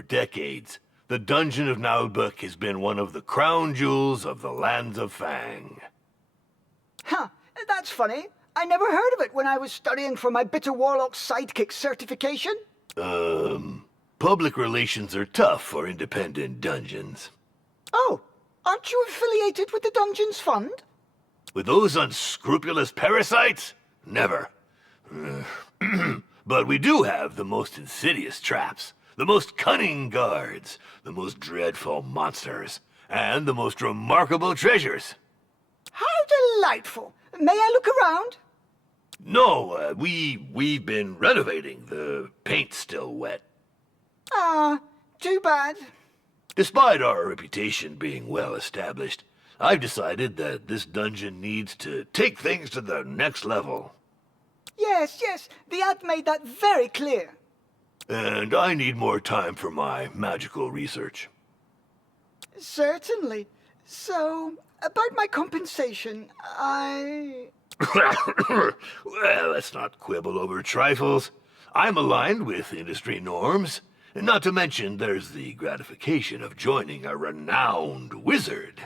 For decades, the dungeon of Naheulbeuk has been one of the crown jewels of the lands of Fang. Huh, that's funny. I never heard of it when I was studying for my Bitter Warlock Sidekick certification. Public relations are tough for independent dungeons. Oh, aren't you affiliated with the Dungeons Fund? With those unscrupulous parasites? Never. But we do have the most insidious traps, the most cunning guards, the most dreadful monsters, and the most remarkable treasures. How delightful! May I look around? No, we've been renovating. The paint's still wet. Ah, too bad. Despite our reputation being well established, I've decided that this dungeon needs to take things to the next level. Yes, the ad made that very clear. And I need more time for my magical research. Certainly. So, about my compensation, Well, let's not quibble over trifles. I'm aligned with industry norms. Not to mention, there's the gratification of joining a renowned wizard.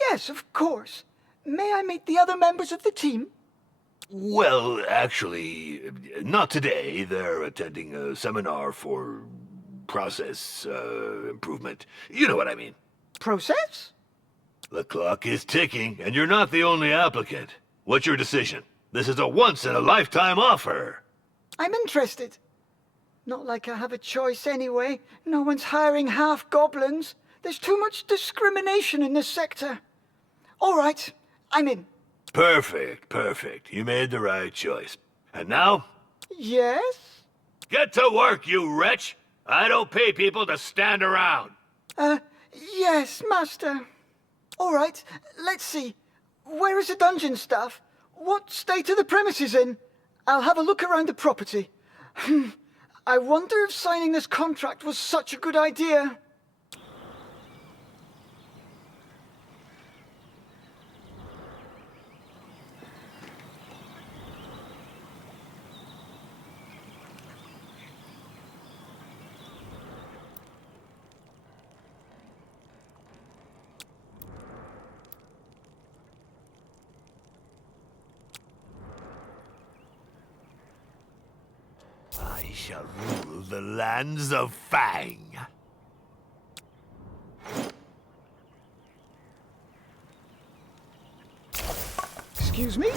Yes, of course. May I meet the other members of the team? Well, actually, not today. They're attending a seminar for process improvement. You know what I mean. Process? The clock is ticking, and you're not the only applicant. What's your decision? This is a once-in-a-lifetime offer. I'm interested. Not like I have a choice anyway. No one's hiring half-goblins. There's too much discrimination in this sector. All right, I'm in. Perfect. You made the right choice. And now? Yes? Get to work, you wretch! I don't pay people to stand around. Yes, Master. All right, let's see. Where is the dungeon staff? What state are the premises in? I'll have a look around the property. I wonder if signing this contract was such a good idea. I shall rule the lands of Fang. Excuse me?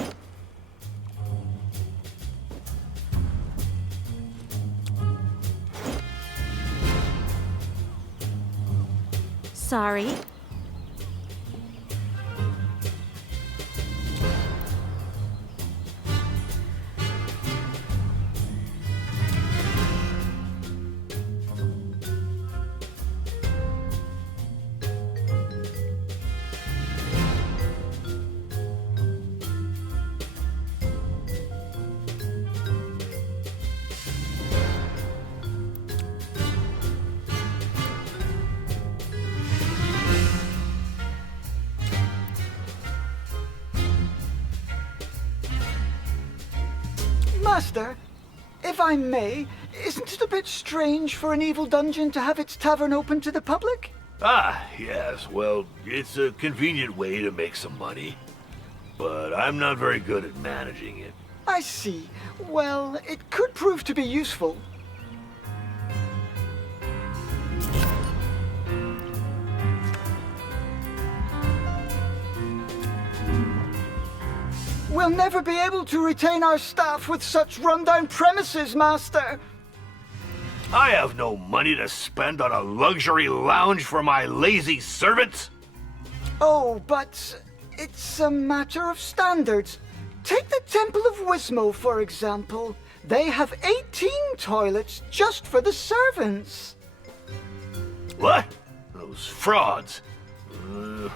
Sorry. Master, if I may, isn't it a bit strange for an evil dungeon to have its tavern open to the public? Ah, yes, well, it's a convenient way to make some money. But I'm not very good at managing it. I see. Well, it could prove to be useful. We'll never be able to retain our staff with such rundown premises, Master. I have no money to spend on a luxury lounge for my lazy servants. Oh, but it's a matter of standards. Take the Temple of Wismo, for example. They have 18 toilets just for the servants. What? Those frauds. Well,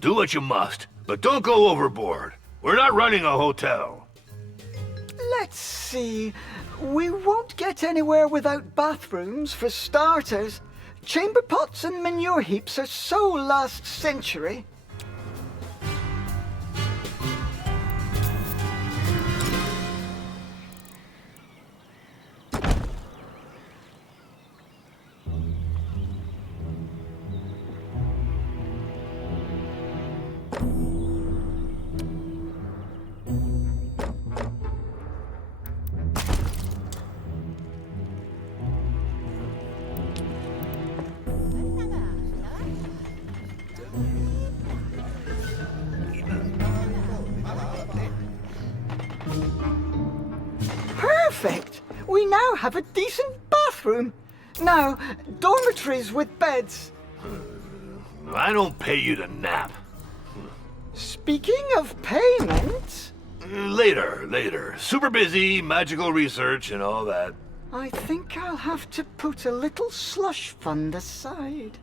do what you must, but don't go overboard. We're not running a hotel. Let's see. We won't get anywhere without bathrooms, for starters. Chamber pots and manure heaps are so last century. Perfect! We now have a decent bathroom. Now, dormitories with beds. I don't pay you to nap. Speaking of payment... Later. Super busy, magical research and all that. I think I'll have to put a little slush fund aside.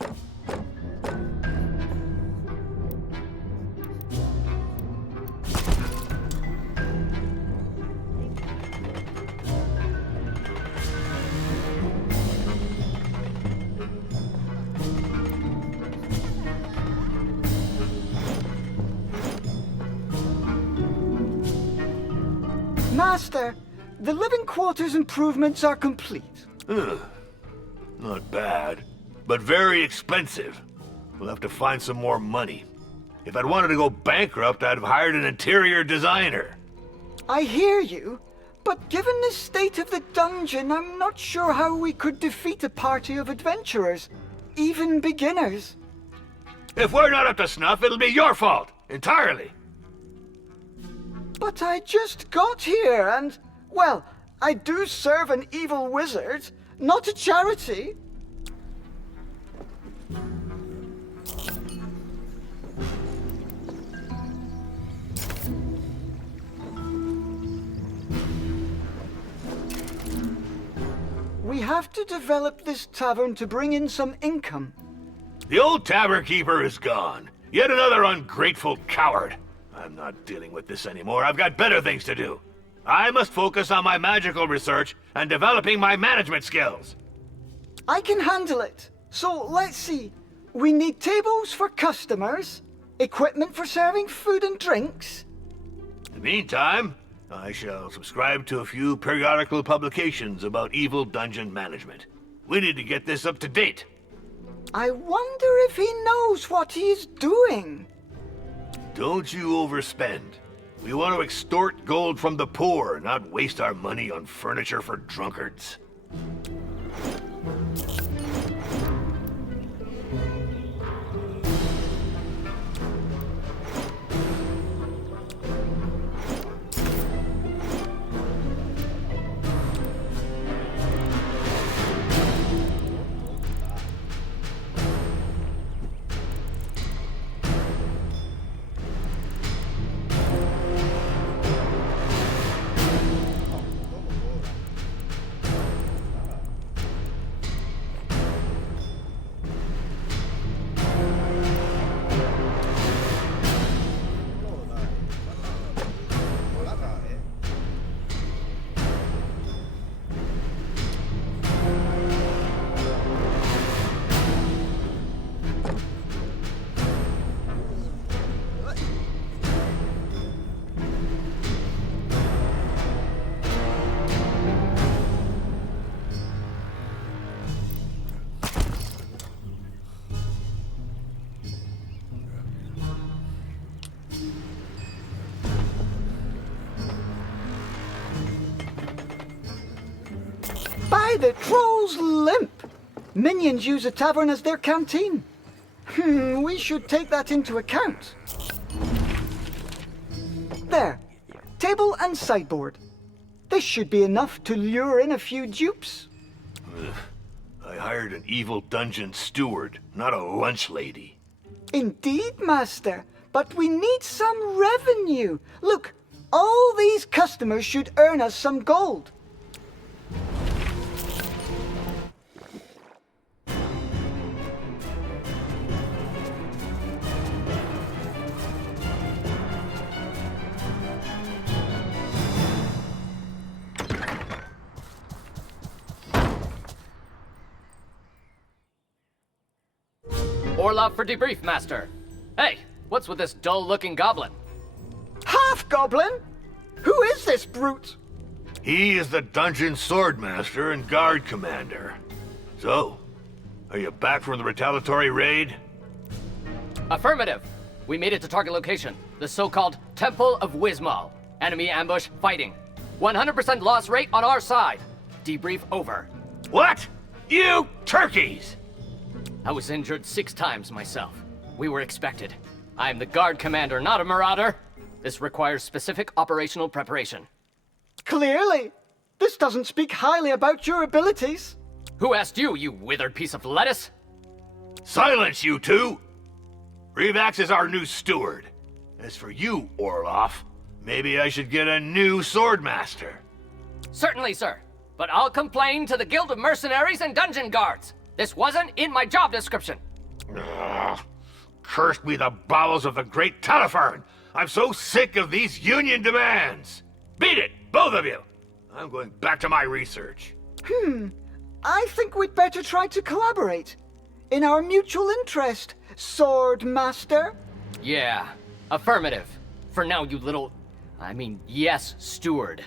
Master, the living quarters improvements are complete. Not bad, but very expensive. We'll have to find some more money. If I'd wanted to go bankrupt, I'd have hired an interior designer. I hear you, but given the state of the dungeon, I'm not sure how we could defeat a party of adventurers, even beginners. If we're not up to snuff, it'll be your fault, entirely. But I just got here and, well, I do serve an evil wizard, not a charity. We have to develop this tavern to bring in some income. The old tavern keeper is gone. Yet another ungrateful coward. I'm not dealing with this anymore. I've got better things to do. I must focus on my magical research and developing my management skills. I can handle it. So let's see. We need tables for customers, equipment for serving food and drinks. In the meantime, I shall subscribe to a few periodical publications about evil dungeon management. We need to get this up to date. I wonder if he knows what he's doing. Don't you overspend. We want to extort gold from the poor, not waste our money on furniture for drunkards. By the troll's limp! Minions use a tavern as their canteen. We should take that into account. There. Table and sideboard. This should be enough to lure in a few dupes. I hired an evil dungeon steward, not a lunch lady. Indeed, Master. But we need some revenue. Look, all these customers should earn us some gold. Orlov for debrief, Master. Hey, what's with this dull-looking goblin? Half-goblin? Who is this brute? He is the dungeon swordmaster and guard commander. So, are you back from the retaliatory raid? Affirmative. We made it to target location, the so-called Temple of Wismal. Enemy ambush fighting. 100% loss rate on our side. Debrief over. What? You turkeys! I was injured 6 times myself. We were expected. I am the guard commander, not a marauder. This requires specific operational preparation. Clearly. This doesn't speak highly about your abilities. Who asked you, you withered piece of lettuce? Silence, you two! Revax is our new steward. As for you, Orloff, maybe I should get a new swordmaster. Certainly, sir. But I'll complain to the Guild of Mercenaries and Dungeon Guards. This wasn't in my job description. Ugh. Cursed be the bowels of the great Talifern! I'm so sick of these union demands! Beat it, both of you! I'm going back to my research. I think we'd better try to collaborate. In our mutual interest, Sword Master. Yeah, affirmative. For now, you little... yes, steward.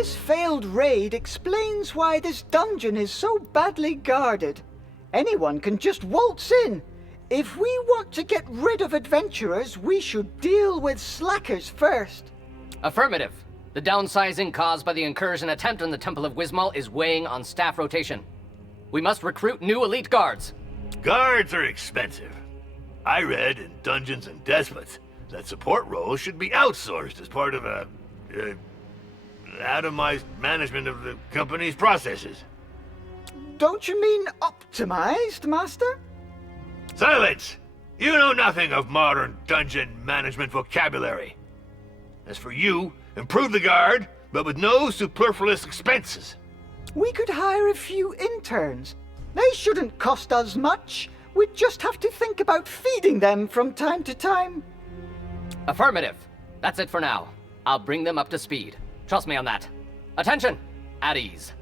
This failed raid explains why this dungeon is so badly guarded. Anyone can just waltz in. If we want to get rid of adventurers, we should deal with slackers first. Affirmative. The downsizing caused by the incursion attempt on the Temple of Wismal is weighing on staff rotation. We must recruit new elite guards. Guards are expensive. I read in Dungeons and Despots that support roles should be outsourced as part of a atomized management of the company's processes. Don't you mean optimized, Master? Silence! You know nothing of modern dungeon management vocabulary. As for you, improve the guard, but with no superfluous expenses. We could hire a few interns. They shouldn't cost us much. We'd just have to think about feeding them from time to time. Affirmative. That's it for now. I'll bring them up to speed. Trust me on that. Attention! At ease.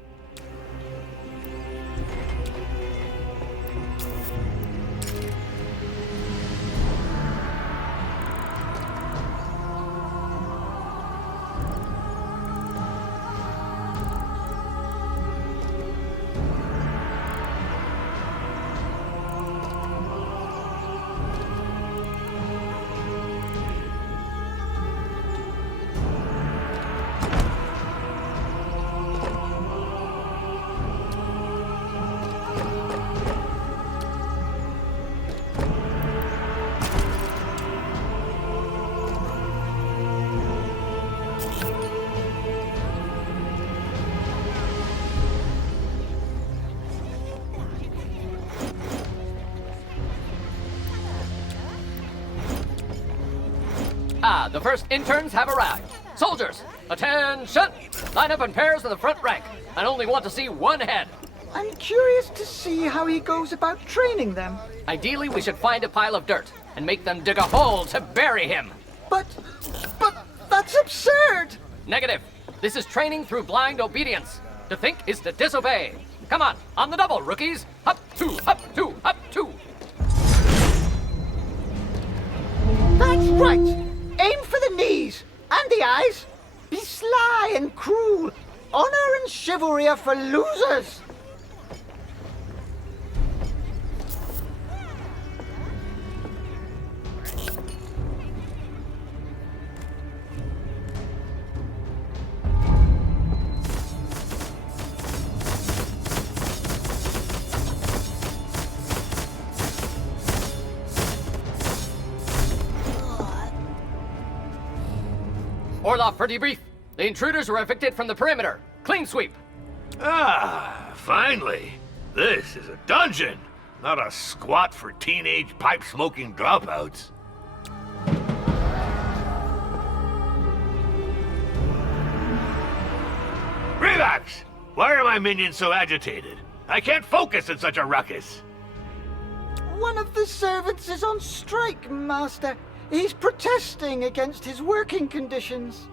The first interns have arrived. Soldiers, attention! Line up in pairs in the front rank. I only want to see one head. I'm curious to see how he goes about training them. Ideally, we should find a pile of dirt and make them dig a hole to bury him. But that's absurd! Negative. This is training through blind obedience. To think is to disobey. Come on the double, rookies. Up, two, up, two, up, two. That's right. Aim for the knees and the eyes. Be sly and cruel. Honor and chivalry are for losers. Orloff for debrief. The intruders were evicted from the perimeter. Clean sweep. Ah, finally. This is a dungeon, not a squat for teenage pipe-smoking dropouts. Relax! Why are my minions so agitated? I can't focus in such a ruckus. One of the servants is on strike, Master. He's protesting against his working conditions.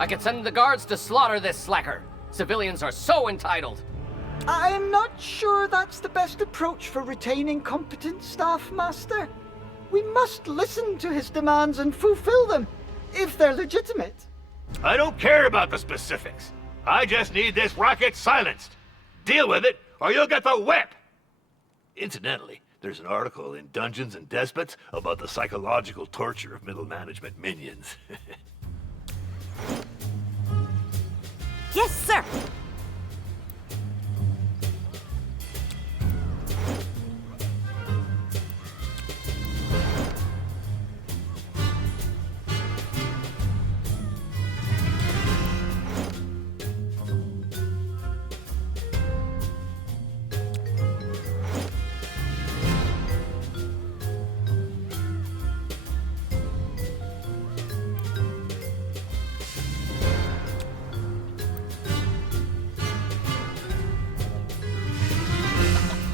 I could send the guards to slaughter this slacker. Civilians are so entitled. I'm not sure that's the best approach for retaining competent staff, Master. We must listen to his demands and fulfill them, if they're legitimate. I don't care about the specifics. I just need this rocket silenced. Deal with it, or you'll get the whip! Incidentally, there's an article in Dungeons and Despots about the psychological torture of middle management minions. Yes, sir.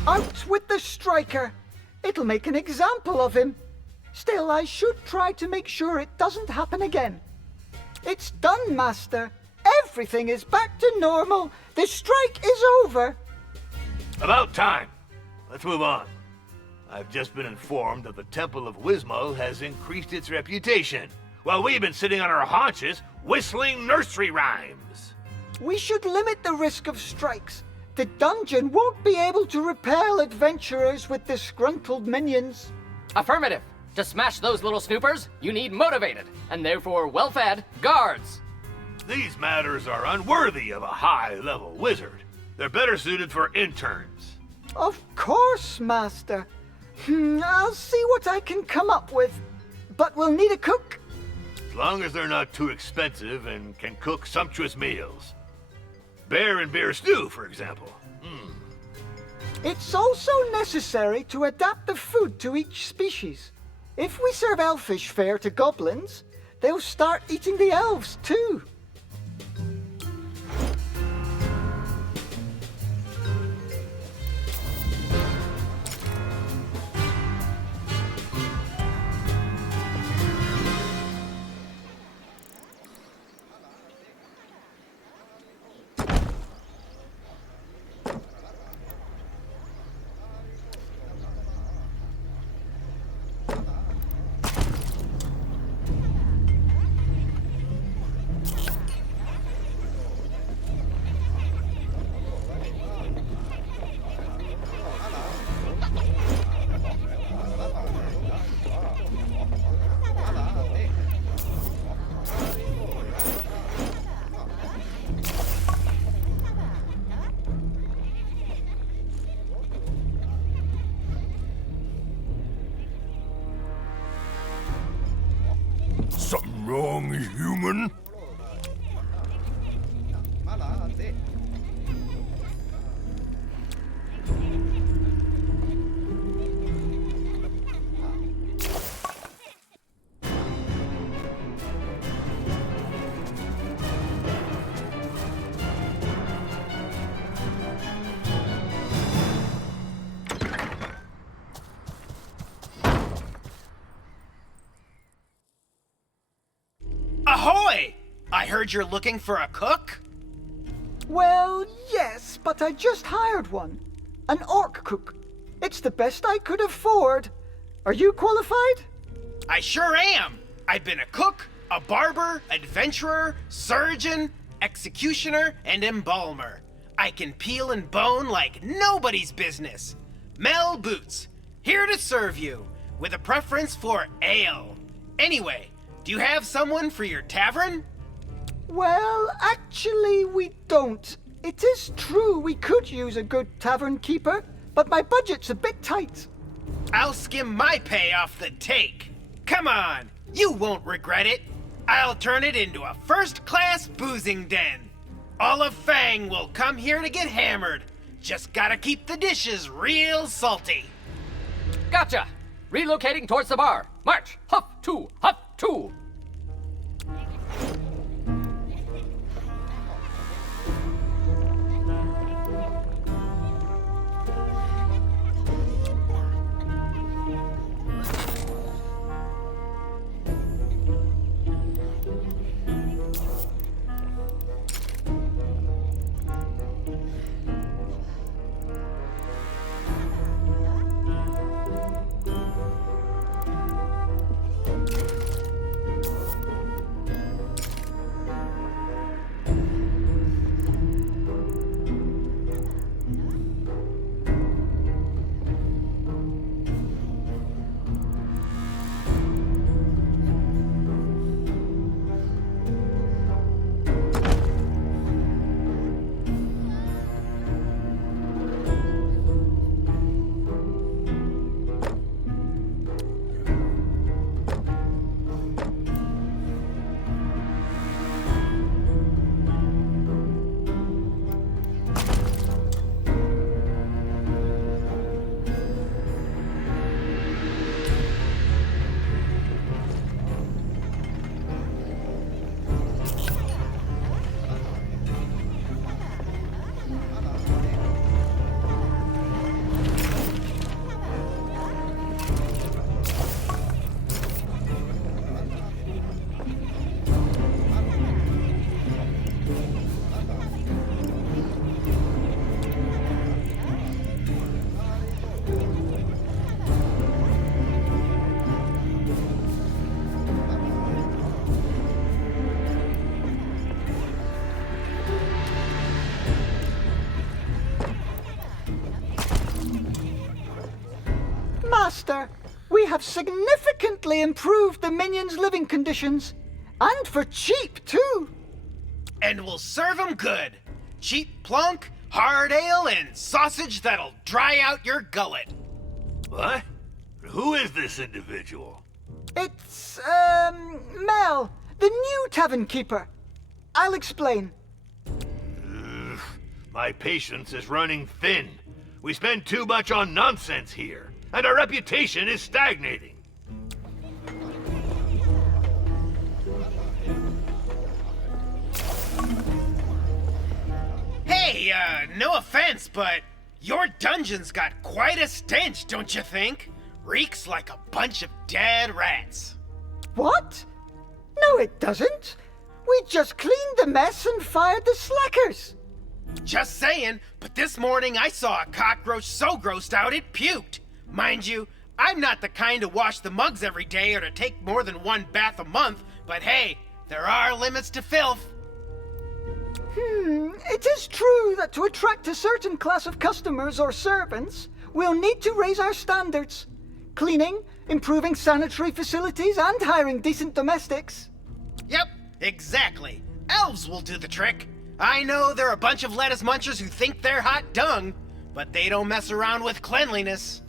Out with the striker! It'll make an example of him. Still, I should try to make sure it doesn't happen again. It's done, Master. Everything is back to normal. The strike is over. About time. Let's move on. I've just been informed that the Temple of Wismal has increased its reputation, while we've been sitting on our haunches whistling nursery rhymes. We should limit the risk of strikes. The dungeon won't be able to repel adventurers with disgruntled minions. Affirmative. To smash those little snoopers, you need motivated, and therefore well-fed, guards. These matters are unworthy of a high-level wizard. They're better suited for interns. Of course, Master. I'll see what I can come up with. But we'll need a cook. As long as they're not too expensive and can cook sumptuous meals. Bear and beer stew, for example. It's also necessary to adapt the food to each species. If we serve elfish fare to goblins, they'll start eating the elves too. Something wrong, human? Ahoy! I heard you're looking for a cook? Well, yes, but I just hired one. An orc cook. It's the best I could afford. Are you qualified? I sure am. I've been a cook, a barber, adventurer, surgeon, executioner, and embalmer. I can peel and bone like nobody's business. Mel Boots, here to serve you, with a preference for ale. Anyway, do you have someone for your tavern? Well, actually, we don't. It is true we could use a good tavern keeper, but my budget's a bit tight. I'll skim my pay off the take. Come on, you won't regret it. I'll turn it into a first-class boozing den. All of Fang will come here to get hammered. Just gotta keep the dishes real salty. Gotcha! Relocating towards the bar. March! Huff two! Huff two! Master, we have significantly improved the minions' living conditions. And for cheap, too. And we'll serve 'em good. Cheap plunk, hard ale, and sausage that'll dry out your gullet. What? Who is this individual? It's, Mel, the new tavern keeper. I'll explain. Ugh, my patience is running thin. We spend too much on nonsense here, and our reputation is stagnating. Hey, no offense, but your dungeon's got quite a stench, don't you think? Reeks like a bunch of dead rats. What? No, it doesn't. We just cleaned the mess and fired the slackers. Just saying, but this morning I saw a cockroach so grossed out it puked. Mind you, I'm not the kind to wash the mugs every day or to take more than one bath a month, but hey, there are limits to filth. It is true that to attract a certain class of customers or servants, we'll need to raise our standards. Cleaning, improving sanitary facilities, and hiring decent domestics. Yep, exactly. Elves will do the trick. I know they're a bunch of lettuce munchers who think they're hot dung, but they don't mess around with cleanliness.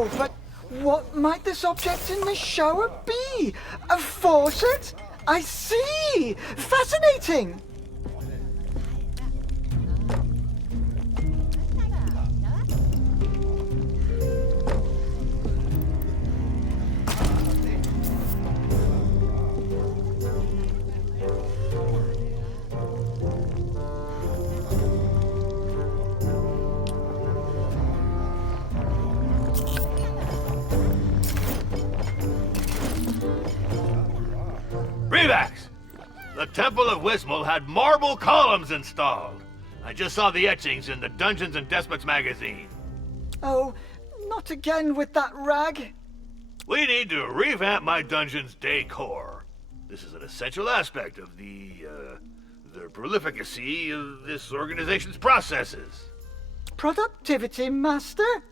know, but what might this object in the shower be? A faucet? I see! Fascinating! Revax! The Temple of Wismal had marble columns installed. I just saw the etchings in the Dungeons and Despots magazine. Oh, not again with that rag. We need to revamp my dungeon's decor. This is an essential aspect of the prolificacy of this organization's processes. Productivity, Master?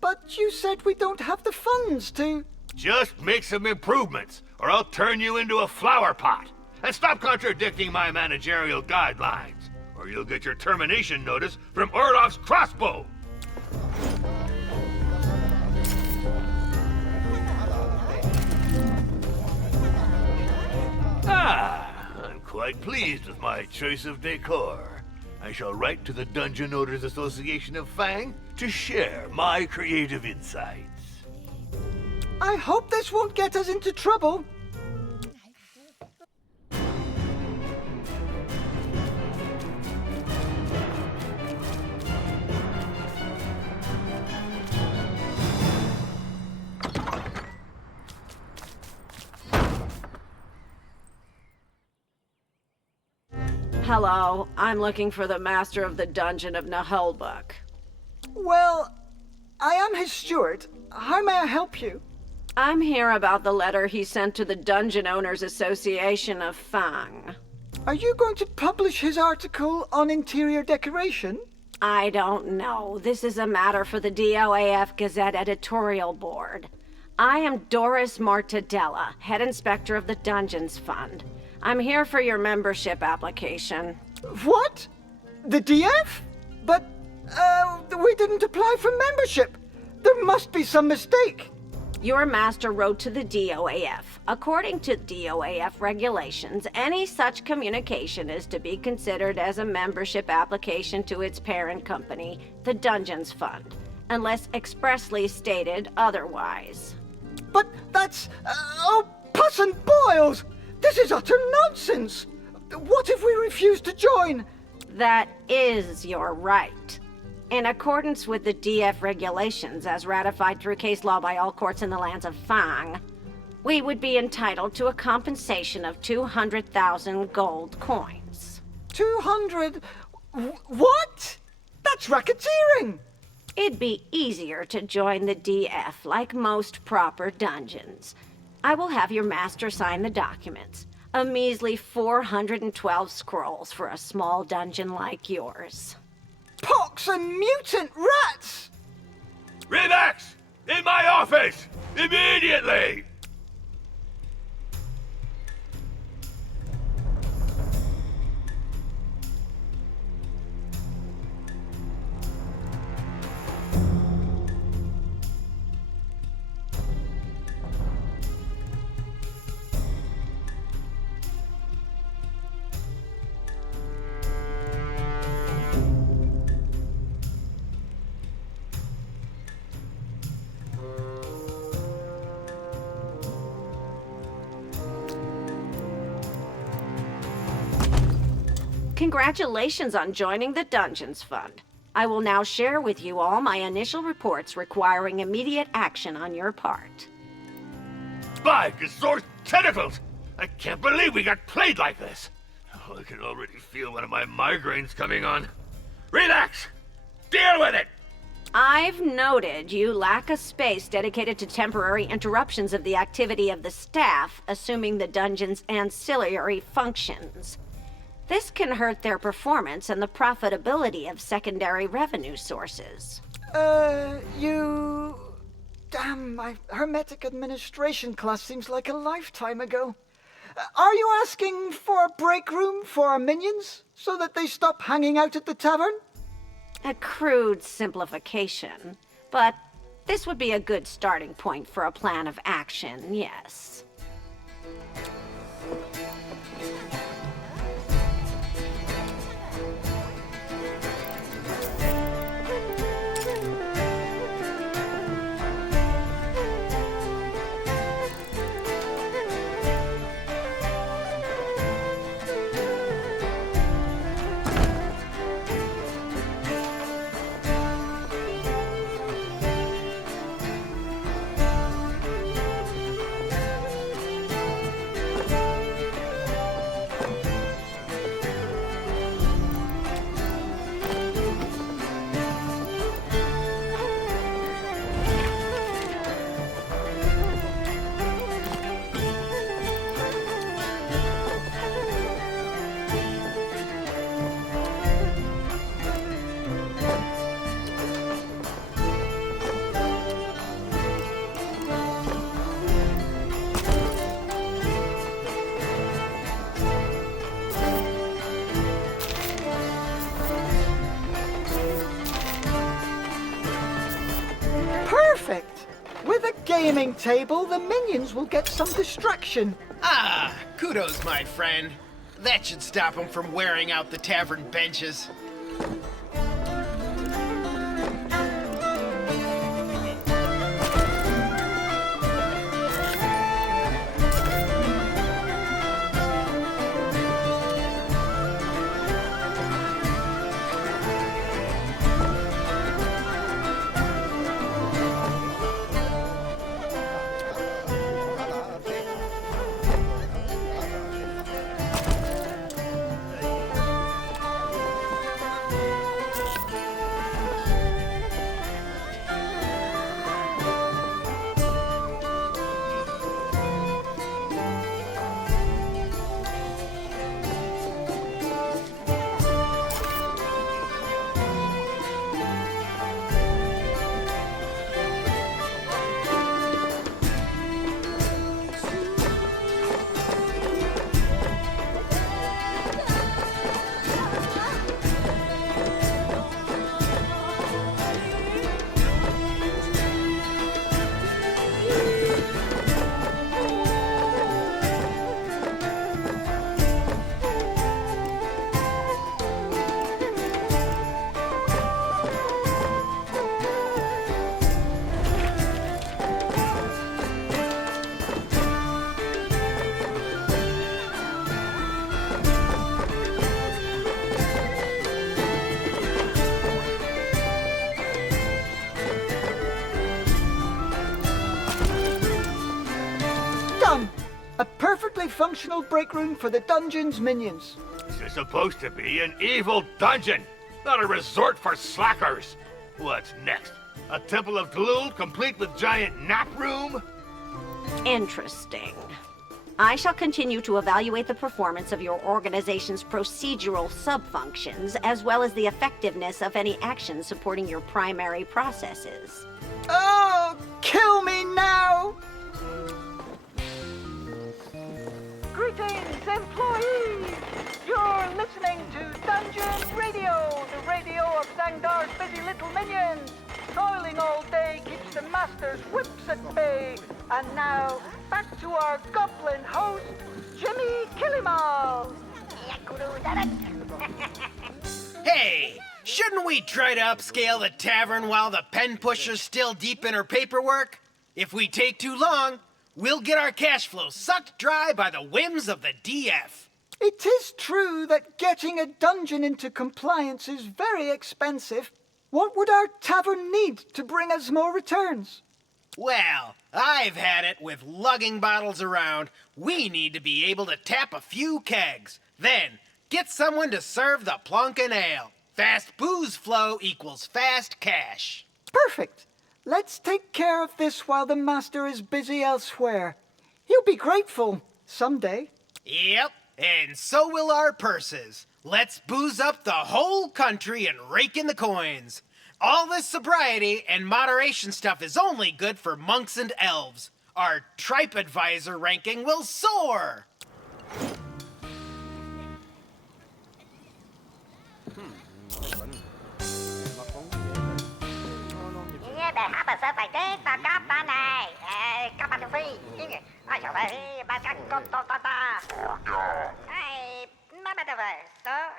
But you said we don't have the funds to... Just make some improvements, or I'll turn you into a flower pot. And stop contradicting my managerial guidelines, or you'll get your termination notice from Orloff's crossbow. I'm quite pleased with my choice of decor. I shall write to the Dungeon Owners Association of Fang to share my creative insights. I hope this won't get us into trouble. Hello, I'm looking for the master of the dungeon of Naheulbeuk. Well, I am his steward. How may I help you? I'm here about the letter he sent to the Dungeon Owners Association of Fang. Are you going to publish his article on interior decoration? I don't know. This is a matter for the DOAF Gazette editorial board. I am Doris Mortadella, head inspector of the Dungeons Fund. I'm here for your membership application. What? The DF? But, we didn't apply for membership. There must be some mistake. Your master wrote to the DOAF. According to DOAF regulations, any such communication is to be considered as a membership application to its parent company, the Dungeons Fund, unless expressly stated otherwise. But that's... oh, pus and boils! This is utter nonsense! What if we refuse to join? That is your right. In accordance with the DF regulations as ratified through case law by all courts in the lands of Fang, we would be entitled to a compensation of 200,000 gold coins. 200... What? That's racketeering! It'd be easier to join the DF like most proper dungeons. I will have your master sign the documents. A measly 412 scrolls for a small dungeon like yours. Pox and mutant rats! Revax! In my office! Immediately! Congratulations on joining the Dungeons Fund. I will now share with you all my initial reports requiring immediate action on your part. By Gasor's tentacles! I can't believe we got played like this! Oh, I can already feel one of my migraines coming on. Relax! Deal with it! I've noted you lack a space dedicated to temporary interruptions of the activity of the staff, assuming the dungeon's ancillary functions. This can hurt their performance and the profitability of secondary revenue sources. You... Damn, my Hermetic Administration class seems like a lifetime ago. Are you asking for a break room for our minions, so that they stop hanging out at the tavern? A crude simplification, but This would be a good starting point for a plan of action, yes. Perfect! With a gaming table, the minions will get some distraction. Ah, kudos, my friend. That should stop them from wearing out the tavern benches. Done! A perfectly functional break room for the dungeon's minions. This is supposed to be an evil dungeon, not a resort for slackers. What's next? A temple of Dlul complete with giant nap room? Interesting. I shall continue to evaluate the performance of your organization's procedural sub-functions, as well as the effectiveness of any actions supporting your primary processes. Oh, kill me now! Greetings, employees! You're listening to Dungeon Radio, the radio of Zangdar's busy little minions. Toiling all day keeps the master's whips at bay. And now, back to our goblin host, Jimmy Killimal. Hey, shouldn't we try to upscale the tavern while the pen pusher's still deep in her paperwork? If we take too long, we'll get our cash flow sucked dry by the whims of the DF. It is true that getting a dungeon into compliance is very expensive. What would our tavern need to bring us more returns? Well, I've had it with lugging bottles around. We need to be able to tap a few kegs. Then, get someone to serve the plunkin' ale. Fast booze flow equals fast cash. Perfect. Let's take care of this while the master is busy elsewhere. He'll be grateful someday. Yep, and so will our purses. Let's booze up the whole country and rake in the coins. All this sobriety and moderation stuff is only good for monks and elves. Our tripe advisor ranking will soar. Apa sa phải thế ta cắp ta này. Cắp ta phi. Ai chả phải ba cắt con ta. Ai ba ba ta phải. Đó,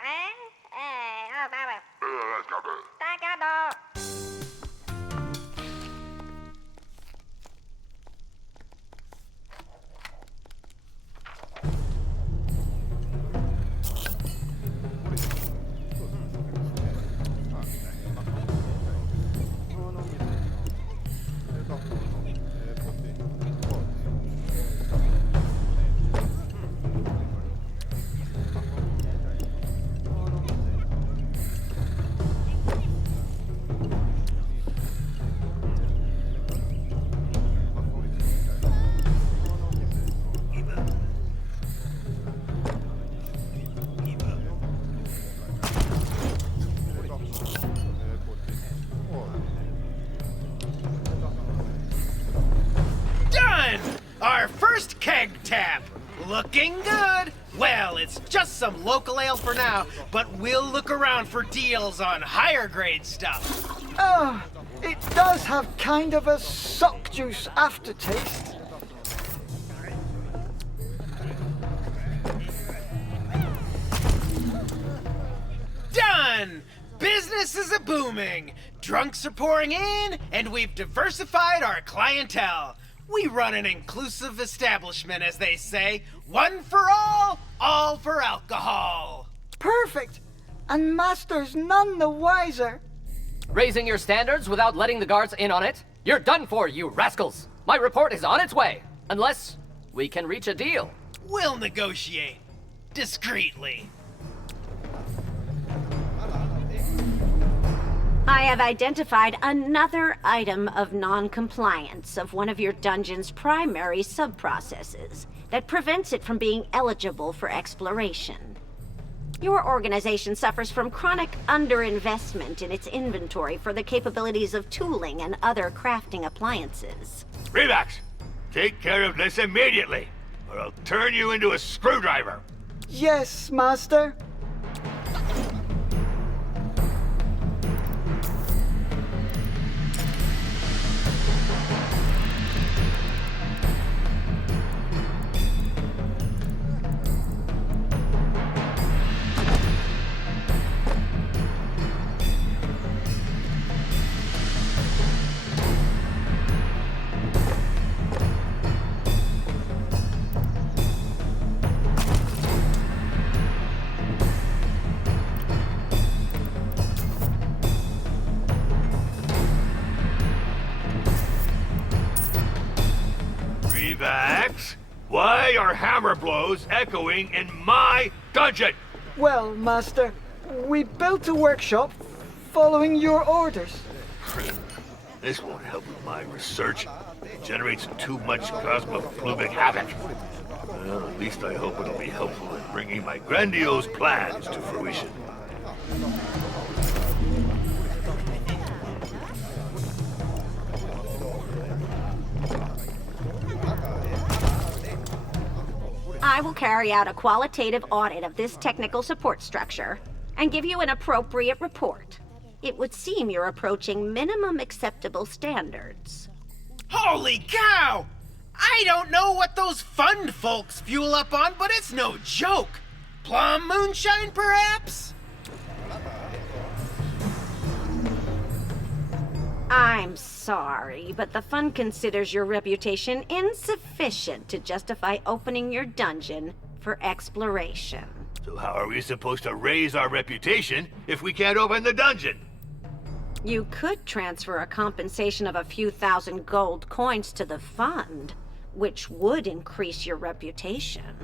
ba ba. Ta cắp đó. Our first keg tap! Looking good! Well, it's just some local ale for now, but we'll look around for deals on higher grade stuff. Oh, it does have kind of a sock juice aftertaste. Done! Business is a-booming. Drunks are pouring in, and we've diversified our clientele. We run an inclusive establishment, as they say. One for all for alcohol. Perfect! And Master's none the wiser. Raising your standards without letting the guards in on it? You're done for, you rascals! My report is on its way, unless we can reach a deal. We'll negotiate. Discreetly. I have identified another item of non-compliance of one of your dungeon's primary sub-processes that prevents it from being eligible for exploration. Your organization suffers from chronic underinvestment in its inventory for the capabilities of tooling and other crafting appliances. Revax, take care of this immediately, or I'll turn you into a screwdriver. Yes, Master. Revax, why are hammer blows echoing in my dungeon? Well, Master, we built a workshop following your orders. This won't help with my research. It generates too much cosmoplumic havoc. Well, at least I hope it'll be helpful in bringing my grandiose plans to fruition. I will carry out a qualitative audit of this technical support structure and give you an appropriate report. It would seem you're approaching minimum acceptable standards. Holy cow! I don't know what those fund folks fuel up on, but it's no joke. Plum moonshine, perhaps? I'm sorry, but the fund considers your reputation insufficient to justify opening your dungeon for exploration. So how are we supposed to raise our reputation if we can't open the dungeon? You could transfer a compensation of a few thousand gold coins to the fund, which would increase your reputation.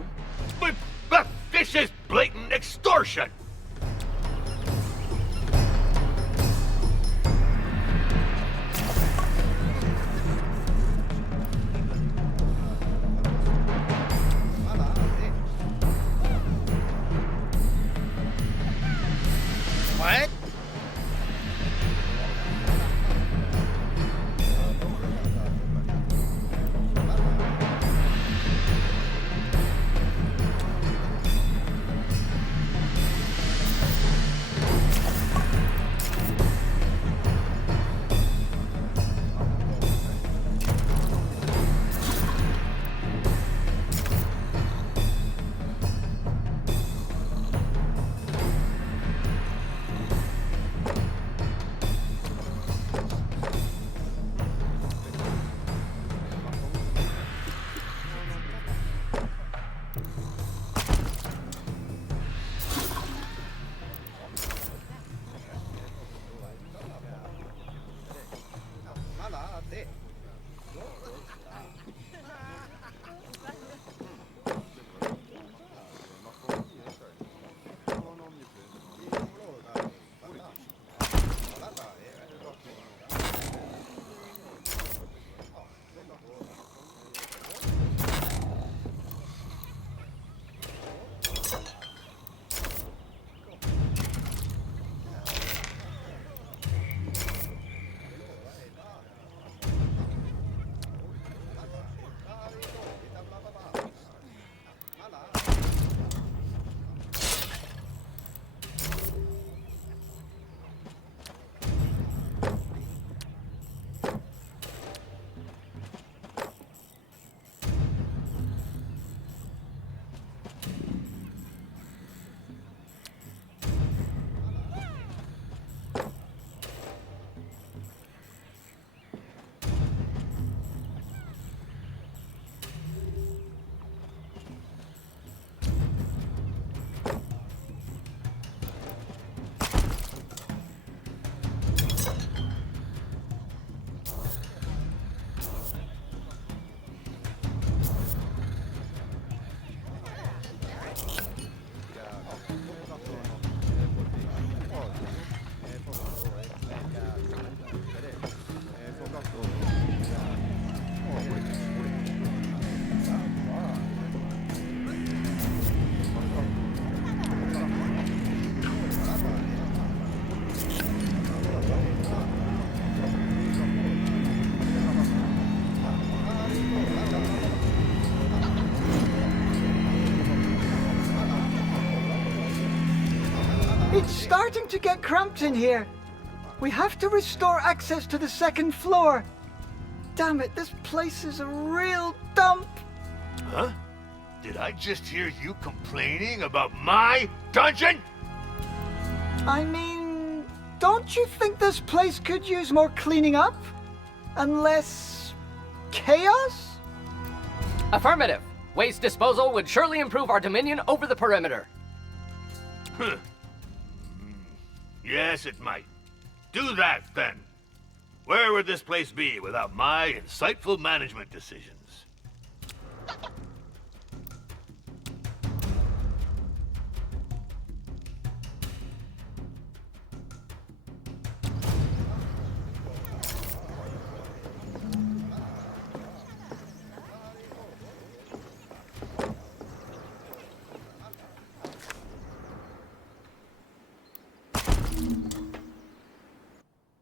But this is blatant extortion! What? It's starting to get cramped in here. We have to restore access to the second floor. Damn it, this place is a real dump. Huh? Did I just hear you complaining about my dungeon? I mean, don't you think this place could use more cleaning up? And less chaos? Affirmative. Waste disposal would surely improve our dominion over the perimeter. Huh. Yes, it might. Do that, then. Where would this place be without my insightful management decisions?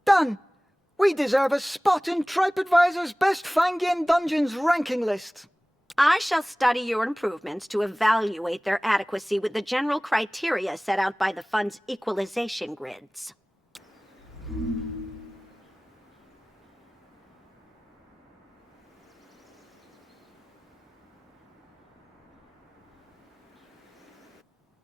Done! We deserve a spot in TripAdvisor's Best Fangian Dungeons ranking list. I shall study your improvements to evaluate their adequacy with the general criteria set out by the fund's equalization grids.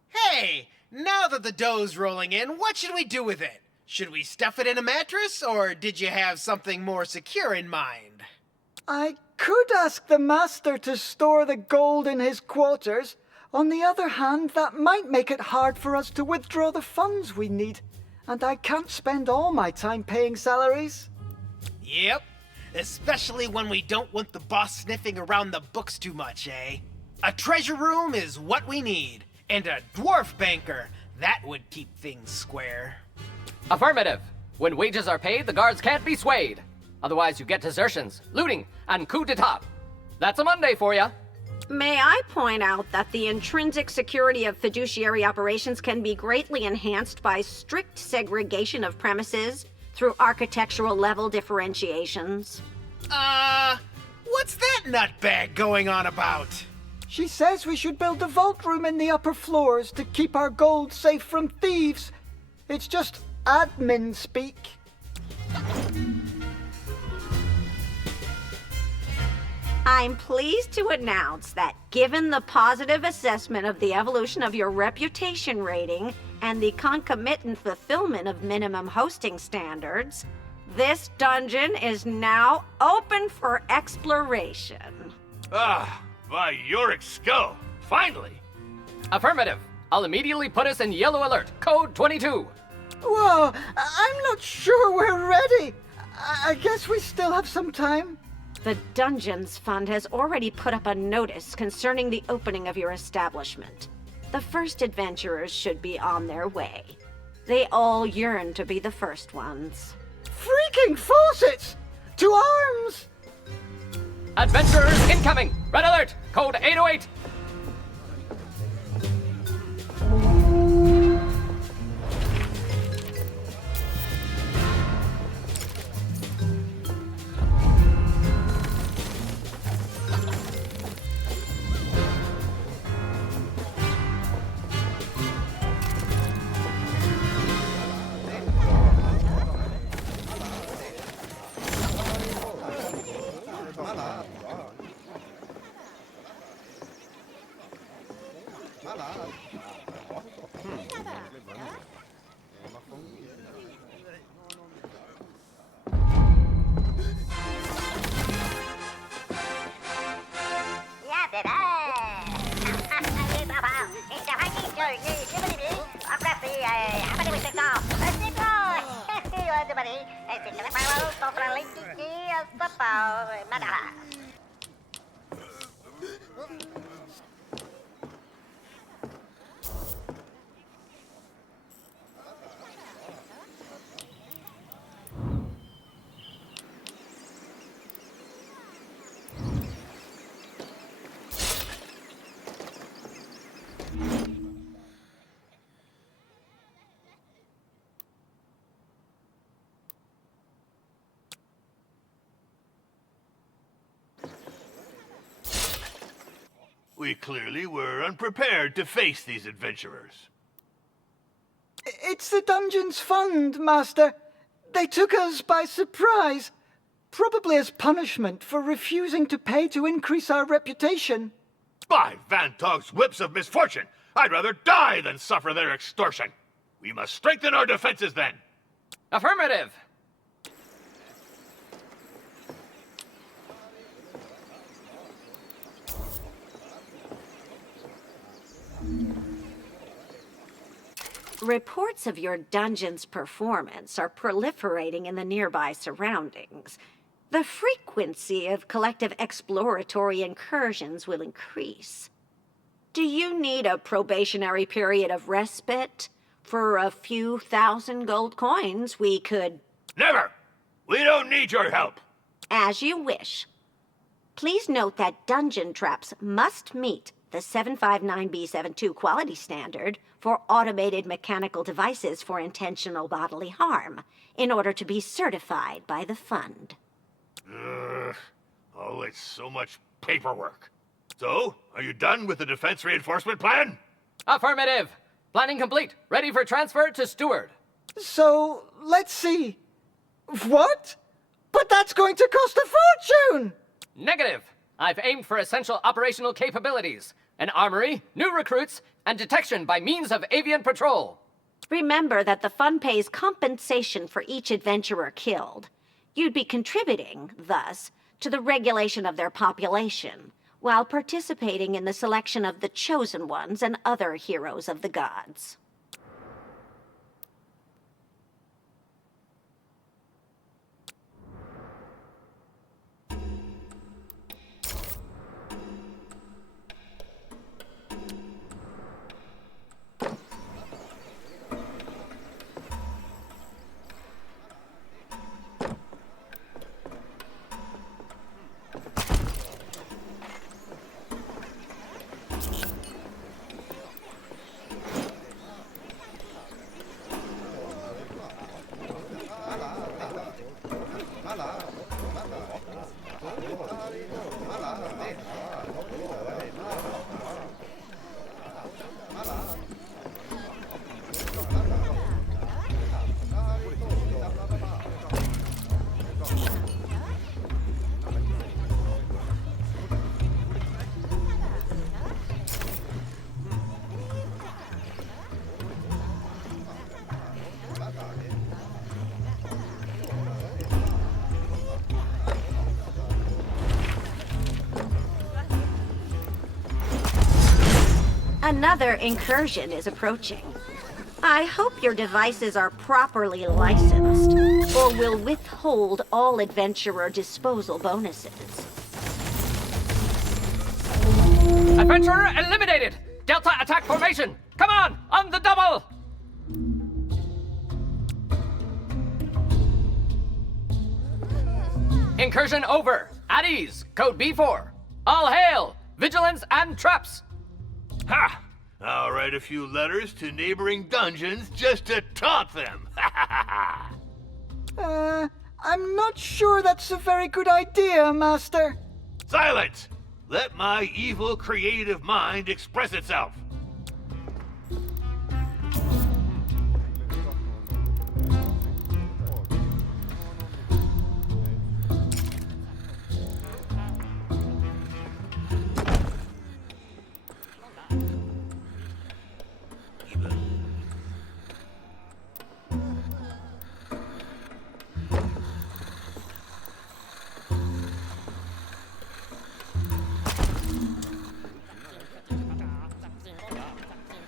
Hey, now that the dough's rolling in, what should we do with it? Should we stuff it in a mattress, or did you have something more secure in mind? I could ask the master to store the gold in his quarters. On the other hand, that might make it hard for us to withdraw the funds we need. And I can't spend all my time paying salaries. Yep, especially when we don't want the boss sniffing around the books too much, eh? A treasure room is what we need, and a dwarf banker, that would keep things square. Affirmative. When wages are paid, the guards can't be swayed. Otherwise, you get desertions, looting, and coup d'etat. That's a Monday for ya. May I point out that the intrinsic security of fiduciary operations can be greatly enhanced by strict segregation of premises through architectural level differentiations? What's that nutbag going on about? She says we should build a vault room in the upper floors to keep our gold safe from thieves. It's just admin speak. I'm pleased to announce that given the positive assessment of the evolution of your reputation rating and the concomitant fulfillment of minimum hosting standards, this dungeon is now open for exploration. Ah, by Yorick skull. Finally. Affirmative. I'll immediately put us in yellow alert. Code 22. Whoa, I'm not sure we're ready. I guess we still have some time. The Dungeons Fund has already put up a notice concerning the opening of your establishment. The first adventurers should be on their way. They all yearn to be the first ones. Freaking faucets! To arms! Adventurers incoming. Red alert. Code 808. We clearly were unprepared to face these adventurers. It's the Dungeons Fund, Master. They took us by surprise, probably as punishment for refusing to pay to increase our reputation. By Van Tog's whips of misfortune! I'd rather die than suffer their extortion. We must strengthen our defenses then. Affirmative! Reports of your dungeon's performance are proliferating in the nearby surroundings. The frequency of collective exploratory incursions will increase. Do you need a probationary period of respite? For a few thousand gold coins, we could... Never! We don't need your help! As you wish. Please note that dungeon traps must meet the 759B72 quality standard for automated mechanical devices for intentional bodily harm in order to be certified by the fund. Oh, it's so much paperwork. So, are you done with the defense reinforcement plan? Affirmative! Planning complete. Ready for transfer to Steward. So, let's see. What? But that's going to cost a fortune! Negative. I've aimed for essential operational capabilities. An armory, new recruits, and detection by means of avian patrol. Remember that the fund pays compensation for each adventurer killed. You'd be contributing, thus, to the regulation of their population, while participating in the selection of the chosen ones and other heroes of the gods. Another incursion is approaching. I hope your devices are properly licensed, or will withhold all adventurer disposal bonuses. Adventurer eliminated! Delta attack formation! Come on the double! Incursion over. At ease. Code B4. All hail! Vigilance and traps! Ha! I'll write a few letters to neighboring dungeons just to taunt them. I'm not sure that's a very good idea, Master. Silence! Let my evil creative mind express itself.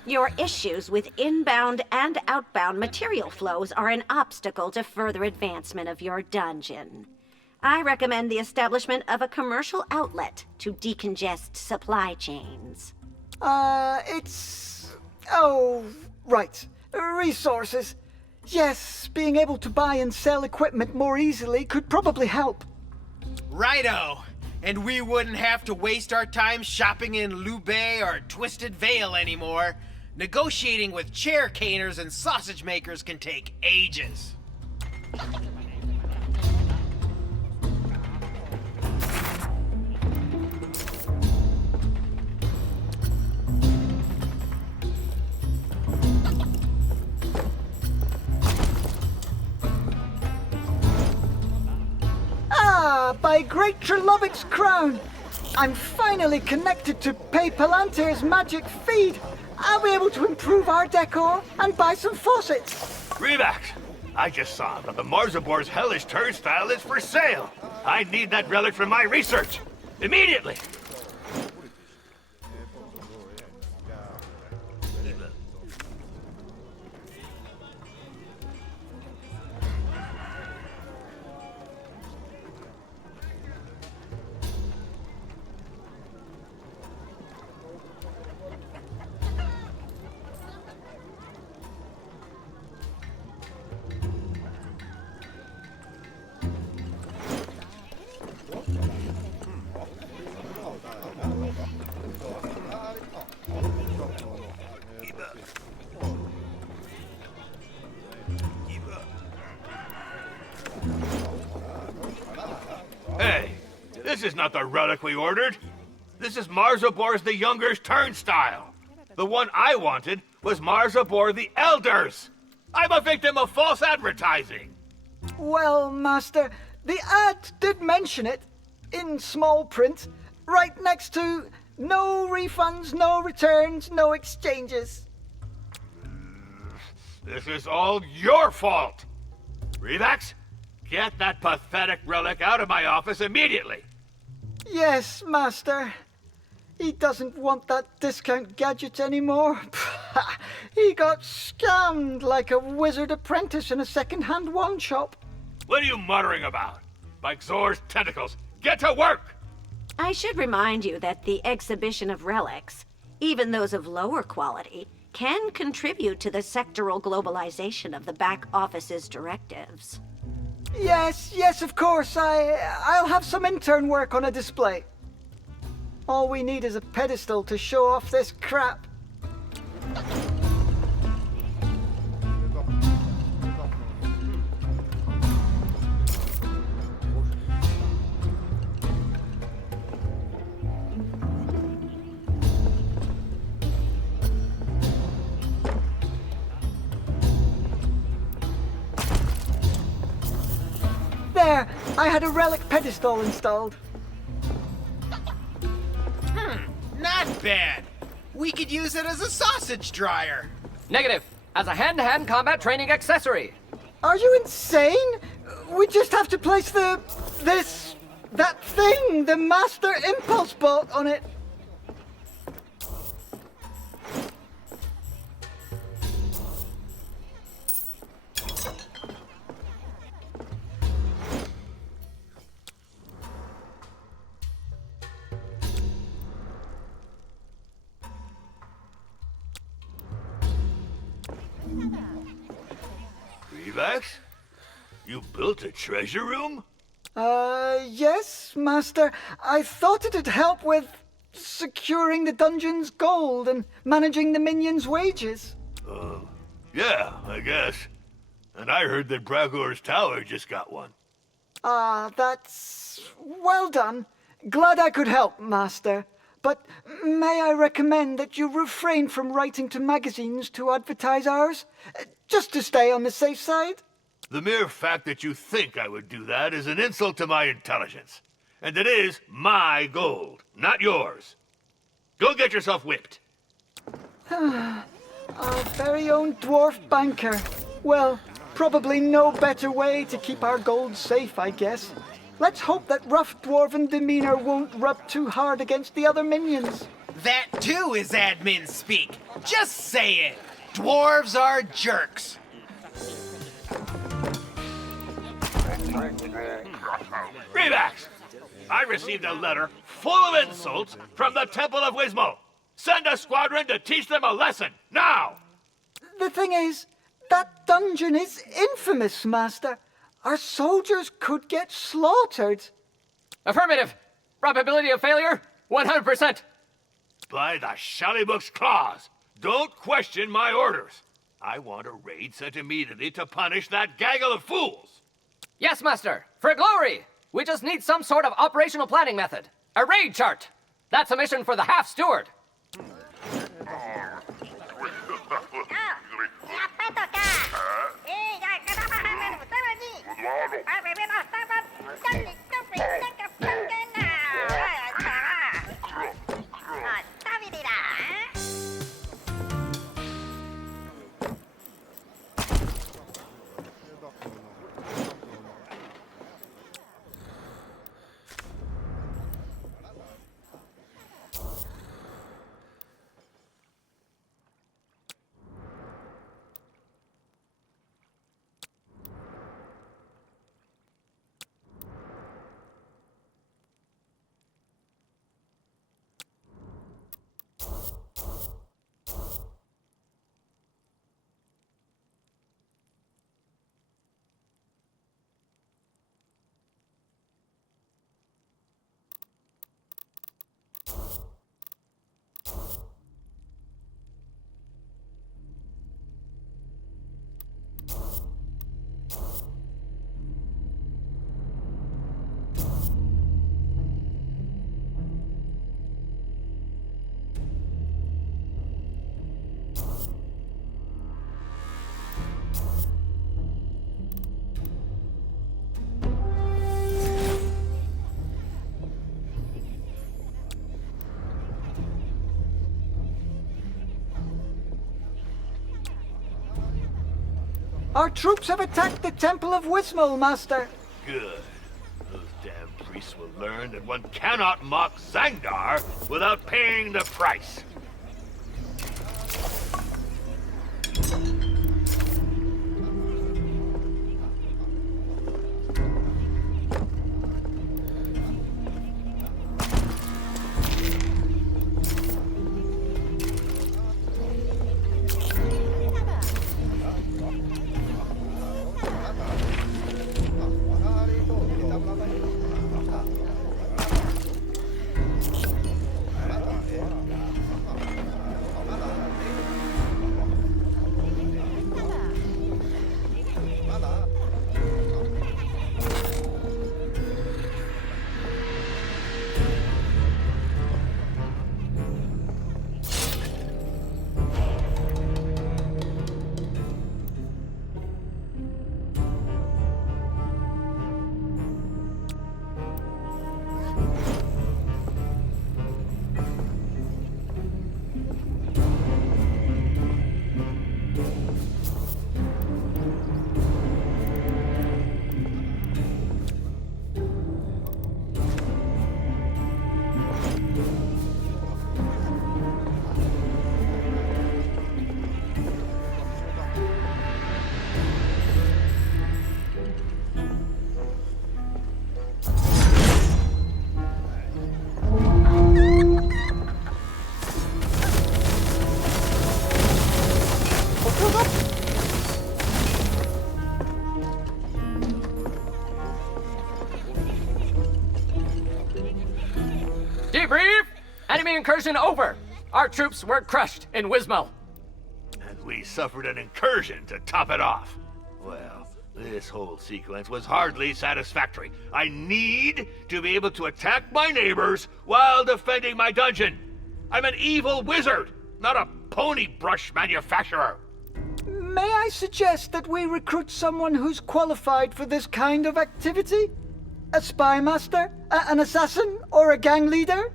Your issues with inbound and outbound material flows are an obstacle to further advancement of your dungeon. I recommend the establishment of a commercial outlet to decongest supply chains. Oh, right. Resources. Yes, being able to buy and sell equipment more easily could probably help. Righto! And we wouldn't have to waste our time shopping in Lubei or Twisted Vale anymore. Negotiating with chair caners and sausage makers can take ages. my great Trilovik's crown. I'm finally connected to Pay Palantir's magic feed. I'll be able to improve our decor and buy some faucets. Revax, I just saw that the Marzabor's hellish turnstile is for sale. I need that relic for my research. Immediately. Hey, this is not the relic we ordered. This is Marzabor's the Younger's turnstile. The one I wanted was Marzabor the Elder's. I'm a victim of false advertising. Well, Master, the ad did mention it, in small print, right next to no refunds, no returns, no exchanges. This is all your fault. Revax, get that pathetic relic out of my office immediately. Yes, Master. He doesn't want that discount gadget anymore. He got scammed like a wizard apprentice in a second-hand wand shop. What are you muttering about? Like Zor's tentacles. Get to work! I should remind you that the exhibition of relics, even those of lower quality, can contribute to the sectoral globalization of the back office's directives. Yes, of course. I'll have some intern work on a display. All we need is a pedestal to show off this crap. There, I had a relic pedestal installed. Not bad. We could use it as a sausage dryer. Negative. As a hand-to-hand combat training accessory. Are you insane? We just have to place that thing, the Master Impulse Bolt on it. Revax? You built a treasure room? Yes, Master. I thought it'd help with securing the dungeon's gold and managing the minions' wages. Yeah, I guess. And I heard that Bragor's tower just got one. That's well done. Glad I could help, Master. But may I recommend that you refrain from writing to magazines to advertise ours? Just to stay on the safe side? The mere fact that you think I would do that is an insult to my intelligence. And it is my gold, not yours. Go get yourself whipped. Our very own dwarf banker. Well, probably no better way to keep our gold safe, I guess. Let's hope that rough dwarven demeanor won't rub too hard against the other minions. That too is admin speak. Just say it. Dwarves are jerks. Revax! I received a letter full of insults from the Temple of Wismo. Send a squadron to teach them a lesson, now! The thing is, that dungeon is infamous, Master. Our soldiers could get slaughtered. Affirmative. Probability of failure, 100%. By the Naheulbeuk's claws, don't question my orders. I want a raid sent immediately to punish that gaggle of fools. Yes, Master. For glory. We just need some sort of operational planning method. A raid chart. That's a mission for the half-steward. Our troops have attacked the Temple of Wismol, Master. Good. Those damn priests will learn that one cannot mock Zangdar without paying the price. Debrief! Enemy incursion over! Our troops were crushed in Wismol. And we suffered an incursion to top it off. Well, this whole sequence was hardly satisfactory. I need to be able to attack my neighbors while defending my dungeon. I'm an evil wizard, not a pony brush manufacturer. May I suggest that we recruit someone who's qualified for this kind of activity? A spy master? An assassin? Or a gang leader?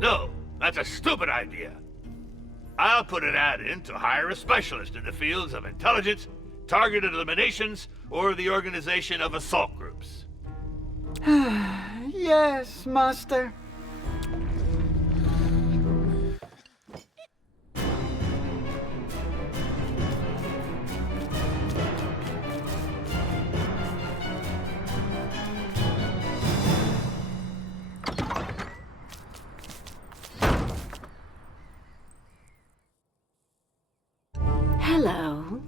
No, that's a stupid idea. I'll put an ad in to hire a specialist in the fields of intelligence, targeted eliminations, or the organization of assault groups. Yes, Master. Hello.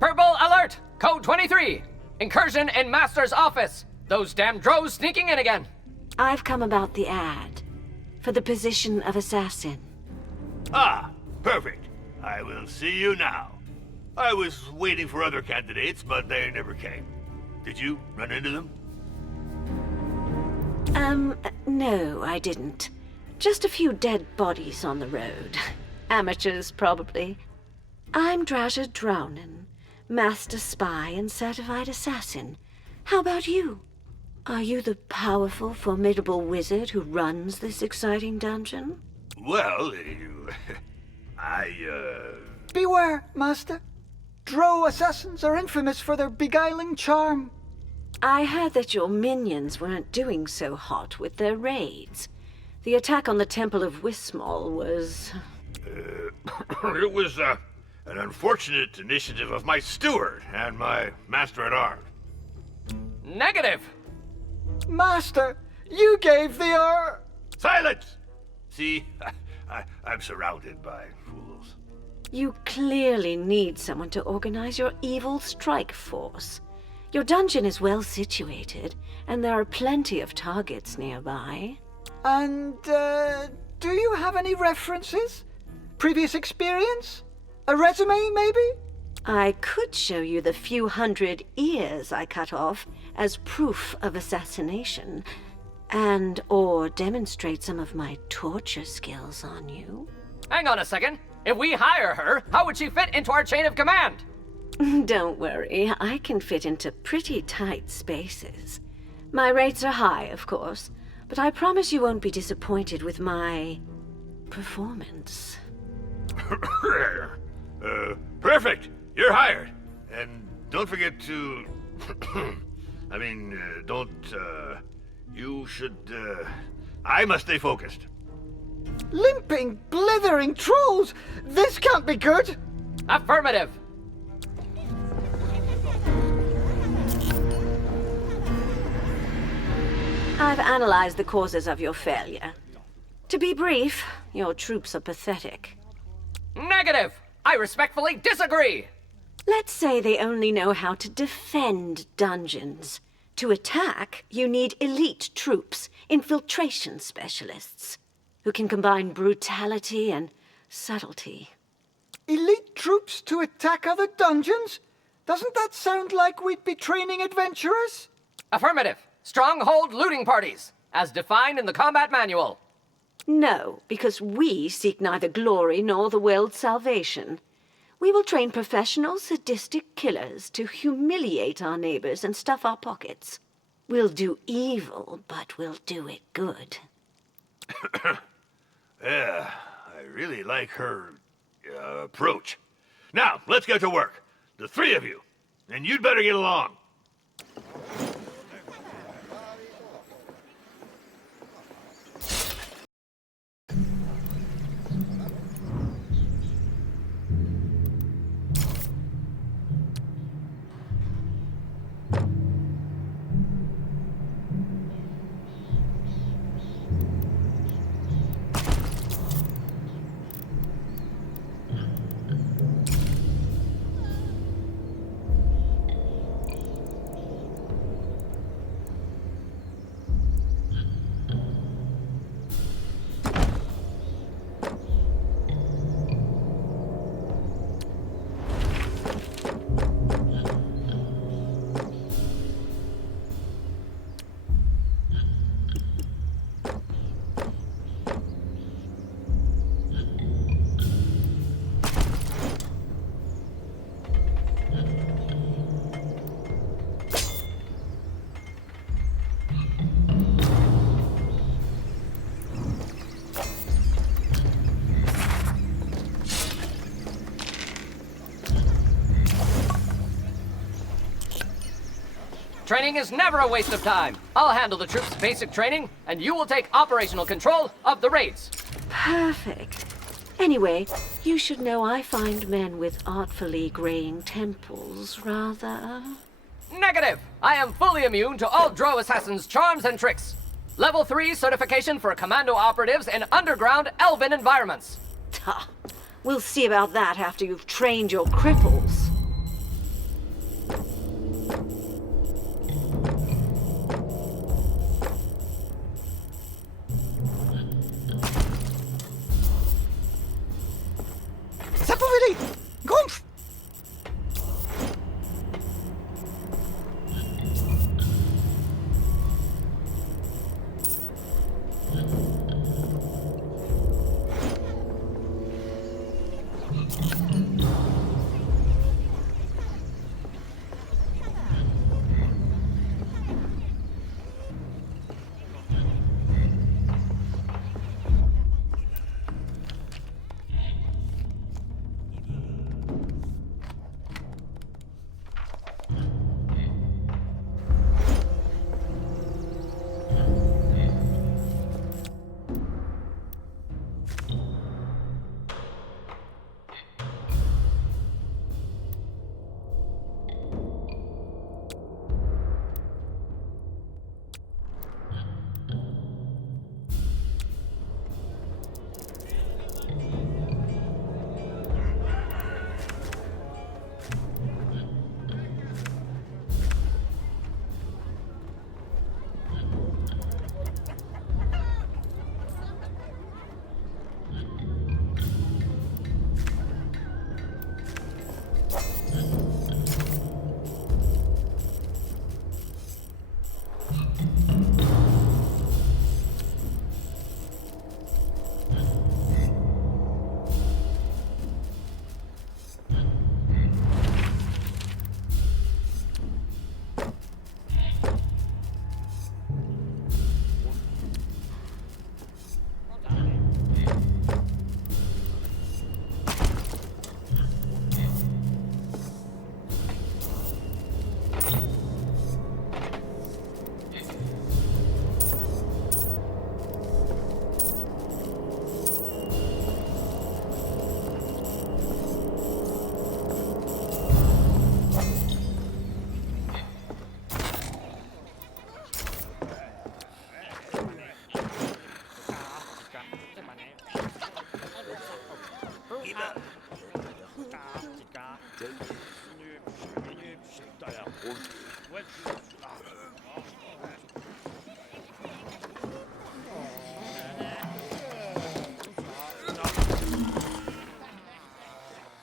Purple alert! Code 23! Incursion in Master's office! Those damn drows sneaking in again! I've come about the ad for the position of assassin. Ah, perfect. I will see you now. I was waiting for other candidates, but they never came. Did you run into them? No, I didn't. Just a few dead bodies on the road. Amateurs, probably. I'm Draja Drownin, master spy and certified assassin. How about you? Are you the powerful, formidable wizard who runs this exciting dungeon? Well, Beware, Master. Drow assassins are infamous for their beguiling charm. I heard that your minions weren't doing so hot with their raids. The attack on the Temple of Wismol was... It was, an unfortunate initiative of my steward and my master-at-arms. Negative! Master, you gave the Silence! See, I'm surrounded by fools. You clearly need someone to organize your evil strike force. Your dungeon is well situated, and there are plenty of targets nearby. And, do you have any references? Previous experience? A resume, maybe? I could show you the few hundred ears I cut off as proof of assassination, or demonstrate some of my torture skills on you. Hang on a second. If we hire her, how would she fit into our chain of command? Don't worry, I can fit into pretty tight spaces. My rates are high, of course, but I promise you won't be disappointed with my performance. Perfect! You're hired! And don't forget to... you should, I must stay focused. Limping, blithering trolls! This can't be good! Affirmative! I've analyzed the causes of your failure. To be brief, your troops are pathetic. Negative! I respectfully disagree! Let's say they only know how to defend dungeons. To attack, you need elite troops, infiltration specialists, who can combine brutality and subtlety. Elite troops to attack other dungeons? Doesn't that sound like we'd be training adventurers? Affirmative! Stronghold looting parties, as defined in the combat manual. No, because we seek neither glory nor the world's salvation. We will train professional sadistic killers to humiliate our neighbors and stuff our pockets. We'll do evil, but we'll do it good. Yeah, I really like her approach. Now, let's get to work. The three of you. And you'd better get along. Training is never a waste of time. I'll handle the troops' basic training, and you will take operational control of the raids. Perfect. Anyway, you should know I find men with artfully graying temples rather... Negative! I am fully immune to all Drow assassins' charms and tricks. Level 3 certification for commando operatives in underground elven environments. Ha! We'll see about that after you've trained your cripples. Zapowiedzi! Gumpf!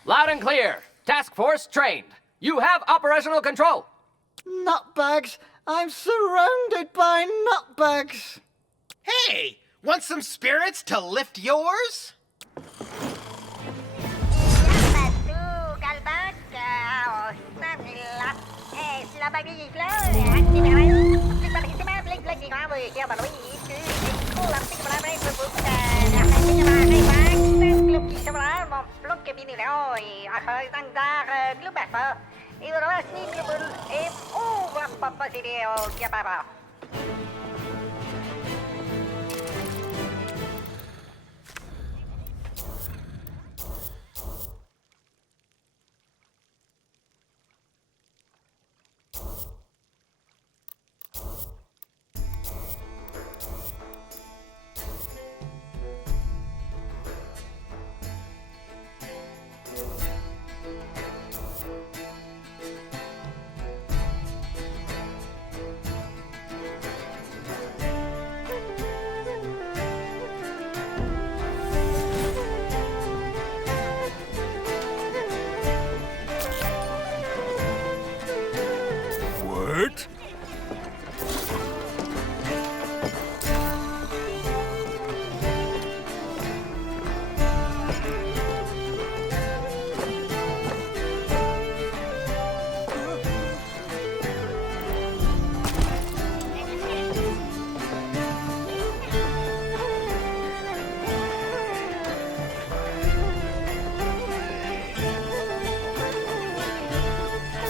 Loud and clear. Task force trained. You have operational control. Nutbags! I'm surrounded by nutbags! Hey, want some spirits to lift yours? What?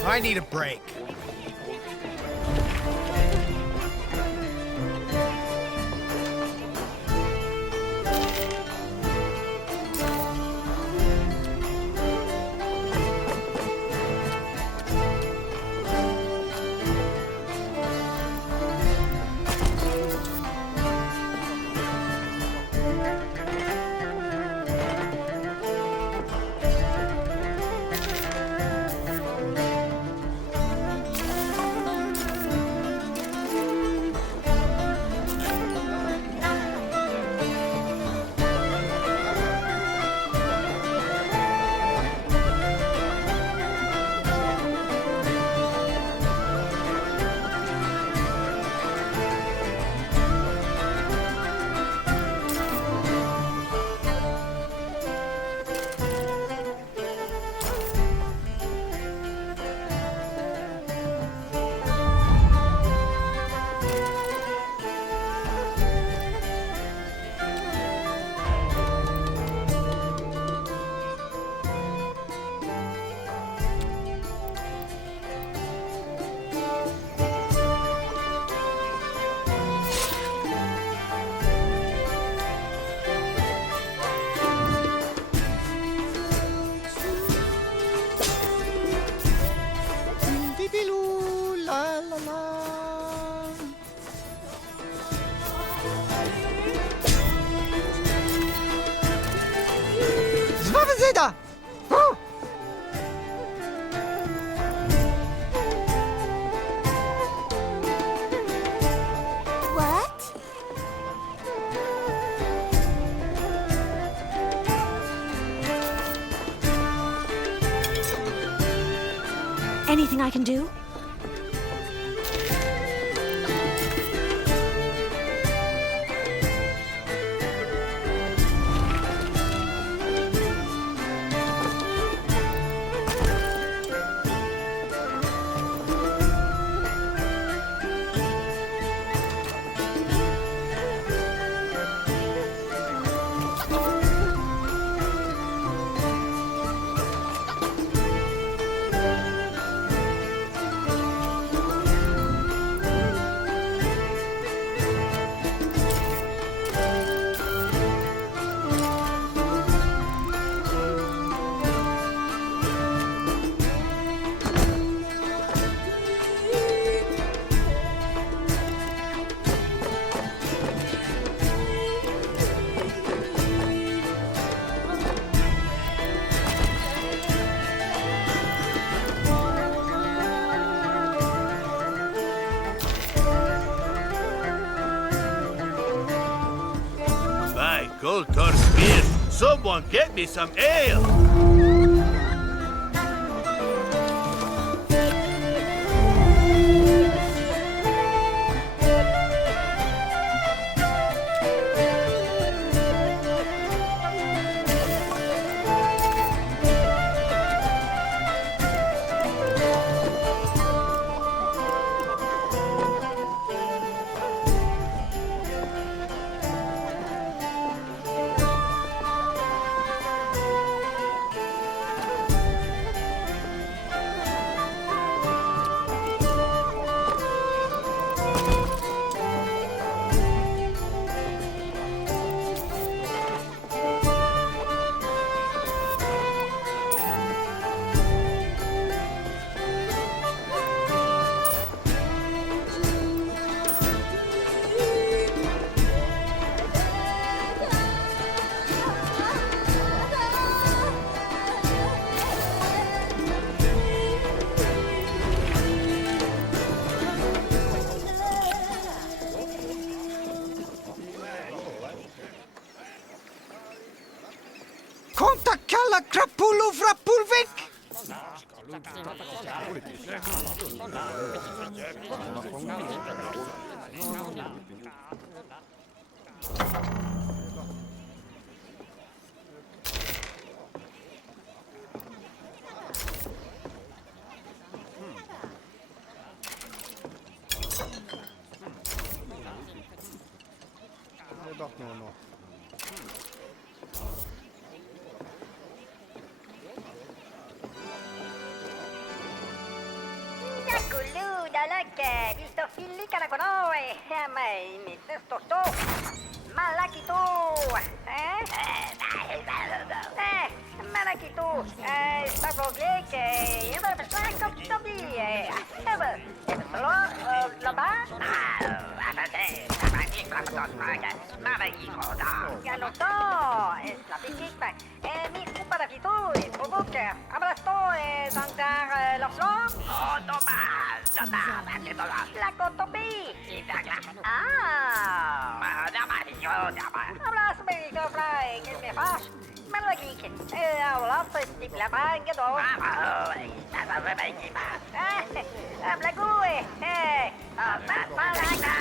I need a break. Zeta! Oh! What? Anything I can do? Kultur spear. Someone get me some ale. Konta kalla krapulu vrapulvik! Yakulu, dalak, bistofili kanakonoe, mai, mi testosto, malakito, malakito, stavoglik, tobi, laba, Ganoto, la piquita, mi cuparakito, provoque, abrasto, dangar, l'orflon, la cotopi, abras, me fly, que me faz, malakik, la festi, la banga do, blague, malaka.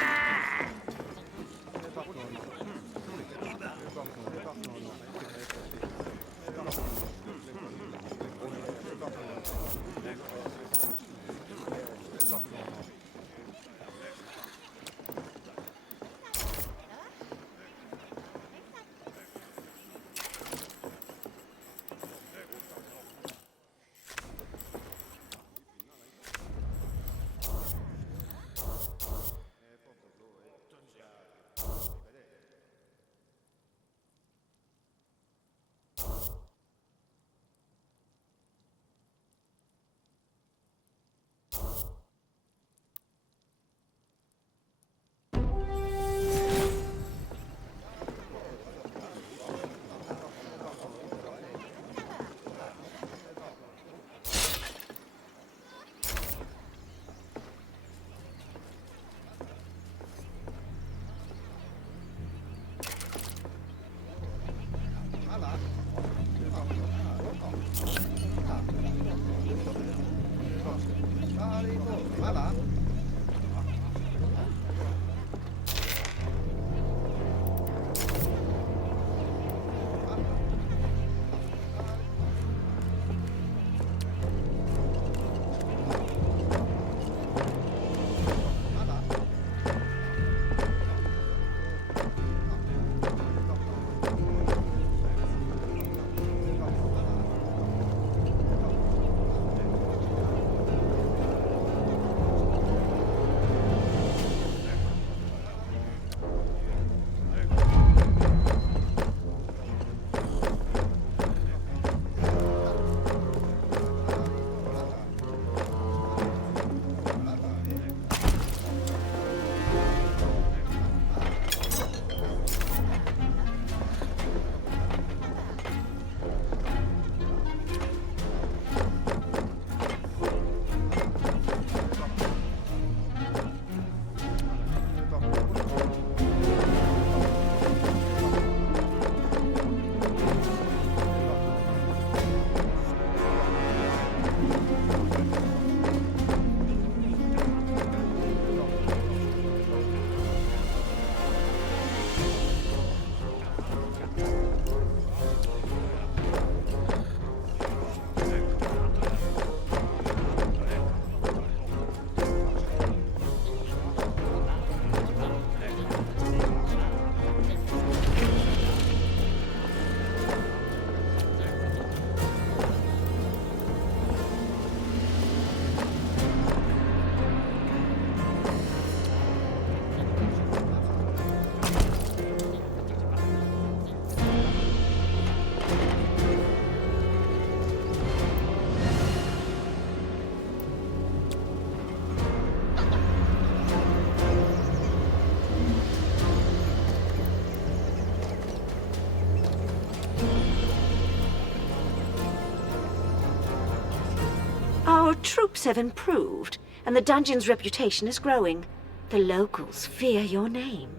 troops have improved, and the dungeon's reputation is growing. The locals fear your name.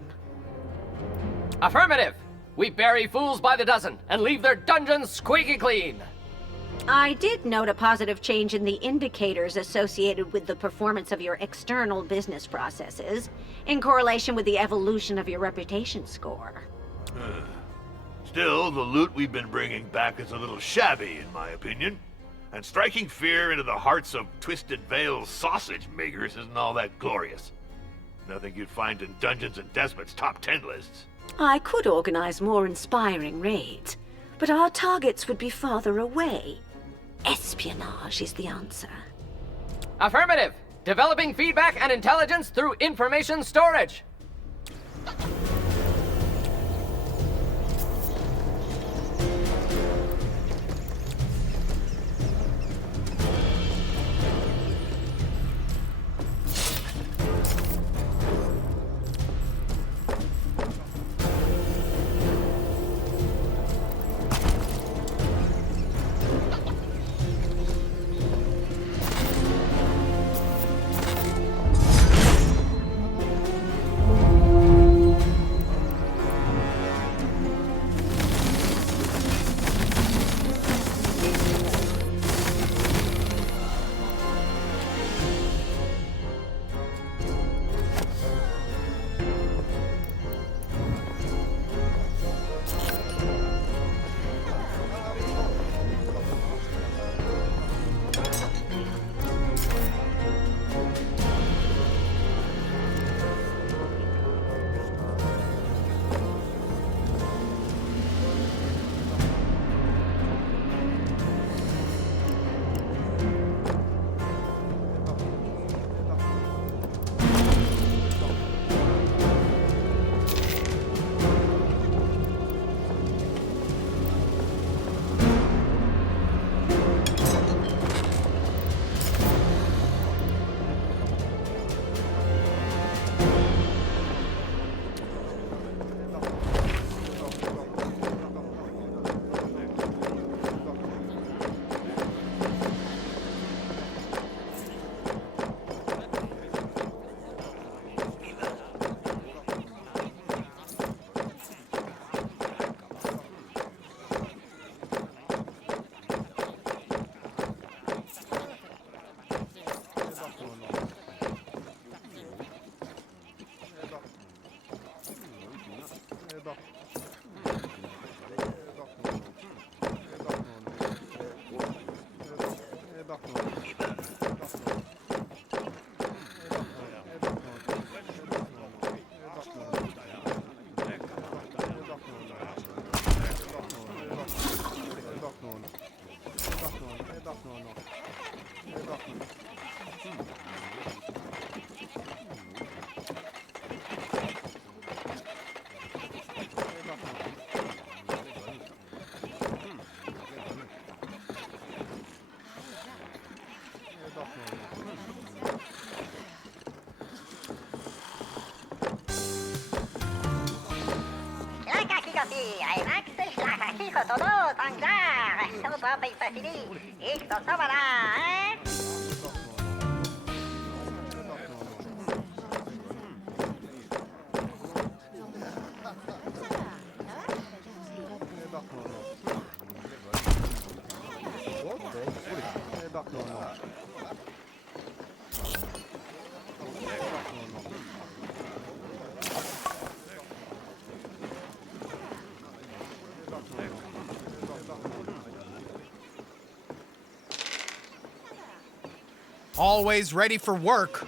Affirmative! We bury fools by the dozen and leave their dungeons squeaky clean. I did note a positive change in the indicators associated with the performance of your external business processes, in correlation with the evolution of your reputation score. Still, the loot we've been bringing back is a little shabby, in my opinion. And striking fear into the hearts of Twisted Veil's sausage makers isn't all that glorious. Nothing you'd find in Dungeons and Despots' top 10 lists. I could organize more inspiring raids, but our targets would be farther away. Espionage is the answer. Affirmative! Developing feedback and intelligence through information storage. Always ready for work.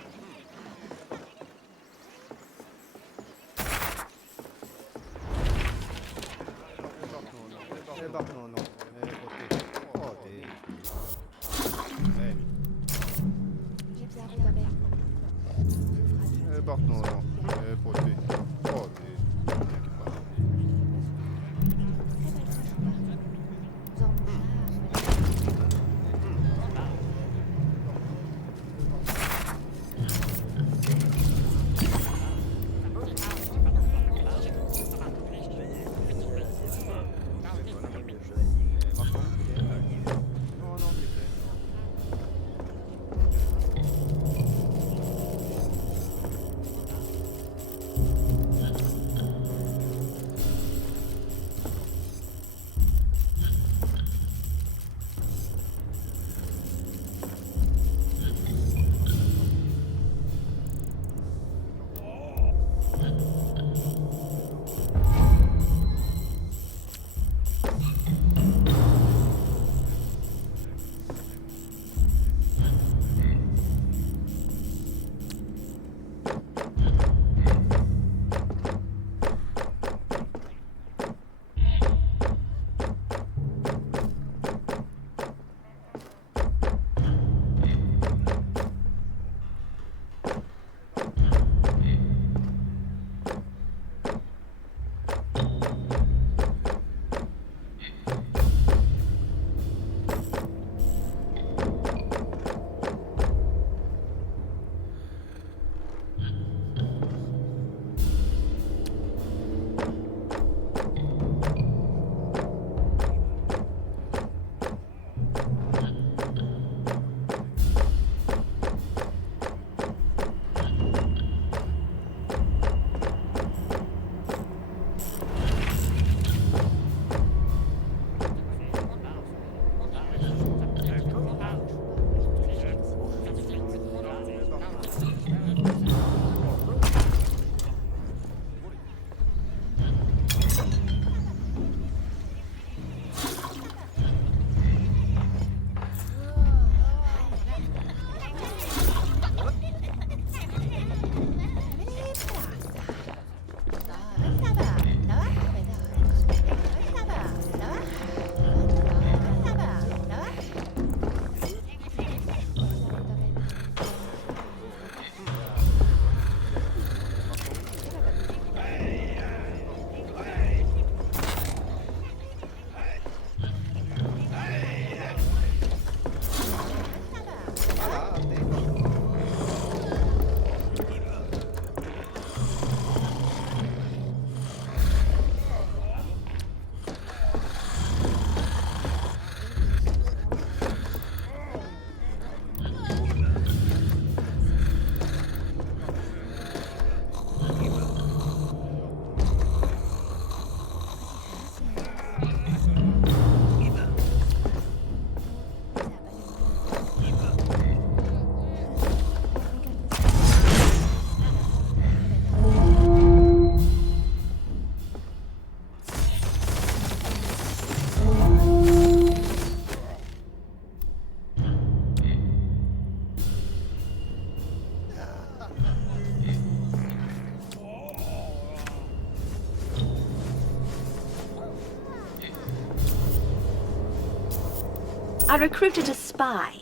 I recruited a spy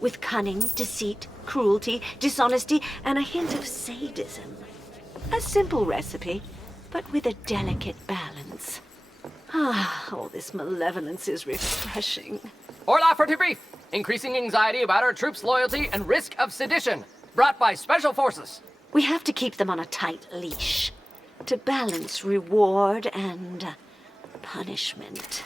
with cunning, deceit, cruelty, dishonesty, and a hint of sadism. A simple recipe, but with a delicate balance. Ah, all this malevolence is refreshing. Orla for debrief. Increasing anxiety about our troops' loyalty and risk of sedition. Brought by Special Forces. We have to keep them on a tight leash to balance reward and punishment.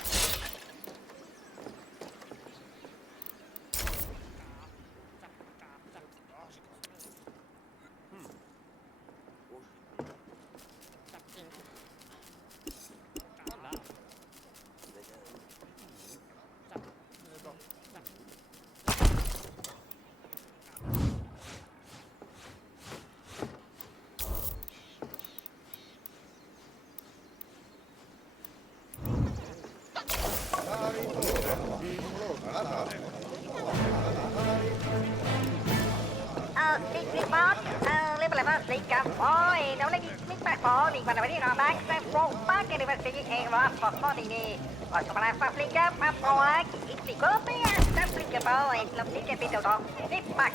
Đi boss, lên mà boss, đi cầm ôi, đâu lấy miếng bạc bỏ đi mà đâu đi rồi bác, sẽ phố bác cái điều gì em rồi, bỏ đi đi, rồi xong là phát linh cấp, bỏ ít đi có bé, đáp linh cấp bỏ, làm gì cái video đó, đi bạc,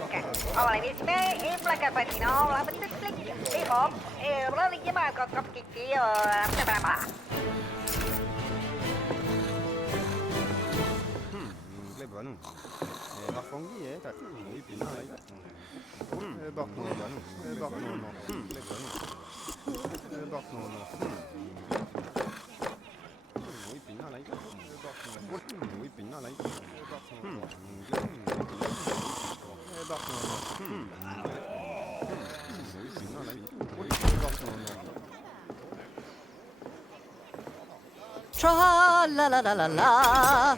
lại đi xe, em là cái phần nó là mình thích linh, đi hộp, nó linh với bạn còn có cái kia, làm bà. Tra la la la la la.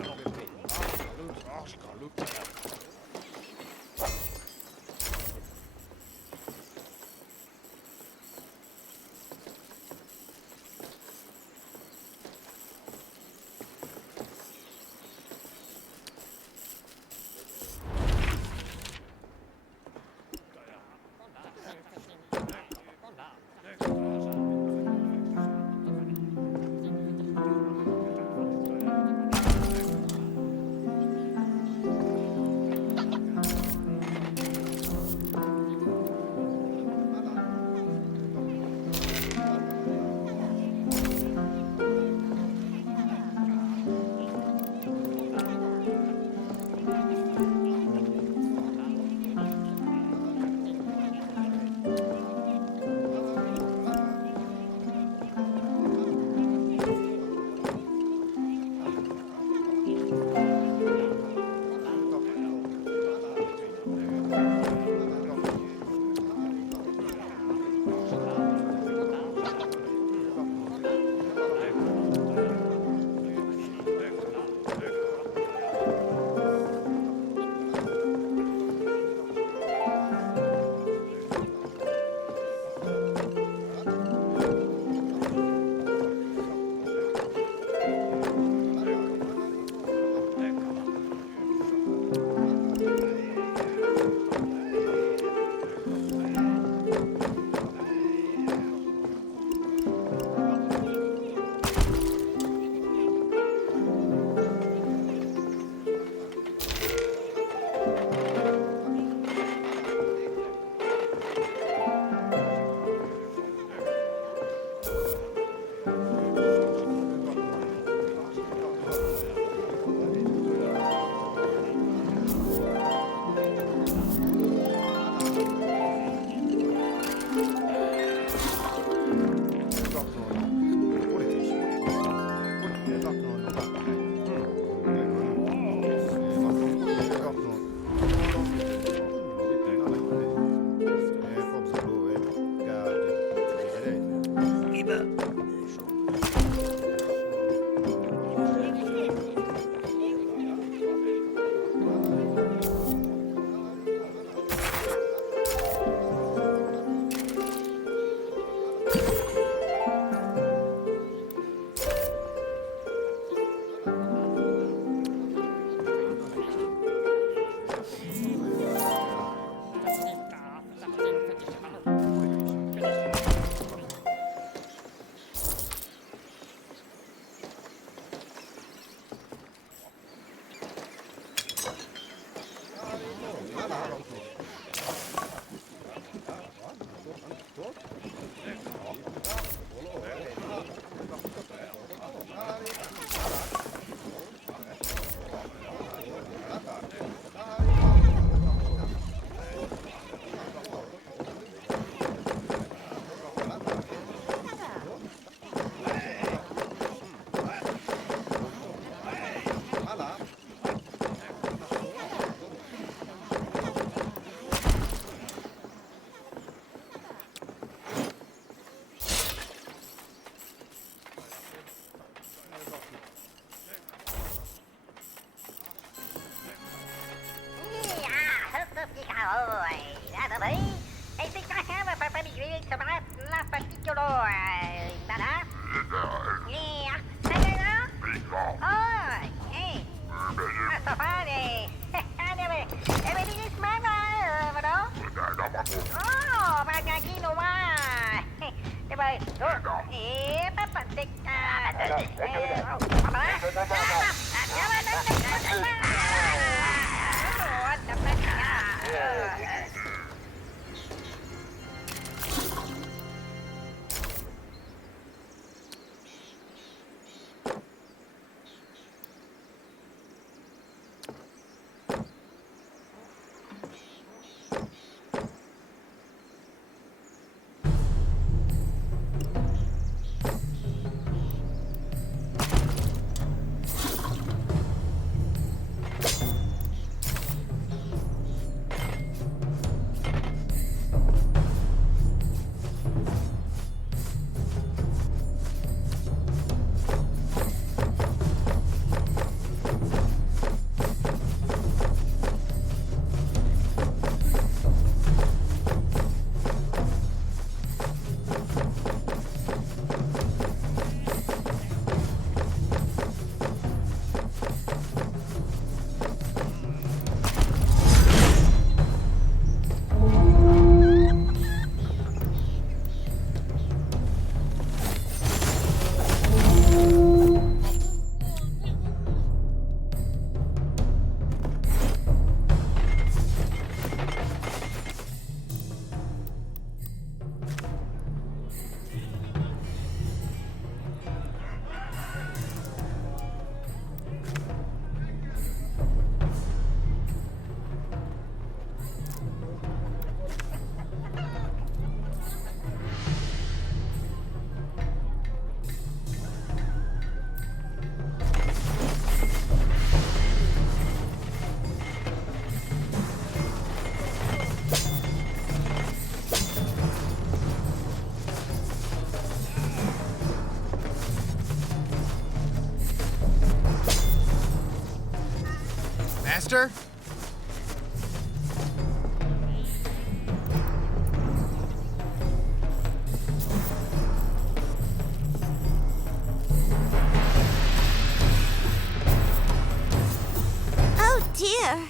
Master? Oh dear.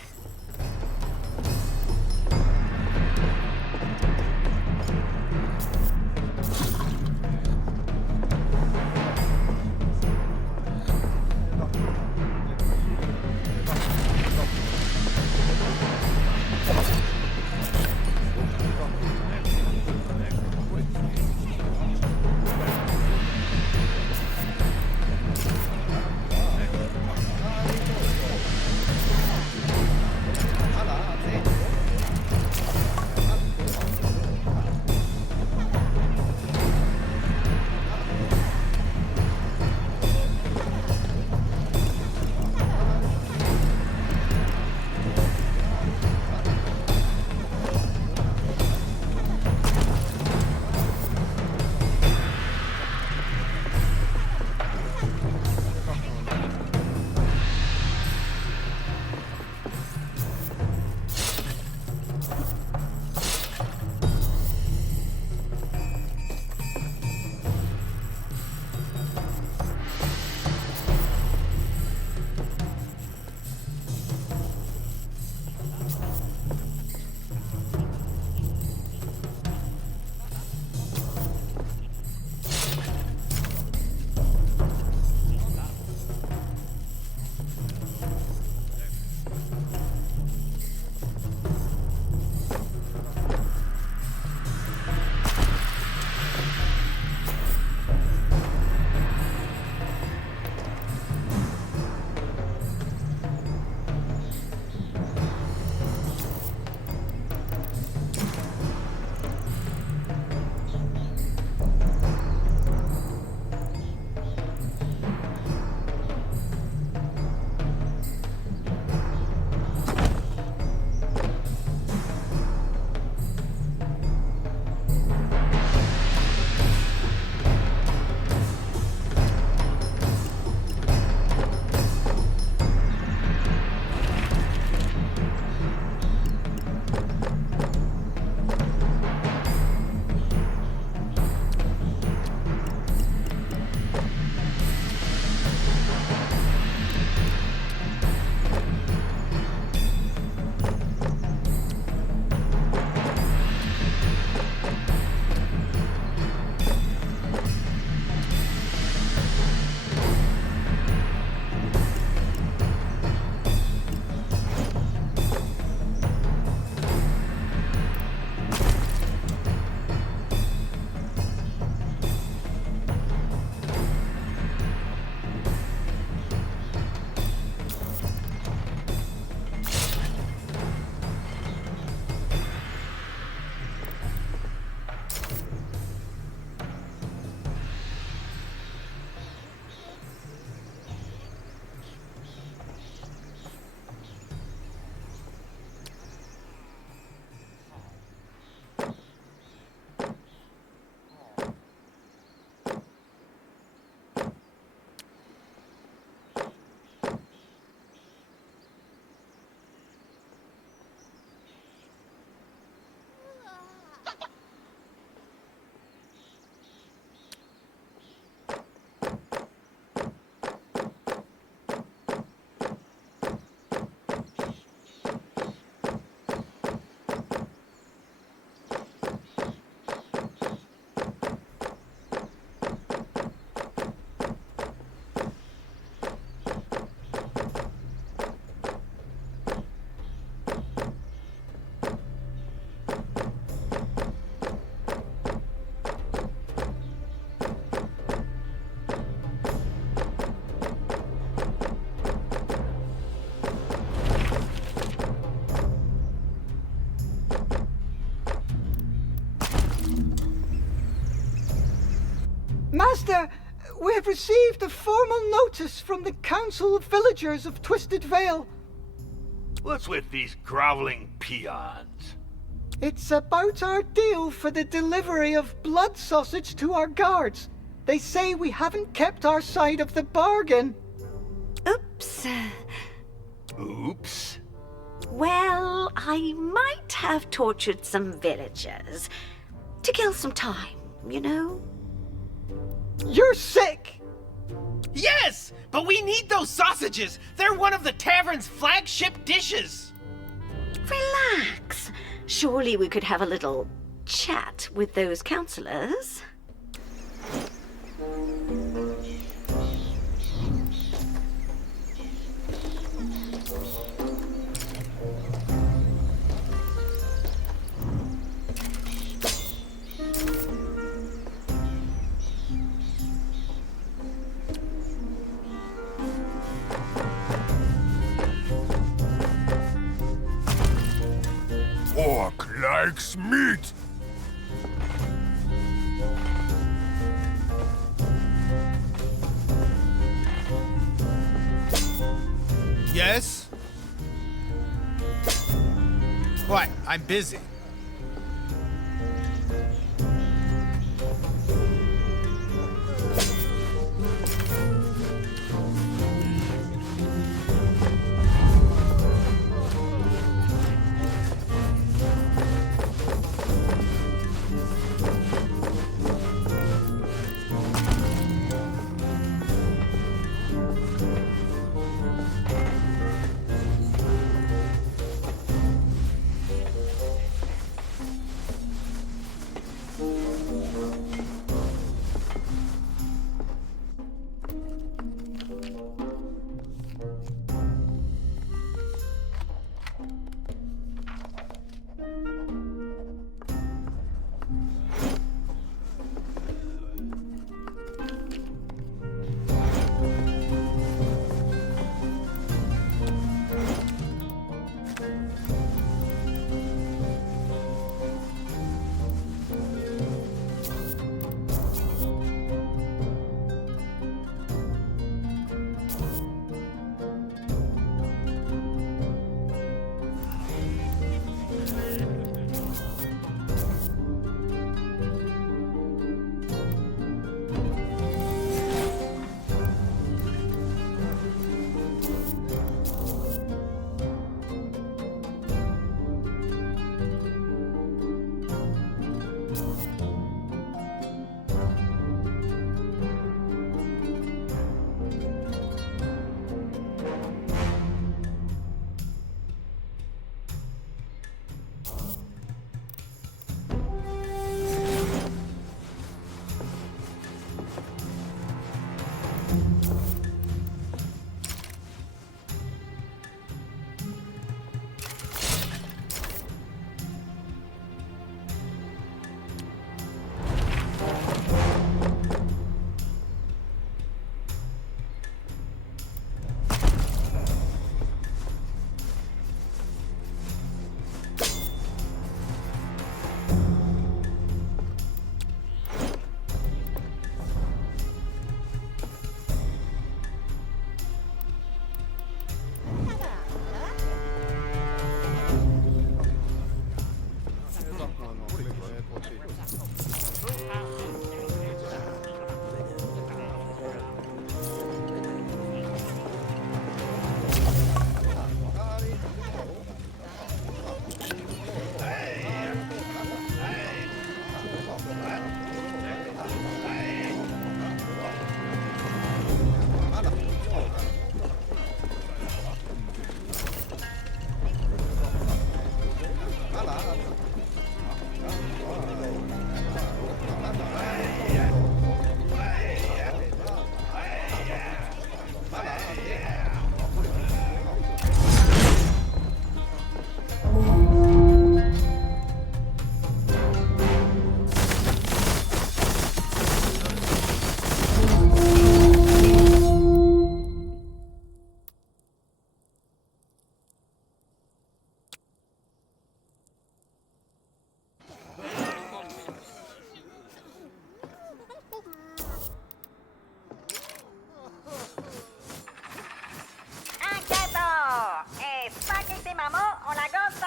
Master, we have received a formal notice from the Council of Villagers of Twisted Vale. What's with these groveling peons? It's about our deal for the delivery of blood sausage to our guards. They say we haven't kept our side of the bargain. Oops. Oops. Well, I might have tortured some villagers. To kill some time, you know? You're sick! Yes, but we need those sausages. They're one of the tavern's flagship dishes. Relax. Surely we could have a little chat with those counselors. Pork likes meat. Yes? What? I'm busy.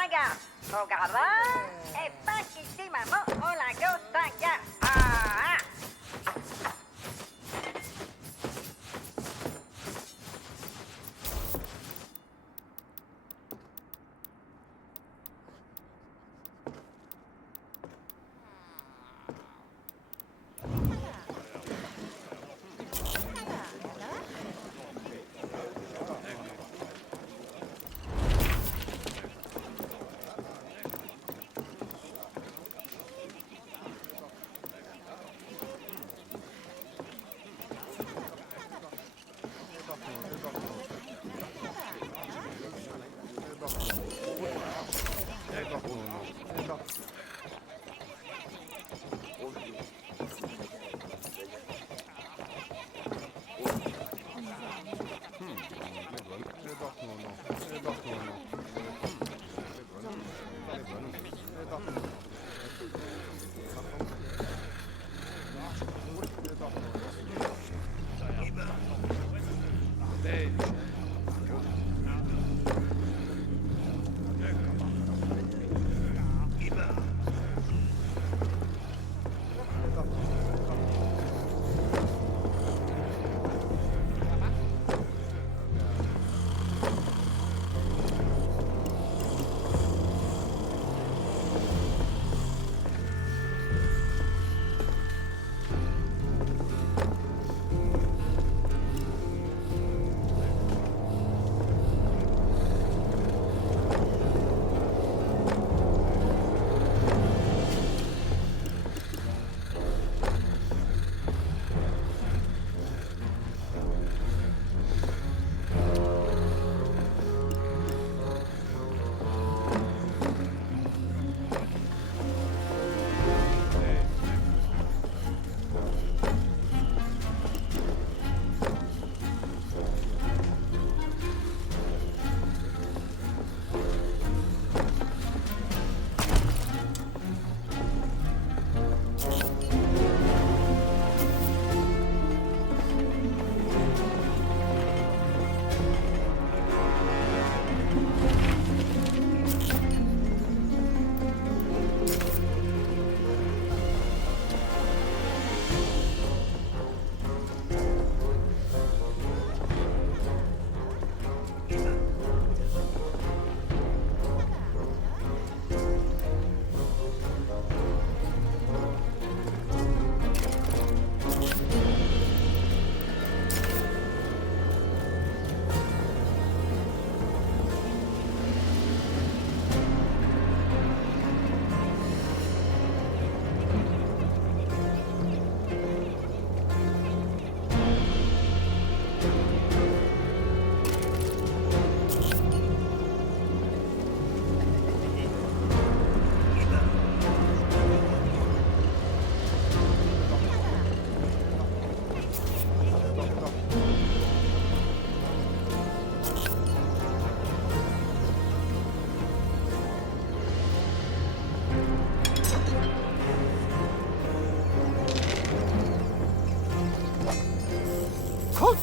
regarde. Regarde là. Et pas qu'ici, maman, on la go t'inquiète. Ah, ah.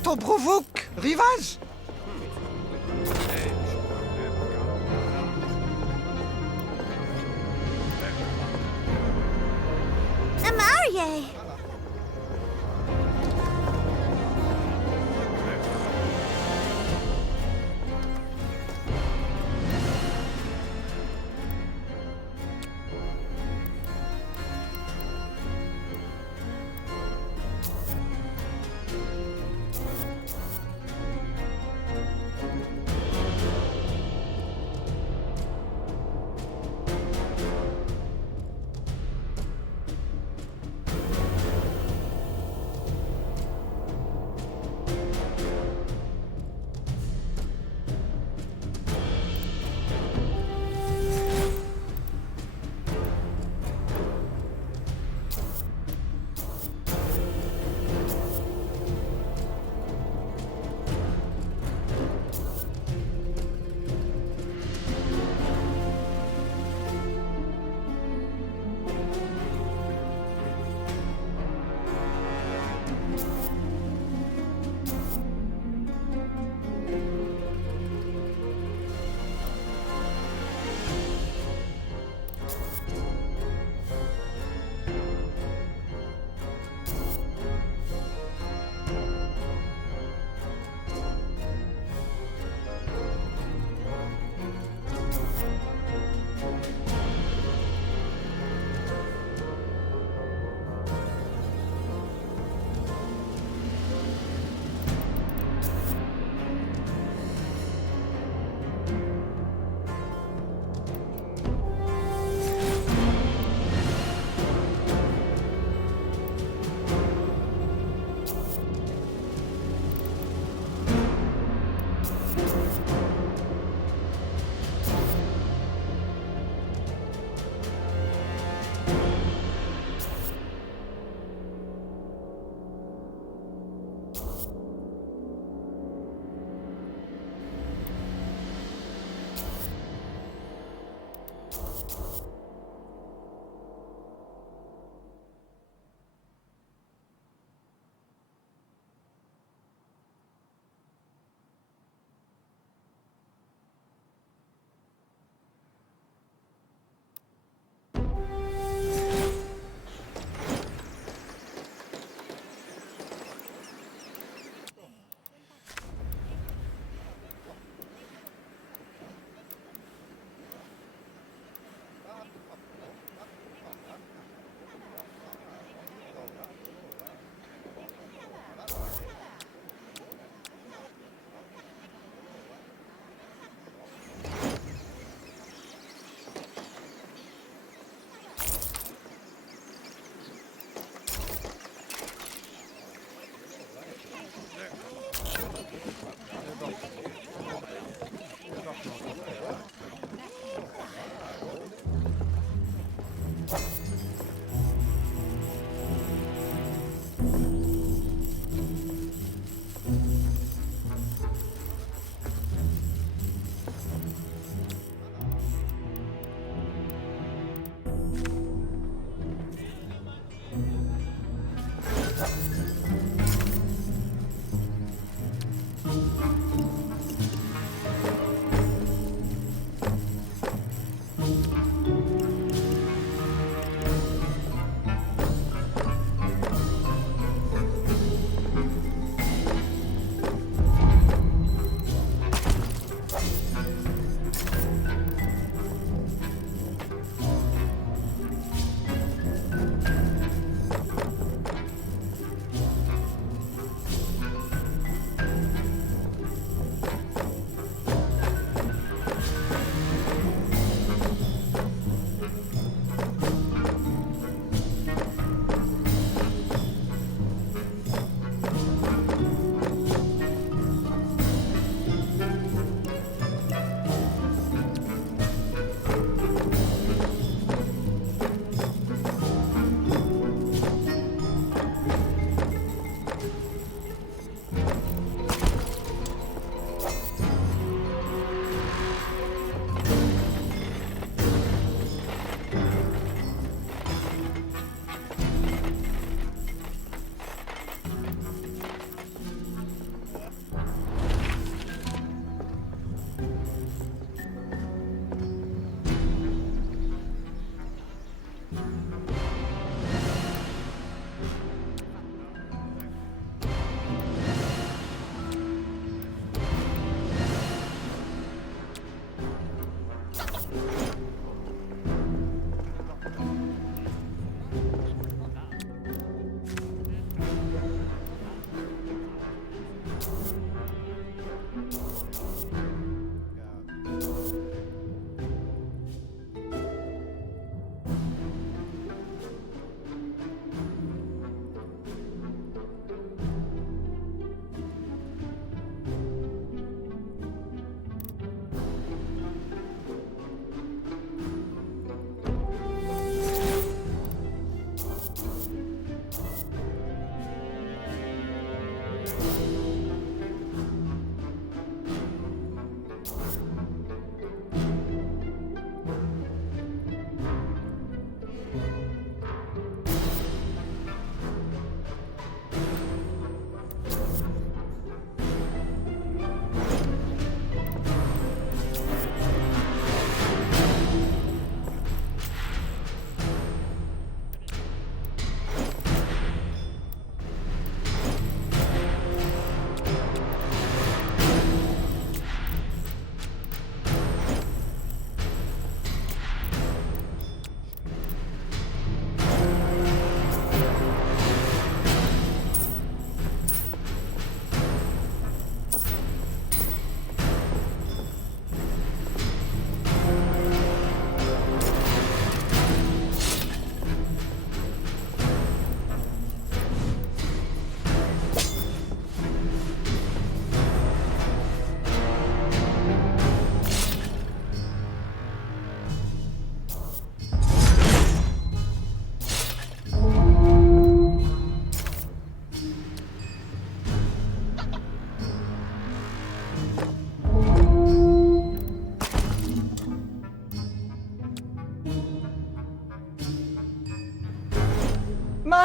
Dobrowuk, Rivaz? Amarie!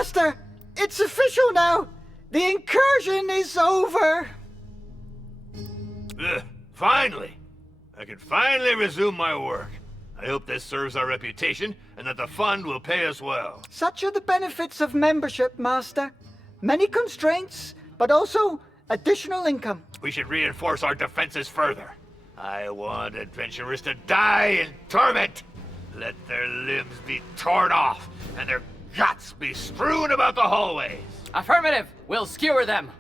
Master! It's official now! The incursion is over! Finally! I can finally resume my work. I hope this serves our reputation and that the fund will pay us well. Such are the benefits of membership, Master. Many constraints, but also additional income. We should reinforce our defenses further. I want adventurers to die in torment. Let their limbs be torn off and their guts be strewn about the hallways. Affirmative! We'll skewer them!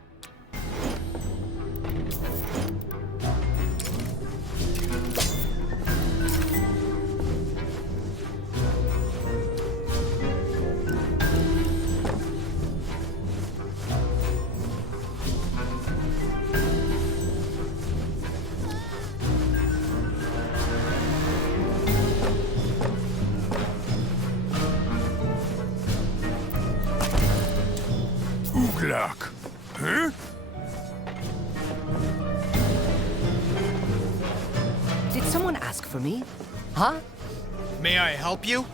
Uglak. Huh? Did someone ask for me? Huh? May I help you?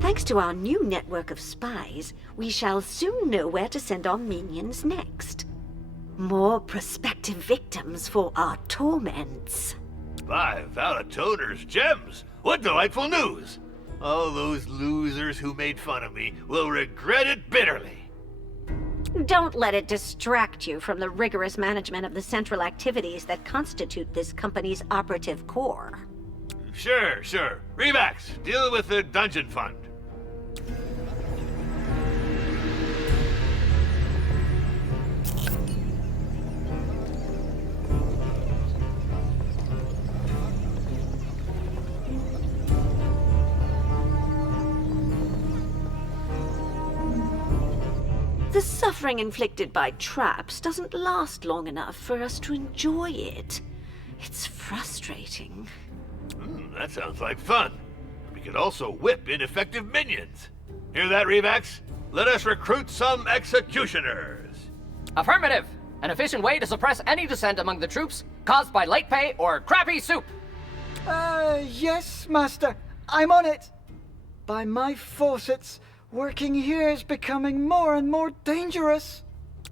Thanks to our new network of spies, we shall soon know where to send our minions next. More prospective victims for our torments. 5 Valatoner's gems! What delightful news! All those losers who made fun of me will regret it bitterly. Don't let it distract you from the rigorous management of the central activities that constitute this company's operative core. Sure. Remax, deal with the dungeon fund. The suffering inflicted by traps doesn't last long enough for us to enjoy it. It's frustrating. That sounds like fun. We could also whip ineffective minions. Hear that, Revax? Let us recruit some executioners. Affirmative! An efficient way to suppress any dissent among the troops caused by late pay or crappy soup. Yes, Master. I'm on it. By my faucets, Working here is becoming more and more dangerous.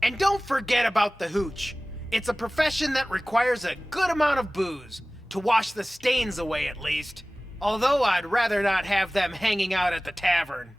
And don't forget about the hooch. It's a profession that requires a good amount of booze, to wash the stains away at least. Although I'd rather not have them hanging out at the tavern.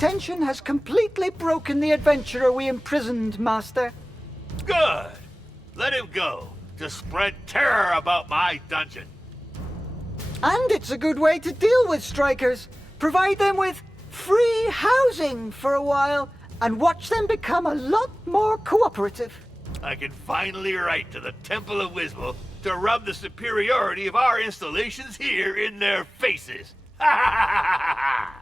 Detention has completely broken the adventurer we imprisoned, Master. Good. Let him go. to spread terror about my dungeon. And it's a good way to deal with strikers. Provide them with free housing for a while and watch them become a lot more cooperative. I can finally write to the Temple of Wismal to rub the superiority of our installations here in their faces. Ha ha ha ha ha!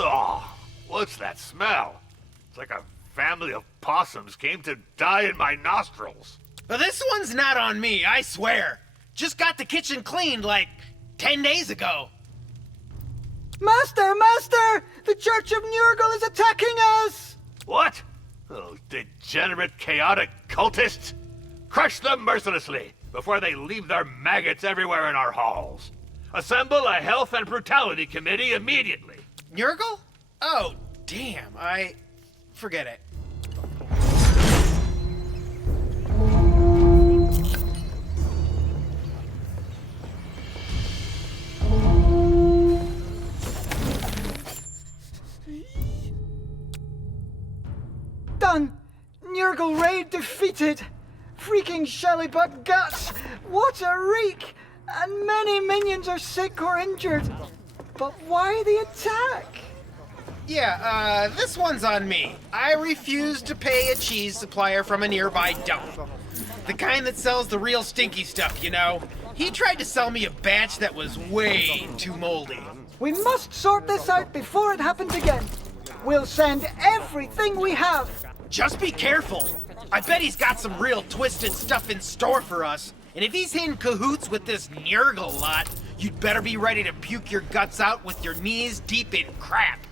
Oh, what's that smell? It's like a family of possums came to die in my nostrils. Well, this one's not on me, I swear. Just got the kitchen cleaned like 10 days ago. Master! Master! The Church of Nurgle is attacking us! What? Oh, degenerate, chaotic cultists! Crush them mercilessly before they leave their maggots everywhere in our halls. Assemble a health and brutality committee immediately. Nurgle? Oh, damn, forget it. Done! Nurgle raid defeated! Freaking Shellybutt guts! What a reek! And many minions are sick or injured. But why the attack? Yeah, this one's on me. I refused to pay a cheese supplier from a nearby dump. The kind that sells the real stinky stuff, you know? He tried to sell me a batch that was way too moldy. We must sort this out before it happens again. We'll send everything we have. Just be careful. I bet he's got some real twisted stuff in store for us. And if he's in cahoots with this Nurgle lot, you'd better be ready to puke your guts out with your knees deep in crap.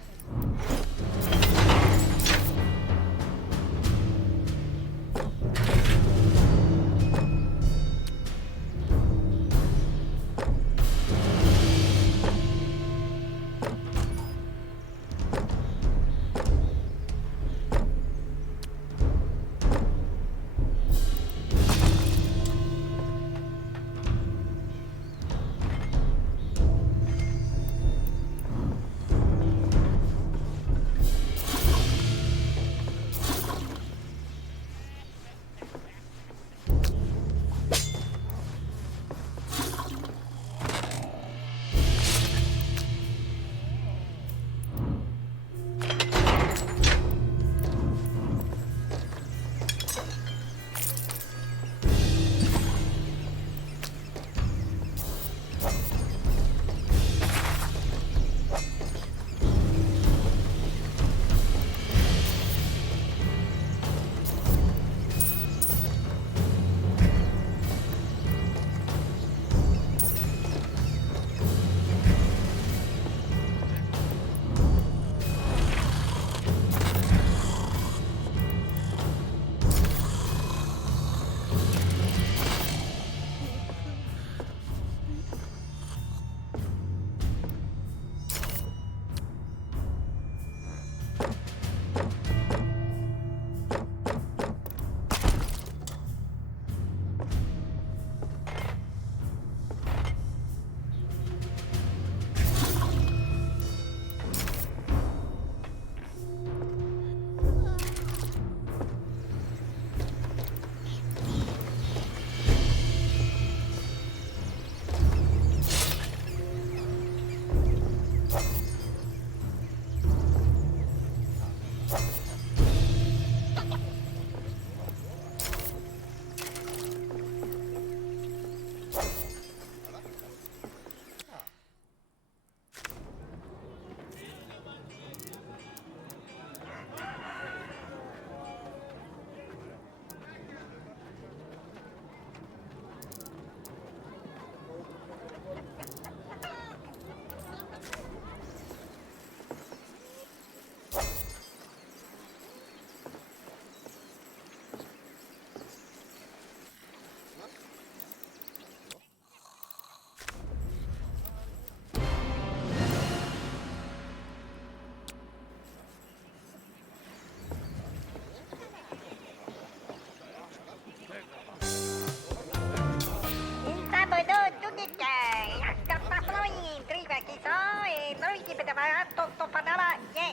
to Panama, yeah.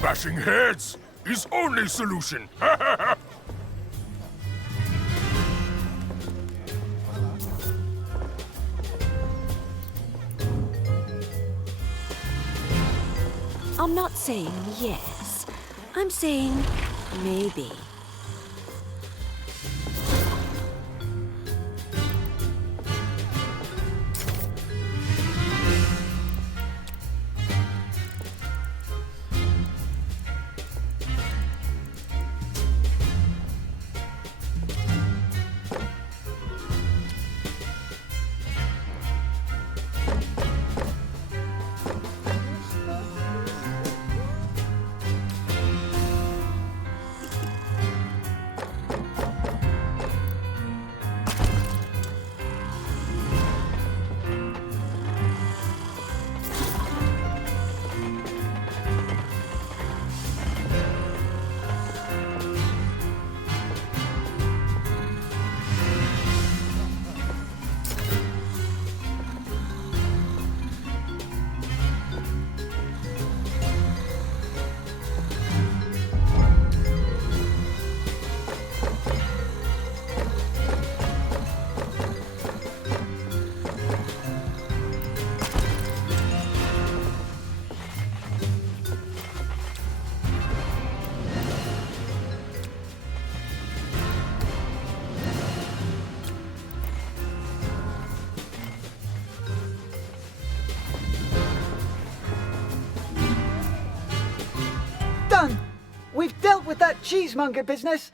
Bashing heads is only solution. I'm not saying yes. I'm saying maybe. Done! We've dealt with that cheesemonger business.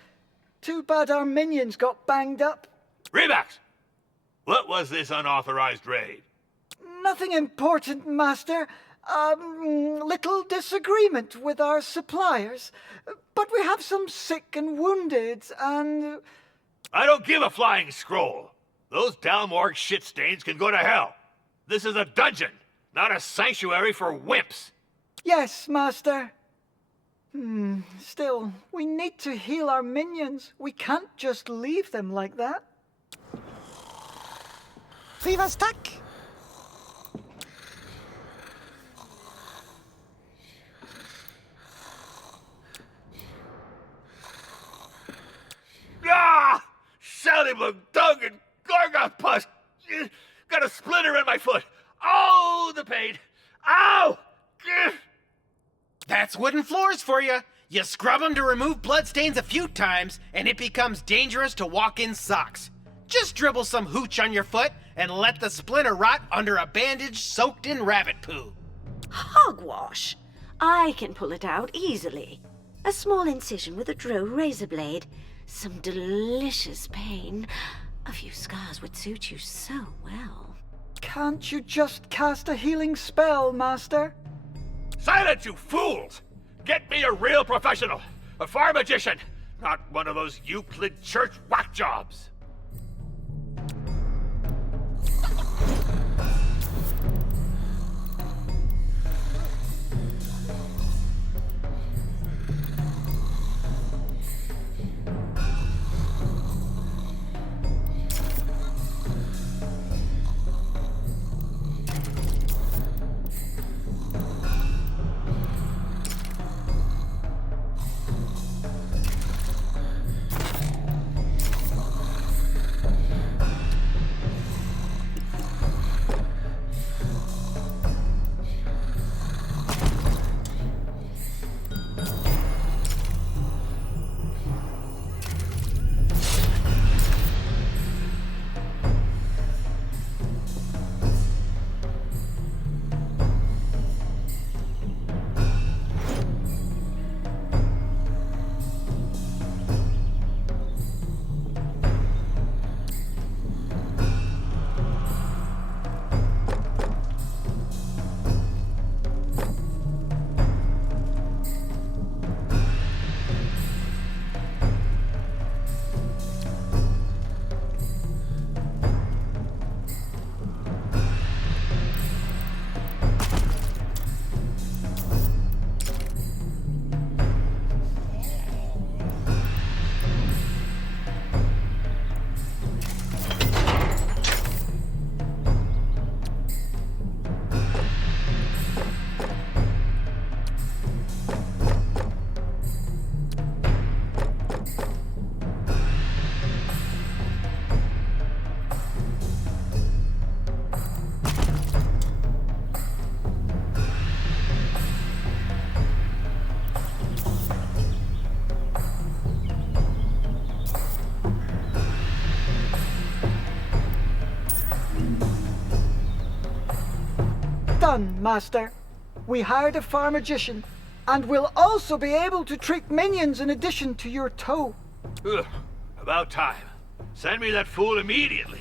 Too bad our minions got banged up. Remax! What was this unauthorized raid? Nothing important, Master. Little disagreement with our suppliers. But we have some sick and wounded, and... I don't give a flying scroll. Those Dalmorg shit stains can go to hell. This is a dungeon, not a sanctuary for wimps. Yes, Master. Still, we need to heal our minions. We can't just leave them like that. Fivas tack! Ah! Sallybug, dung, and gargoth pus! Got a splinter in my foot! Oh, the pain! Ow! That's wooden floors for you. You scrub them to remove bloodstains a few times, and it becomes dangerous to walk in socks. Just dribble some hooch on your foot and let the splinter rot under a bandage soaked in rabbit poo. Hogwash! I can pull it out easily. A small incision with a drow razor blade. Some delicious pain. A few scars would suit you so well. Can't you just cast a healing spell, Master? Silence, you fools! Get me a real professional, a fire magician, not one of those Euclid church whack jobs. Done, Master. We hired a farm magician, and we'll also be able to trick minions in addition to your toe. Ugh, about time. Send me that fool immediately.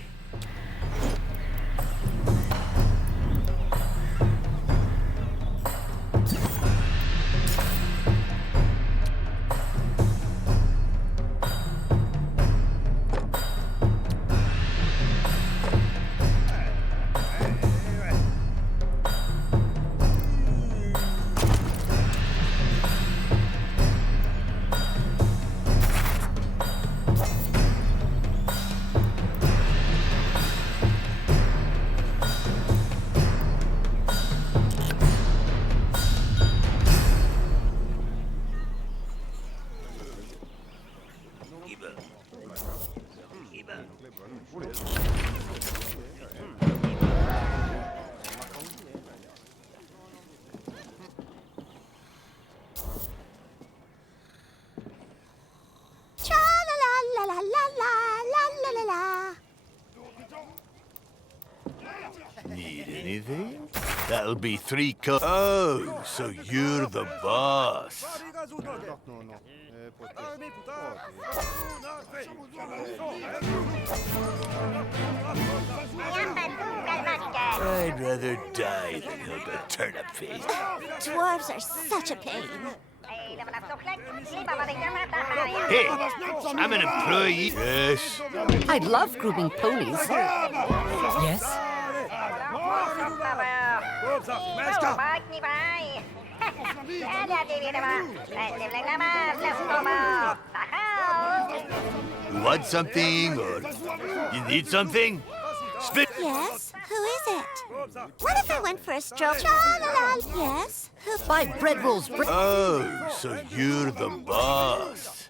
Tra la la la la la la la la. Need anything? That'll be 3 Oh, so you're the boss. I'd rather die than help a turnip face. Dwarves are such a pain. Hey, I'm an employee. Yes. I love grooming ponies. Yes? You want something or you need something? Spit. Yes? Who is it? What if I went for a stroll? Tra-la-la. Yes? Who? Buy bread rolls. Oh, so you're the boss.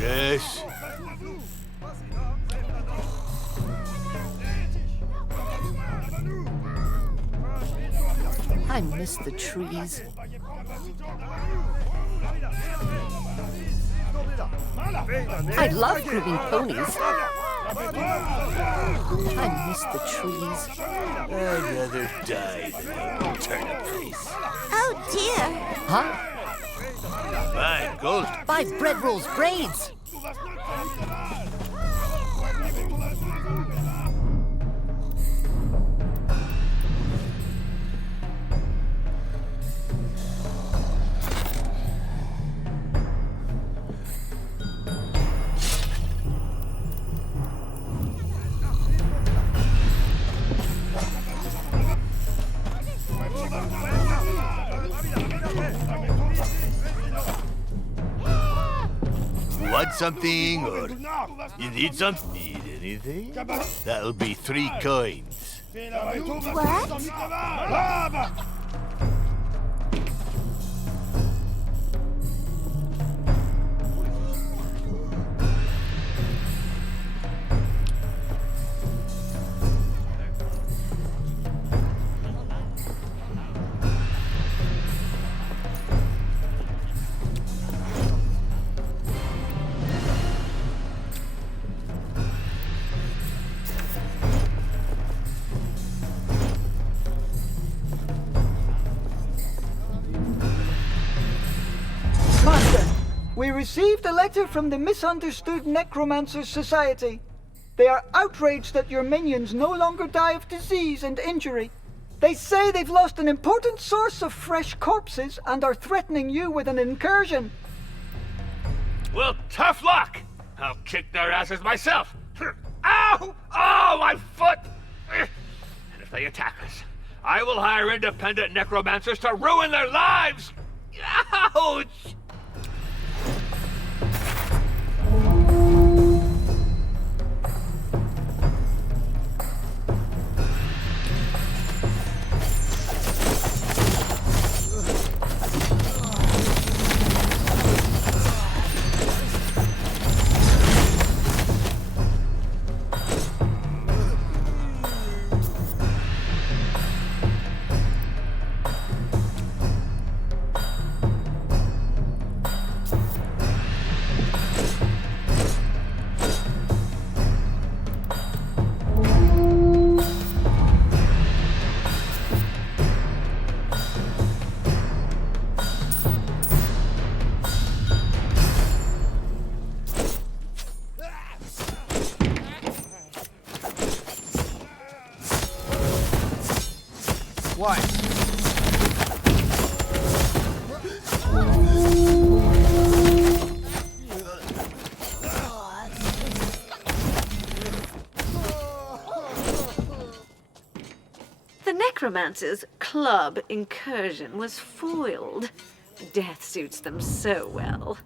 Yes. I miss the trees. I love grooming ponies. I miss the trees. I'd rather die than help a turnip face. Oh dear. Huh? Fine, gold. Buy bread rolls, braids. Want something or you need something? Need anything? That'll be 3 coins. What? Master, we received a letter from the Misunderstood Necromancers Society. They are outraged that your minions no longer die of disease and injury. They say they've lost an important source of fresh corpses and are threatening you with an incursion. Well, tough luck. kick their asses myself. Ow! Oh, my foot! And if they attack us, I will hire independent necromancers to ruin their lives! Ouch! What? The Necromancer's club incursion was foiled. Death suits them so well.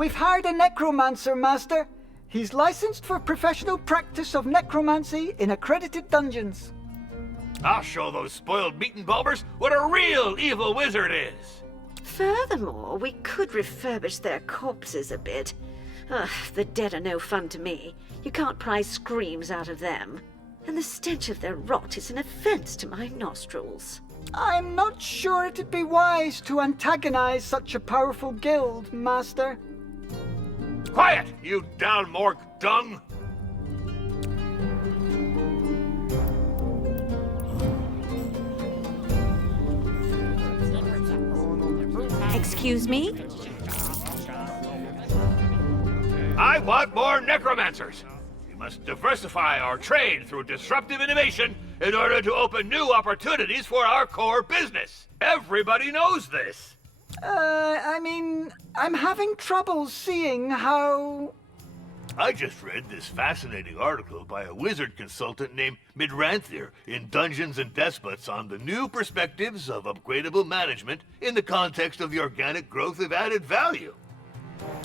We've hired a necromancer, Master. He's licensed for professional practice of necromancy in accredited dungeons. I'll show those spoiled meat and bulbers what a real evil wizard is. Furthermore, we could refurbish their corpses a bit. Ugh, the dead are no fun to me. You can't pry screams out of them. And the stench of their rot is an offense to my nostrils. I'm not sure it'd be wise to antagonize such a powerful guild, Master. Quiet, you down-morgue dung! Excuse me? I want more necromancers. We must diversify our trade through disruptive innovation in order to open new opportunities for our core business. Everybody knows this. I'm having trouble seeing how... I just read this fascinating article by a wizard consultant named Midranthir in Dungeons and Despots on the new perspectives of upgradable management in the context of the organic growth of added value.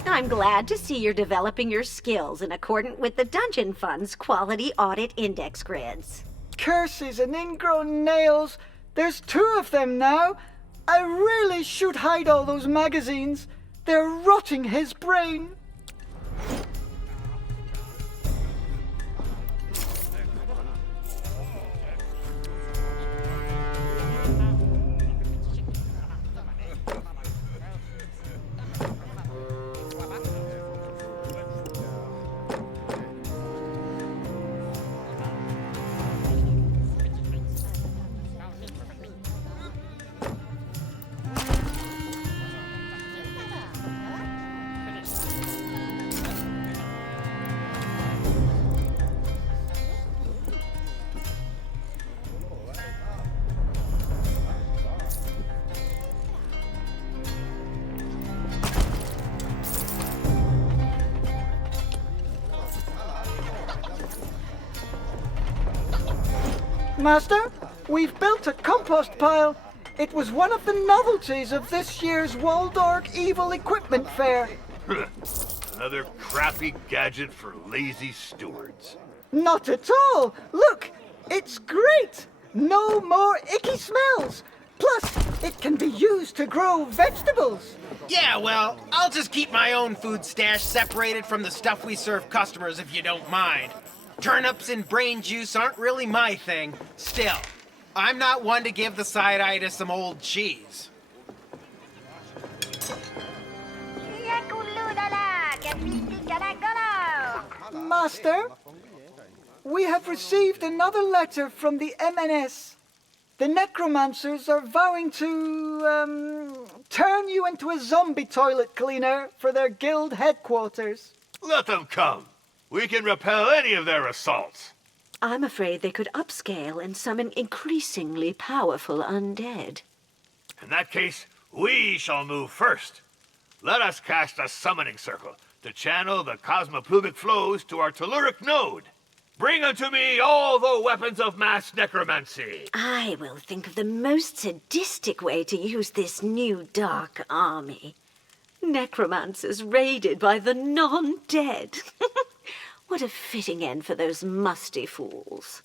I'm glad to see you're developing your skills in accordance with the Dungeon Fund's Quality Audit Index grids. Curses and ingrown nails. There's 2 of them now. I really should hide all those magazines. They're rotting his brain. Master, we've built a compost pile. It was one of the novelties of this year's Waldorg Evil Equipment Fair. Another crappy gadget for lazy stewards. Not at all. Look, it's great. No more icky smells. Plus, it can be used to grow vegetables. Yeah, well, I'll just keep my own food stash separated from the stuff we serve customers if you don't mind. Turnips and brain juice aren't really my thing. Still, I'm not one to give the side eye to some old cheese. Master, we have received another letter from the MNS. The necromancers are vowing to, turn you into a zombie toilet cleaner for their guild headquarters. Let them come. We can repel any of their assaults. I'm afraid they could upscale and summon increasingly powerful undead. In that case, we shall move first. Let us cast a summoning circle to channel the cosmoplumic flows to our telluric node. Bring unto me all the weapons of mass necromancy. I will think of the most sadistic way to use this new dark army. Necromancers raided by the non-dead. What a fitting end for those musty fools.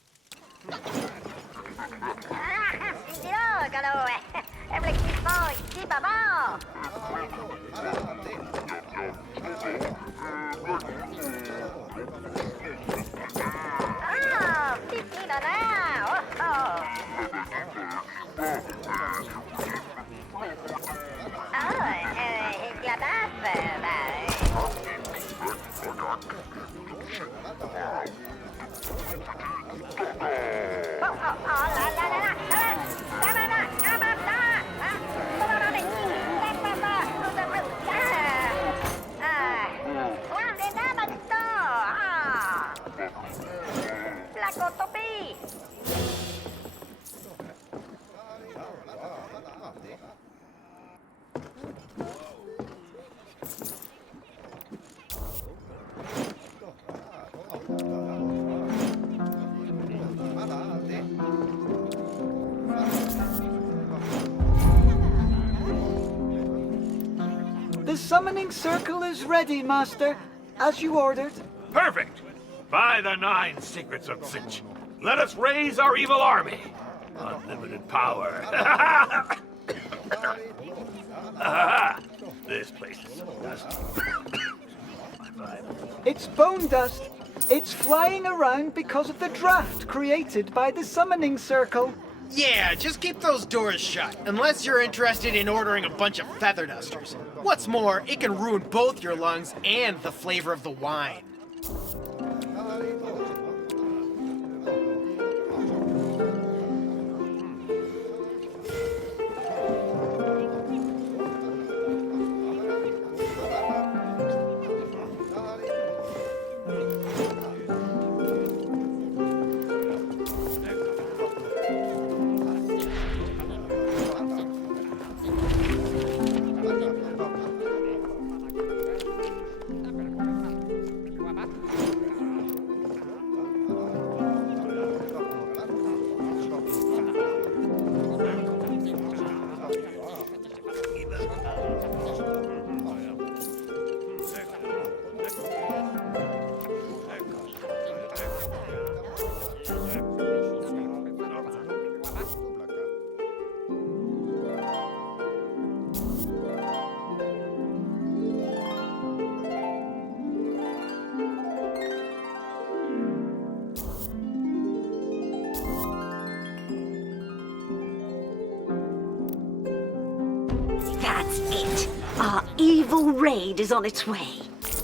The summoning circle is ready, Master, as you ordered. Perfect. By the 9 secrets of Sich, let us raise our evil army. Unlimited power. This place is so dusty. It's bone dust. It's flying around because of the draft created by the summoning circle. Yeah, just keep those doors shut, unless you're interested in ordering a bunch of feather dusters. What's more, it can ruin both your lungs and the flavor of the wine. That's it. Our evil raid is on its way.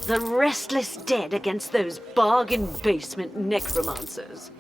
The restless dead against those bargain basement necromancers.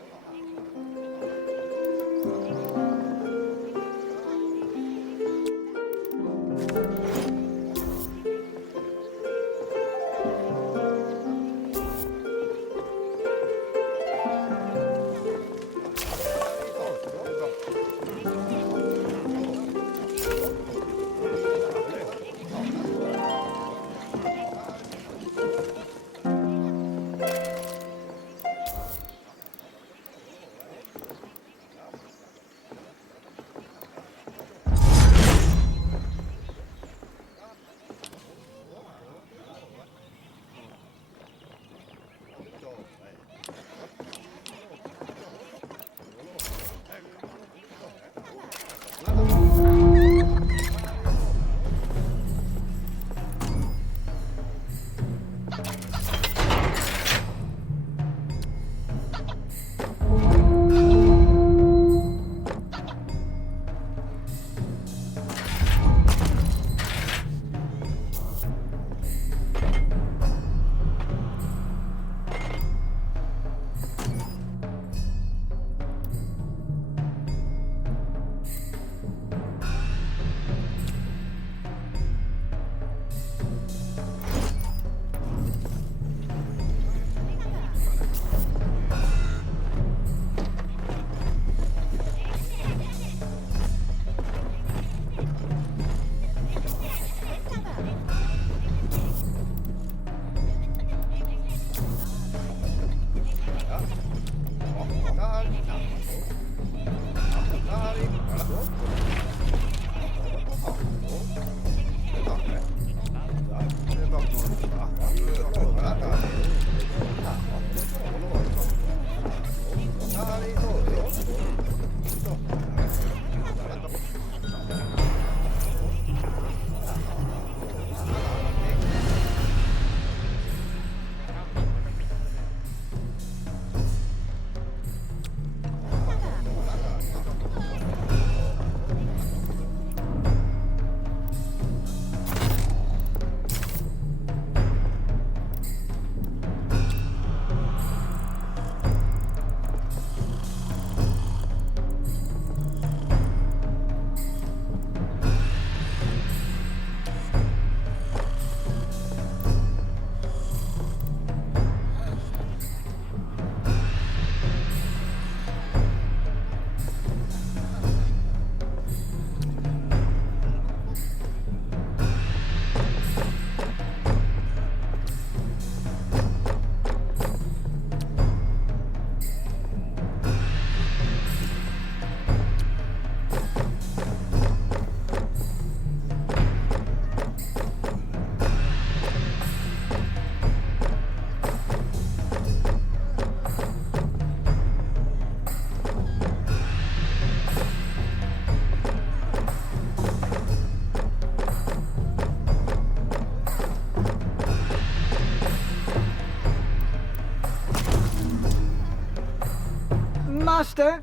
Master,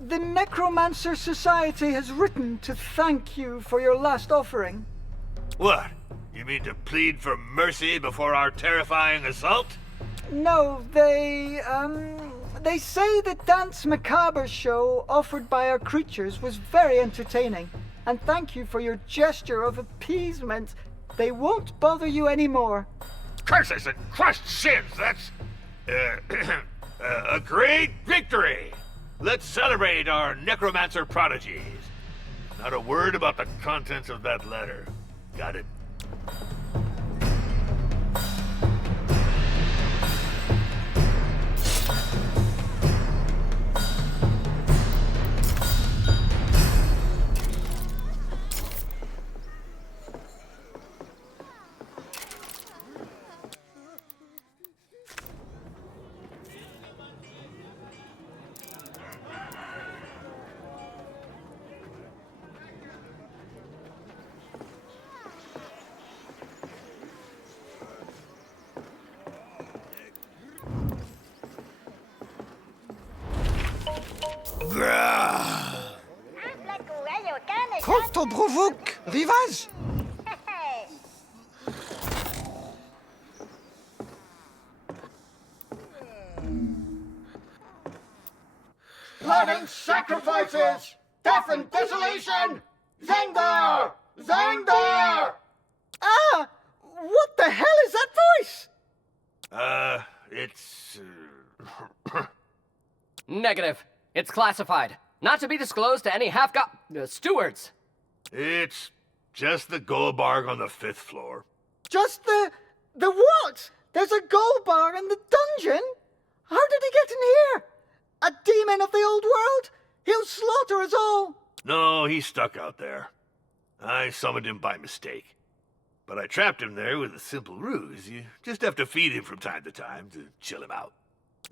the Necromancer Society has written to thank you for your last offering. What? You mean to plead for mercy before our terrifying assault? No, they say the Dance Macabre show offered by our creatures was very entertaining, and thank you for your gesture of appeasement. They won't bother you anymore. Curses and crushed sins, that's... a great victory! Let's celebrate our necromancer prodigies. Not a word about the contents of that letter. Got it? Artefacts, Rivaz! Planning sacrifices! Death and desolation! Zangdar! Zangdar! Ah! What the hell is that voice? It's... Negative. It's classified. Not to be disclosed to any half-god... stewards. It's just the gold bar on the 5th floor. Just the what? There's a gold bar in the dungeon? How did he get in here? A demon of the old world? He'll slaughter us all. No, he's stuck out there. I summoned him by mistake. But I trapped him there with a simple ruse. You just have to feed him from time to time to chill him out.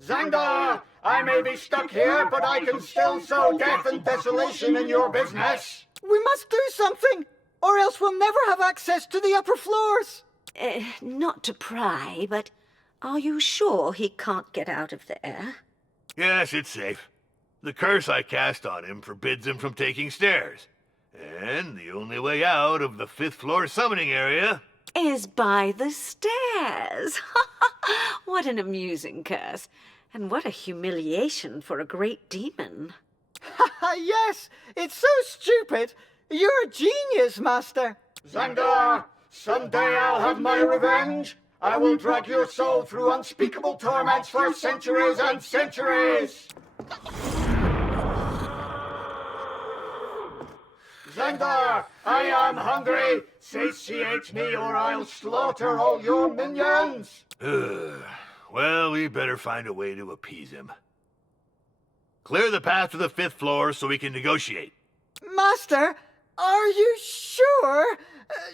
Zangdar, I may be stuck here, but I can still sow death and desolation in your business. We must do something, or else we'll never have access to the upper floors. Not to pry, but are you sure he can't get out of there? Yes, it's safe. The curse I cast on him forbids him from taking stairs. And the only way out of the 5th floor summoning area... is by the stairs. What an amusing curse. And what a humiliation for a great demon. Yes, it's so stupid. You're a genius, Master. Zangdar, someday I'll have my revenge. I will drag your soul through unspeakable torments for centuries and centuries. Zangdar, I am hungry. Satiate me or I'll slaughter all your minions. Well, we better find a way to appease him. Clear the path to the 5th floor so we can negotiate. Master, are you sure?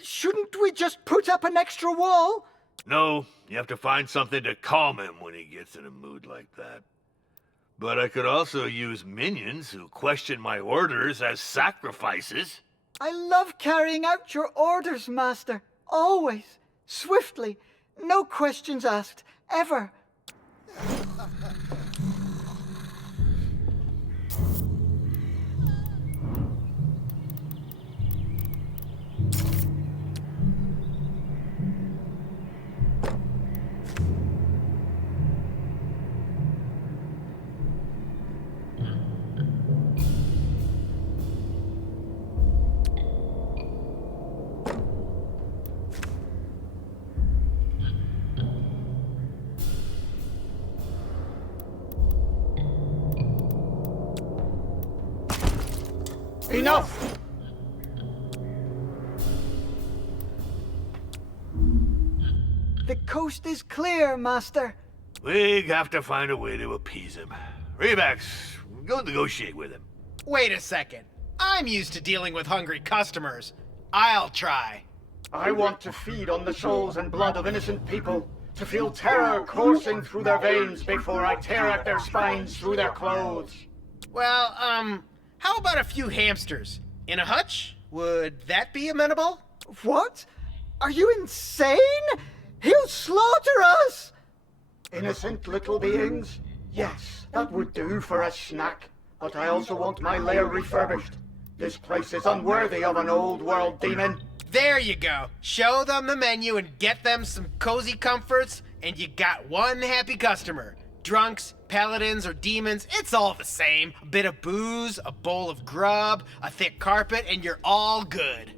Shouldn't we just put up an extra wall? No, you have to find something to calm him when he gets in a mood like that. But I could also use minions who question my orders as sacrifices. I love carrying out your orders, Master. Always. Swiftly. No questions asked. Ever. Enough! The coast is clear, Master. We have to find a way to appease him. Revax, go negotiate with him. Wait a second. I'm used to dealing with hungry customers. I'll try. I want to feed on the souls and blood of innocent people, to feel terror coursing through their veins before I tear out their spines through their clothes. Well, how about a few hamsters? In a hutch? Would that be amenable? What? Are you insane? He'll slaughter us! Innocent little beings? Yes, that would do for a snack. but I also want my lair refurbished. This place is unworthy of an old world demon. There you go. Show them the menu and get them some cozy comforts, and you got one happy customer. Drunks, paladins, or demons, it's all the same. A bit of booze, a bowl of grub, a thick carpet, and you're all good.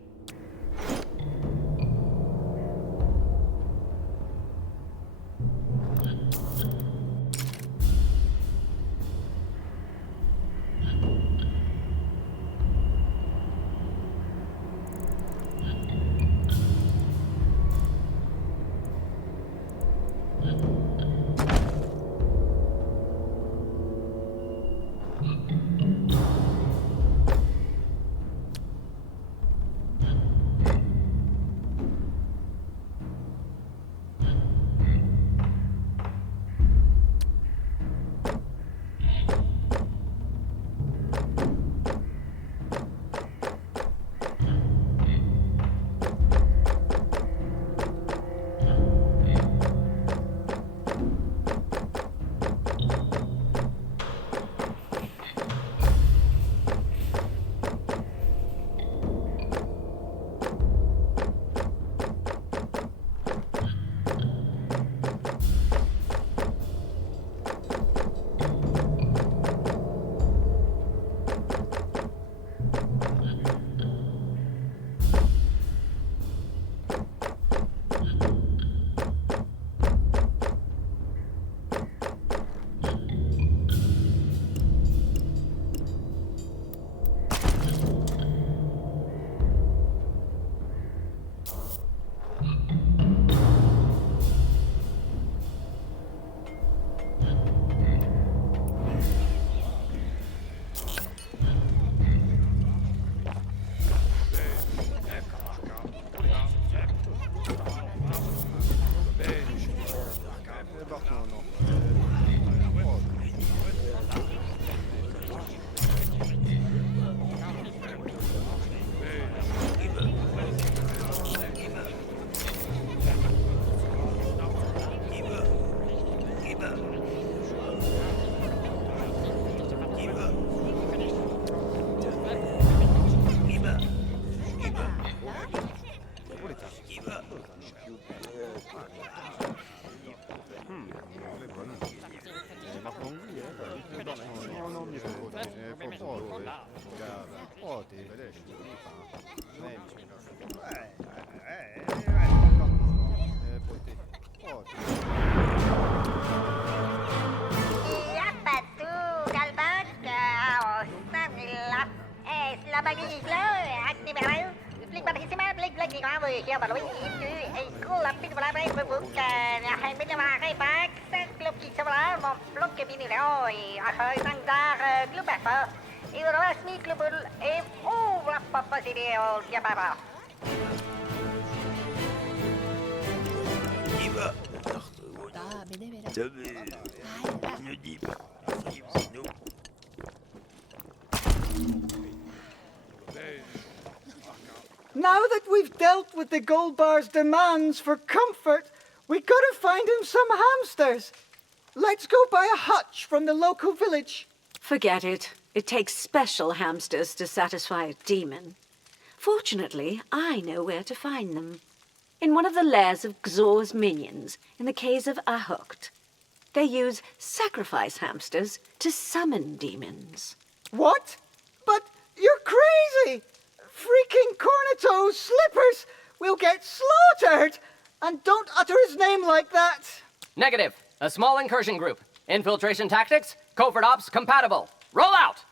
Now that we've dealt with the gold bar's demands for comfort, we gotta find him some hamsters. Let's go buy a hutch from the local village. Forget it. It takes special hamsters to satisfy a demon. Fortunately, I know where to find them. In one of the lairs of Xor's minions, in the caves of Naheulbeuk. They use sacrifice hamsters to summon demons. What? But you're crazy! Freaking Corneto's slippers will get slaughtered! And don't utter his name like that! Negative. A small incursion group. Infiltration tactics, covert ops compatible. Roll out!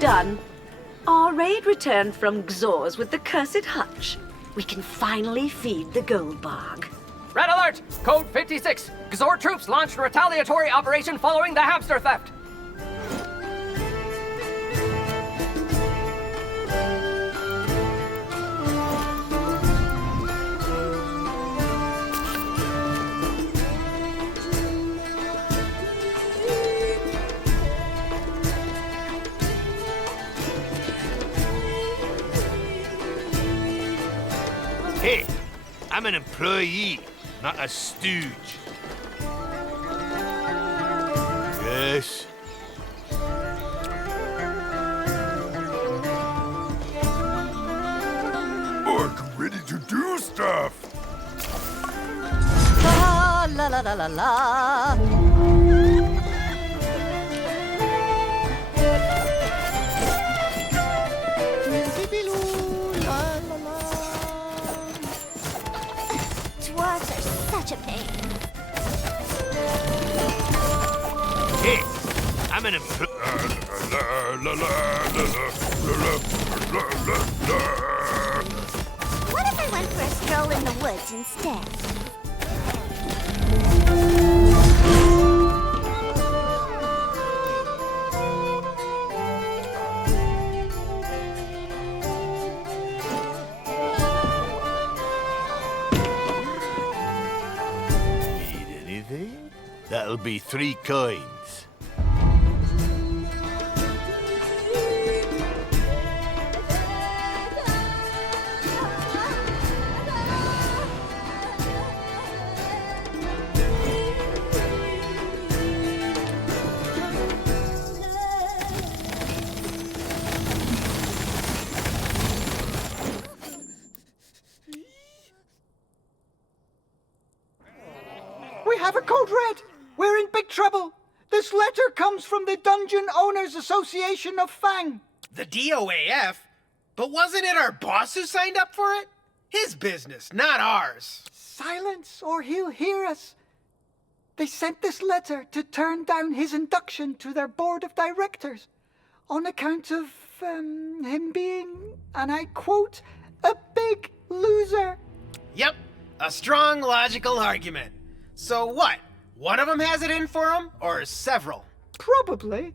Done. Our raid returned from Xor's with the cursed hutch. We can finally feed the gold bog. Red alert! Code 56. Xor troops launched retaliatory operation following the hamster theft. Hey, I'm an employee, not a stooge. Yes. Are you ready to new stuff! La la la la la la. Dwarves are such a pain. Hey, I'm in a... What if I went for a stroll in the woods instead? Need anything? That'll be 3 coins. We have a code red. We're in big trouble. This letter comes from the Dungeon Owners Association of Fang. The DOAF? But wasn't it our boss who signed up for it? His business, not ours. Silence or he'll hear us. They sent this letter to turn down his induction to their board of directors on account of him being, and I quote, a big loser. Yep, a strong logical argument. So what? One of them has it in for him, or several? Probably.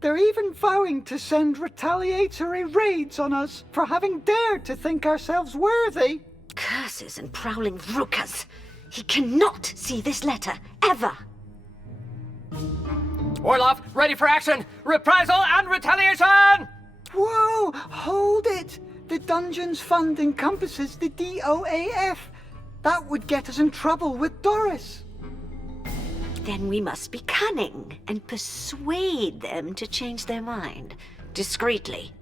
They're even vowing to send retaliatory raids on us for having dared to think ourselves worthy. Curses and prowling rookas. He cannot see this letter, ever. Orloff, ready for action! Reprisal and retaliation! Whoa, hold it. The Dungeons Fund encompasses the DOAF. That would get us in trouble with Doris. Then we must be cunning and persuade them to change their mind. Discreetly.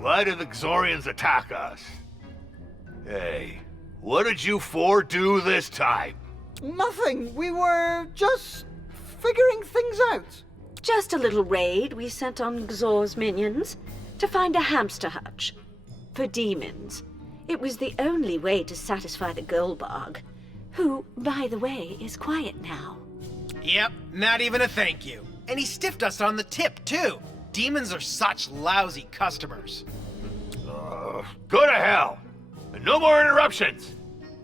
Why did the Xorians attack us? Hey, what did you four do this time? Nothing. We were just figuring things out. Just a little raid we sent on Xor's minions to find a hamster hutch. For demons. It was the only way to satisfy the Goldbog, who, by the way, is quiet now. Yep, not even a thank you. And he stiffed us on the tip, too. Demons are such lousy customers. Go to hell! And no more interruptions!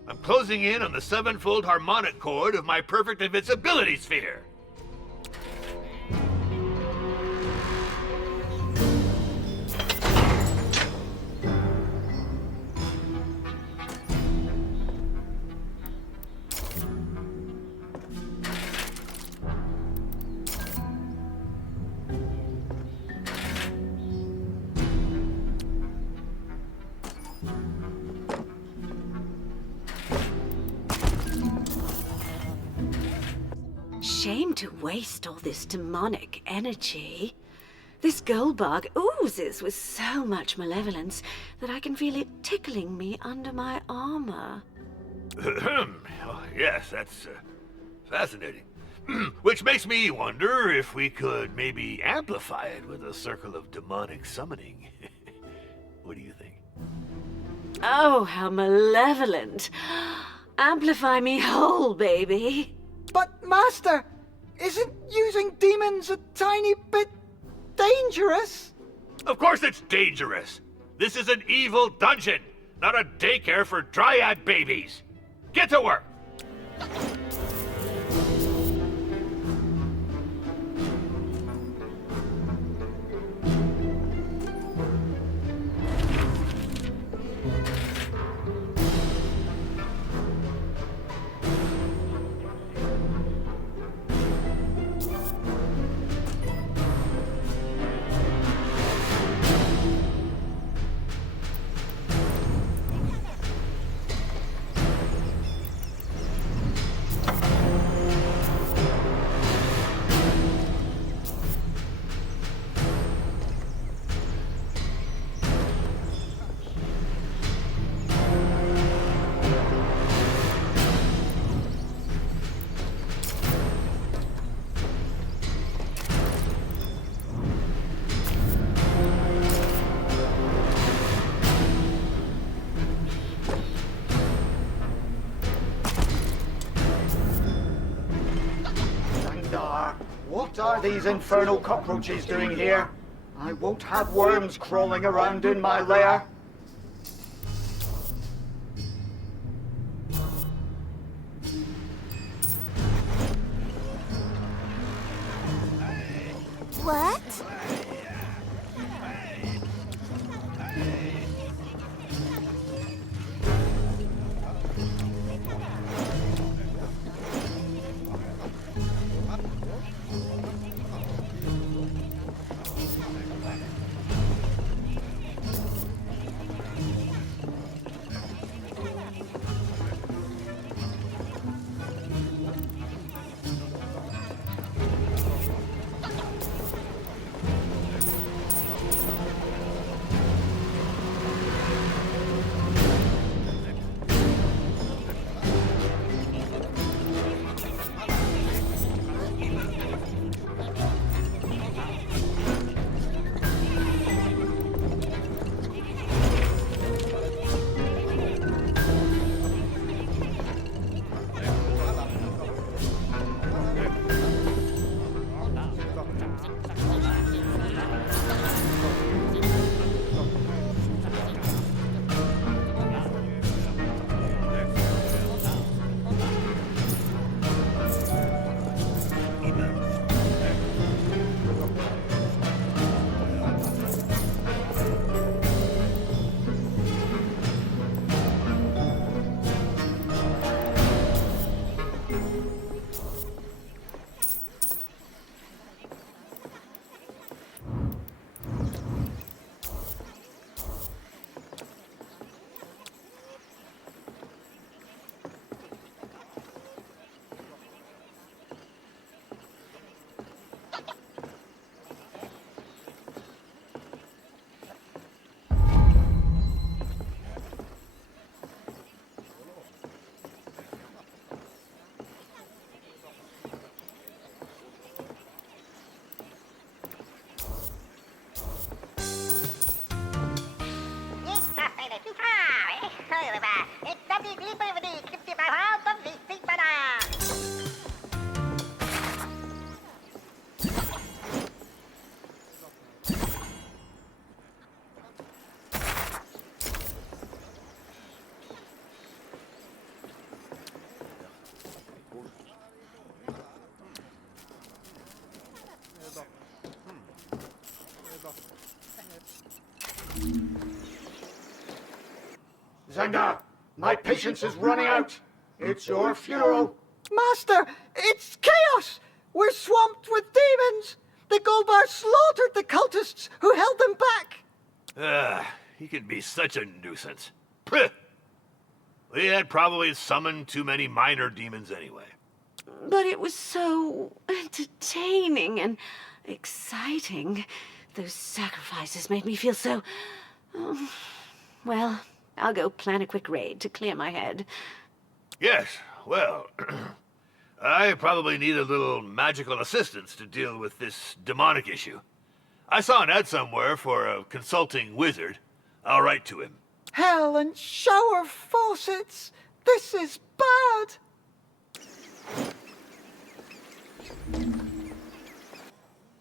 I'm closing in on the 7-fold harmonic chord of my perfect invincibility sphere. Shame to waste all this demonic energy. This Goldbog oozes with so much malevolence that I can feel it tickling me under my armor. Oh, yes, that's fascinating. Which makes me wonder if we could maybe amplify it with a circle of demonic summoning. What do you think? Oh, how malevolent. Amplify me whole, baby. But, Master, isn't using demons a tiny bit dangerous? Of course it's dangerous. This is an evil dungeon, not a daycare for dryad babies. Get to work. are these infernal cockroaches doing here? I won't have worms crawling around in my lair. What? Zenda, my patience is running out. It's your funeral. Master, it's chaos! We're swamped with demons! The Golbar slaughtered the cultists who held them back! He can be such a nuisance. Pah! We had probably summoned too many minor demons anyway. But it was so entertaining and exciting. Those sacrifices made me feel so... well, I'll go plan a quick raid to clear my head. Yes, well, I probably need a little magical assistance to deal with this demonic issue. I saw an ad somewhere for a consulting wizard. I'll write to him. Hell and shower faucets! This is bad!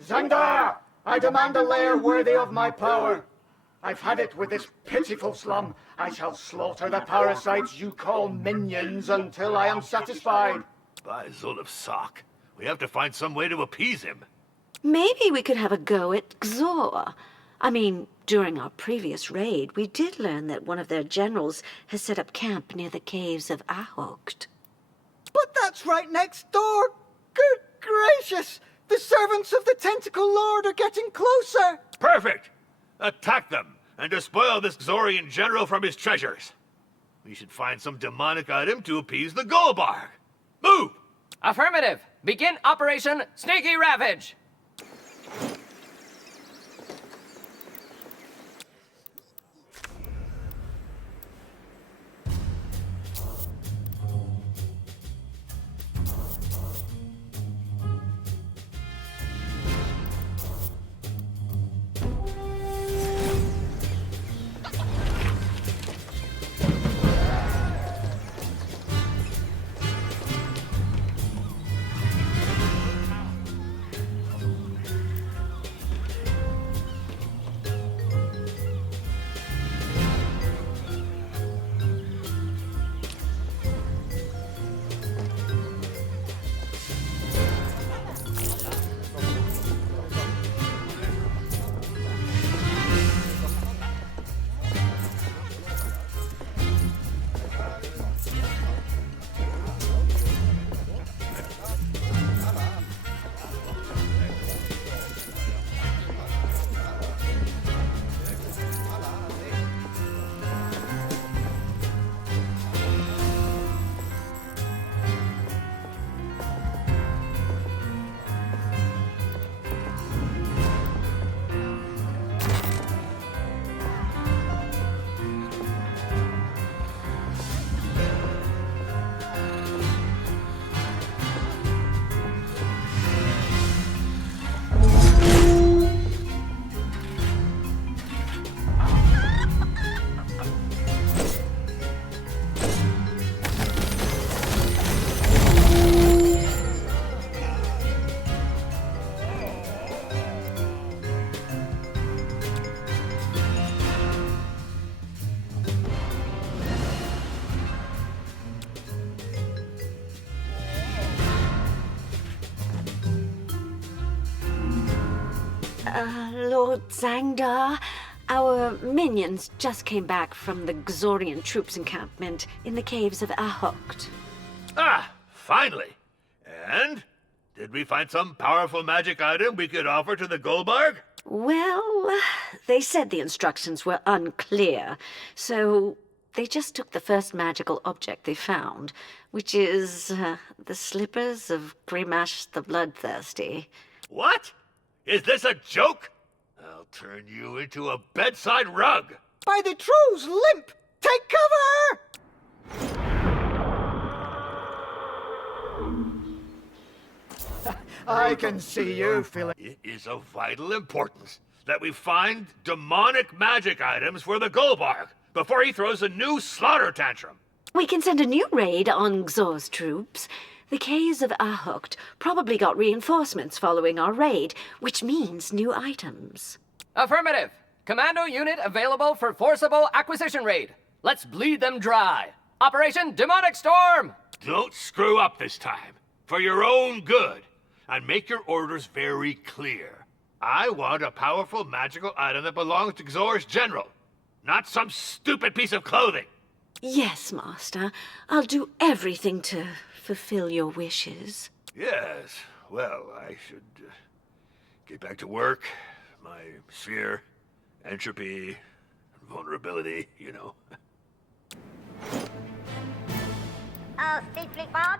Zenda! I demand a lair worthy of my power. I've had it with this pitiful slum. I shall slaughter the parasites you call minions until I am satisfied. By Zolov Sock, we have to find some way to appease him. Maybe we could have a go at Xor. I mean, during our previous raid, we did learn that one of their generals has set up camp near the caves of Naheulbeuk. But that's right next door! Good gracious! The servants of the Tentacle Lord are getting closer! Perfect! Attack them, and despoil this Xorian general from his treasures. We should find some demonic item to appease the Golbar. Move! Affirmative! Begin Operation Sneaky Ravage! Lord Zangdar, our minions just came back from the Xorian troops encampment in the caves of Naheulbeuk. Ah, finally. And? Did we find some powerful magic item we could offer to the Goldbarg? Well, they said the instructions were unclear, so they just took the first magical object they found, which is the slippers of Grimash the Bloodthirsty. What? Is this a joke? I'll turn you into a bedside rug. By the trolls limp! Take cover! I can see you feeling... It is of vital importance that we find demonic magic items for the Goldbarg before he throws a new slaughter tantrum. We can send a new raid on Xor's troops. The caves of Naheulbeuk probably got reinforcements following our raid, which means new items. Affirmative. Commando unit available for forcible acquisition raid. Let's bleed them dry. Operation Demonic Storm! Don't screw up this time. For your own good. And make your orders very clear. I want a powerful magical item that belongs to Xor's general, not some stupid piece of clothing. Yes, Master. I'll do everything to fulfill your wishes. Yes, well, I should get back to work. My sphere, entropy, vulnerability, you know. Steve Flickbot,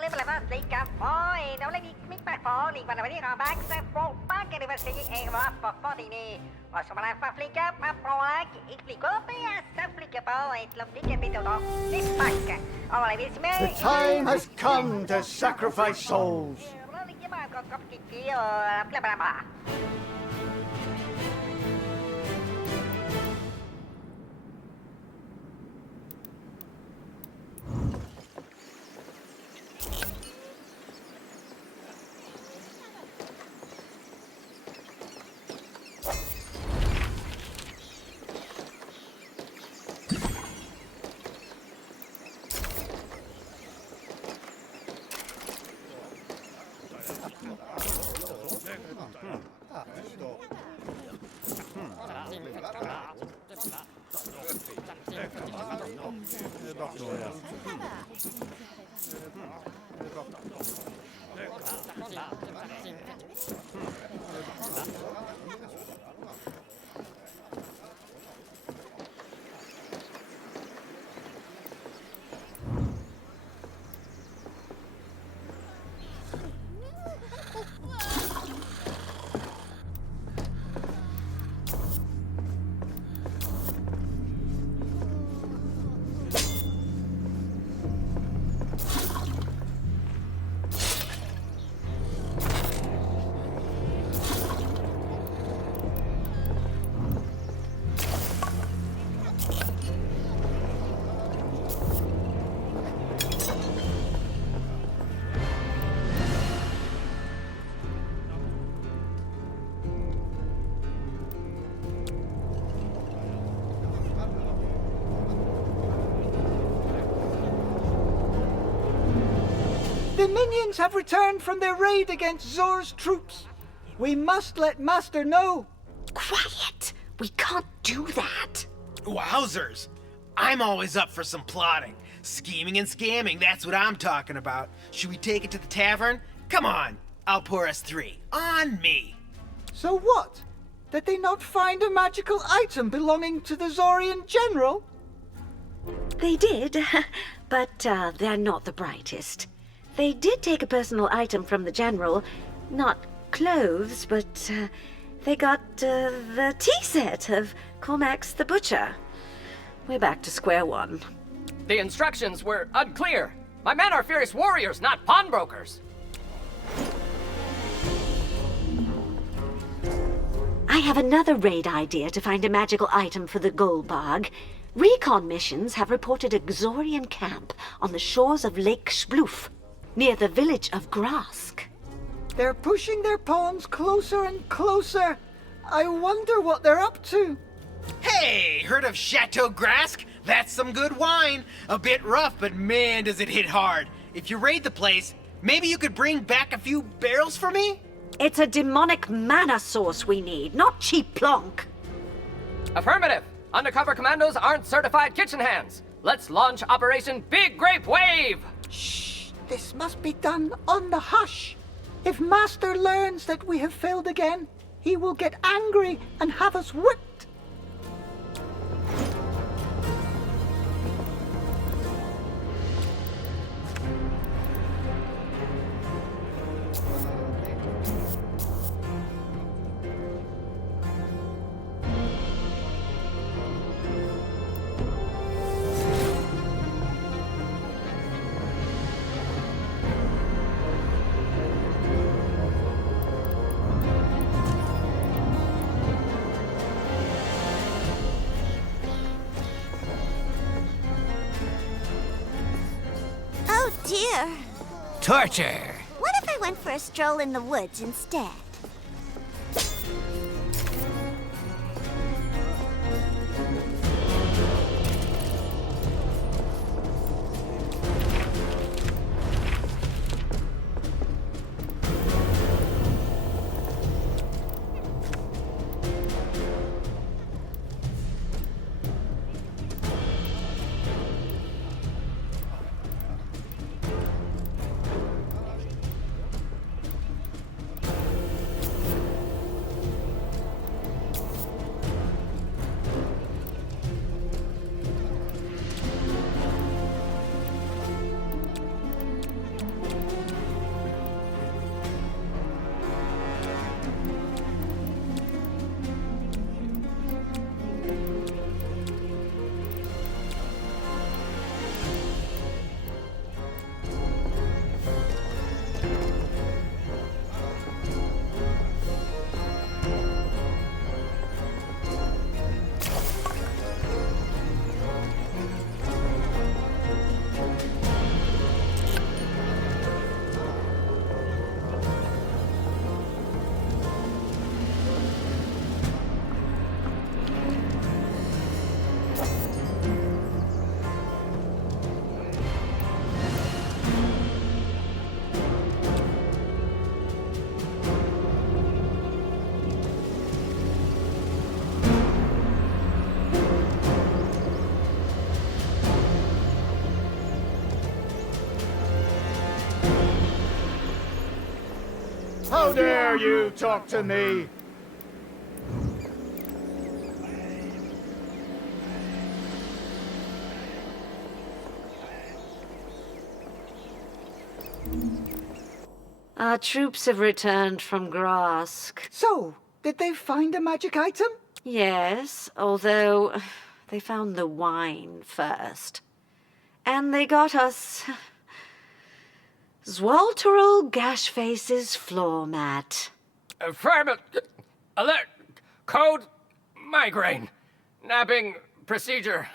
level of Sleek up for and only make my fall in one of the backs for Park University and Rock for 40. Or some of the flick up, for like, it flick up, and flick up, and love the bit of this back. All I wish me. The time has come to sacrifice souls. The minions have returned from their raid against Xor's troops. We must let Master know. Quiet! We can't do that. Wowzers! I'm always up for some plotting. Scheming and scamming, that's what I'm talking about. Should we take it to the tavern? Come on, I'll pour us 3. On me! So what? Did they not find a magical item belonging to the Xorian general? They did, but they're not the brightest. They did take a personal item from the general. Not clothes, but they got the tea set of Cormax the Butcher. We're back to square one. The instructions were unclear. My men are fierce warriors, not pawnbrokers. I have another raid idea to find a magical item for the Goldbarg. Recon missions have reported a Xorian camp on the shores of Lake Sploof, near the village of Grask. They're pushing their pawns closer and closer. I wonder what they're up to. Hey, heard of Chateau Grask? That's some good wine. A bit rough, but man, does it hit hard. If you raid the place, maybe you could bring back a few barrels for me? It's a demonic mana source we need, not cheap plonk. Affirmative. Undercover commandos aren't certified kitchen hands. Let's launch Operation Big Grape Wave! Shh! This must be done on the hush. If Master learns that we have failed again, he will get angry and have us whipped. Oh dear. Torture. What if I went for a stroll in the woods instead? How dare you talk to me? Our troops have returned from Grask. So, did they find a magic item? Yes, although they found the wine first. And they got us Zwalteral Gashface's floor mat. Affirmative. Alert. Code migraine. Napping procedure.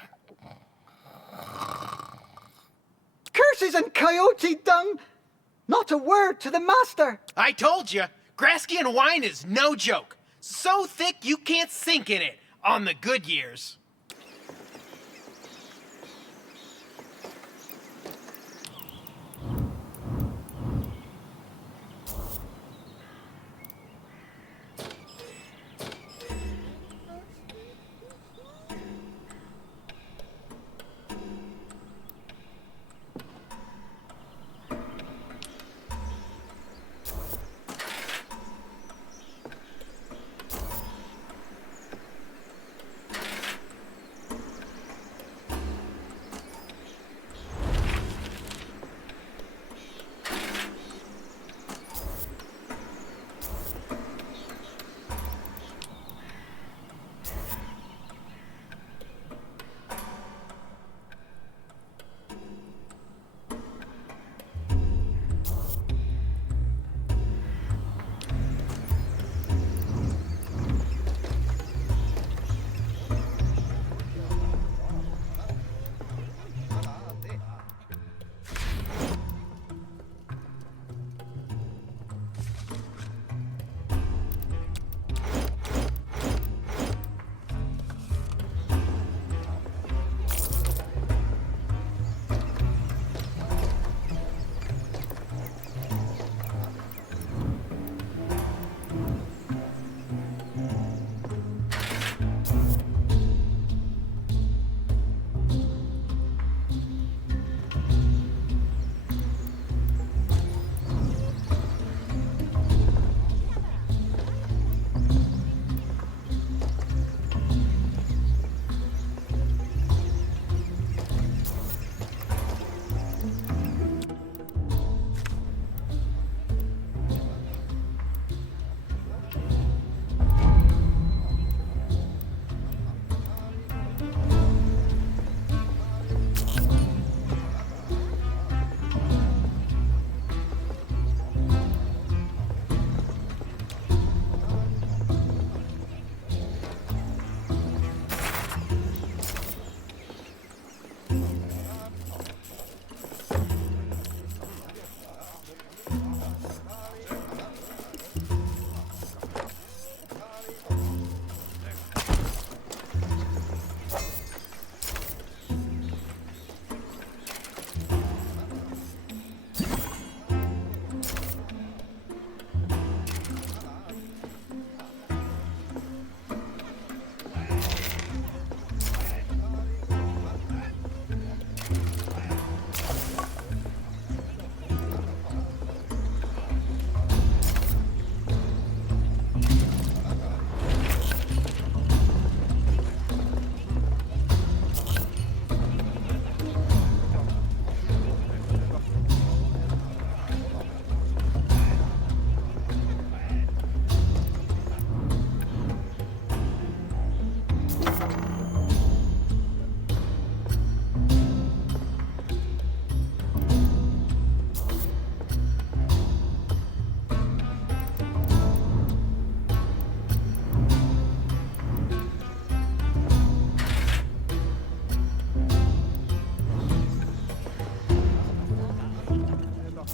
Curses and coyote dung! Not a word to the master! I told you, Graskian wine is no joke. So thick you can't sink in it on the good years.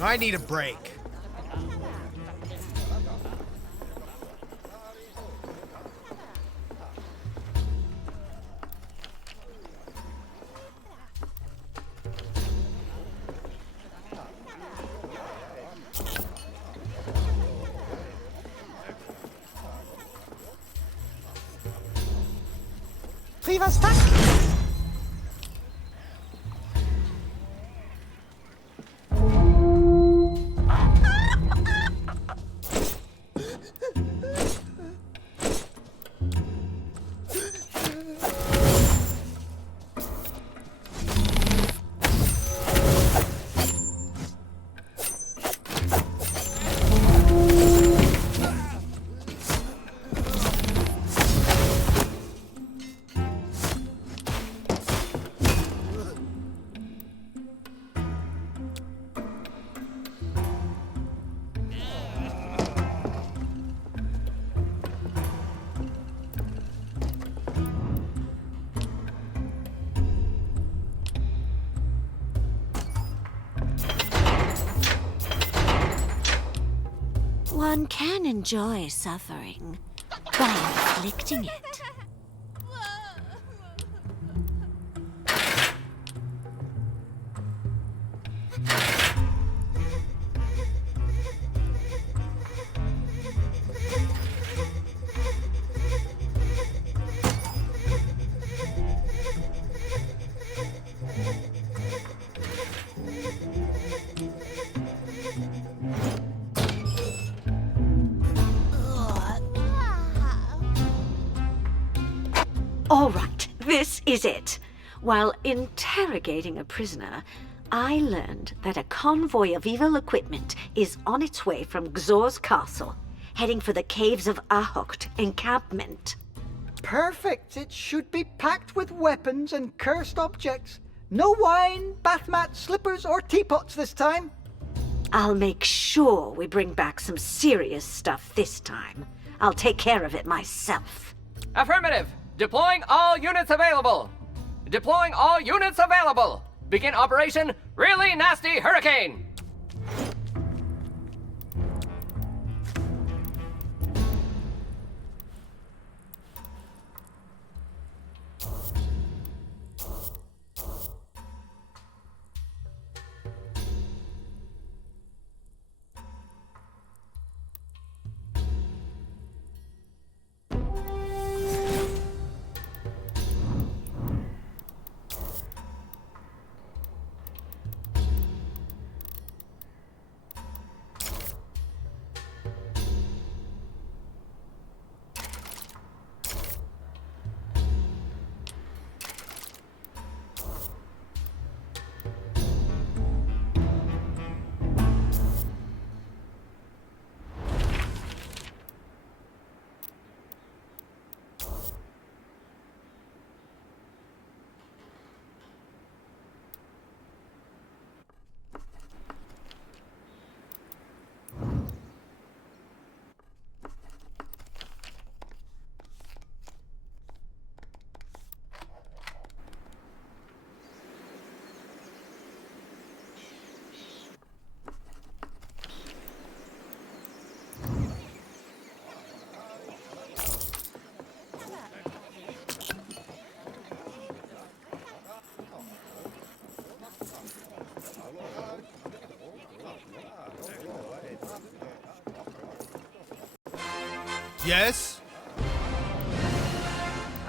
I need a break. Viva Stack! One can enjoy suffering by inflicting it. All right, this is it. While interrogating a prisoner, I learned that a convoy of evil equipment is on its way from Xor's castle, heading for the caves of Ahokt encampment. Perfect. It should be packed with weapons and cursed objects. No wine, bath mats, slippers, or teapots this time. I'll make sure we bring back some serious stuff this time. I'll take care of it myself. Affirmative. Deploying all units available. Deploying all units available. Begin Operation Really Nasty Hurricane. Yes?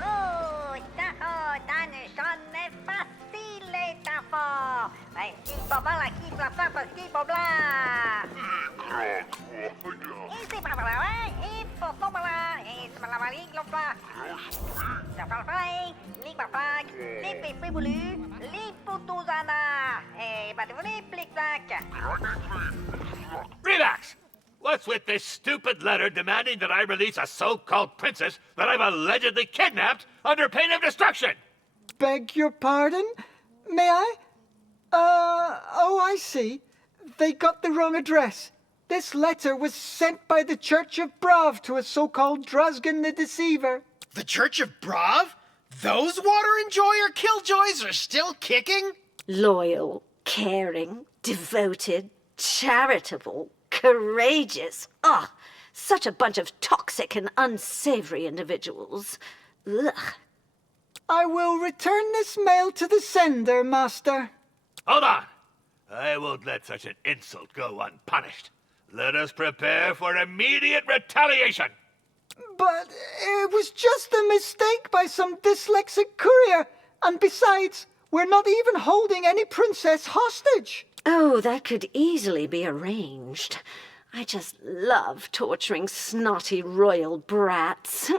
Oh, taho, dan son è facile, taho. Tipo bla, tipo bla, tipo bla. Easy bla bla, info bla, bla bla, ling bla. Da bla bla, ling bla, lipi fribulu, lipu tuzana. But we plick back. Relax! What's with this stupid letter demanding that I release a so-called princess that I've allegedly kidnapped under pain of destruction? Beg your pardon? May I? Oh, I see. They got the wrong address. This letter was sent by the Church of Brav to a so-called Druzgan the Deceiver. The Church of Brav? Those water enjoyer killjoys are still kicking? Loyal, caring, devoted, Charitable, courageous. Ah, such a bunch of toxic and unsavory individuals. Ugh. I will return this mail to the sender, Master. Hold on! I won't let such an insult go unpunished. Let us prepare for immediate retaliation! But it was just a mistake by some dyslexic courier. And besides, we're not even holding any princess hostage. Oh, that could easily be arranged. I just love torturing snotty royal brats.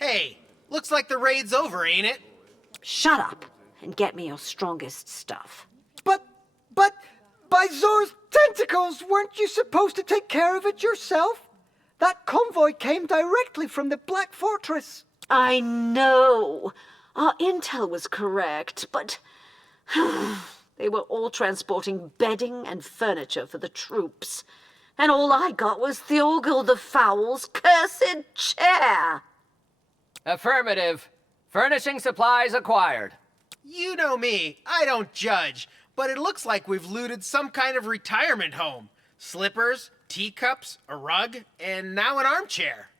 Hey, looks like the raid's over, ain't it? Shut up and get me your strongest stuff. But, by Zor's tentacles, weren't you supposed to take care of it yourself? That convoy came directly from the Black Fortress. I know. Our intel was correct, but they were all transporting bedding and furniture for the troops. And all I got was Theogil the Foul's cursed chair. Affirmative. Furnishing supplies acquired. You know me, I don't judge, but it looks like we've looted some kind of retirement home. Slippers, teacups, a rug, and now an armchair.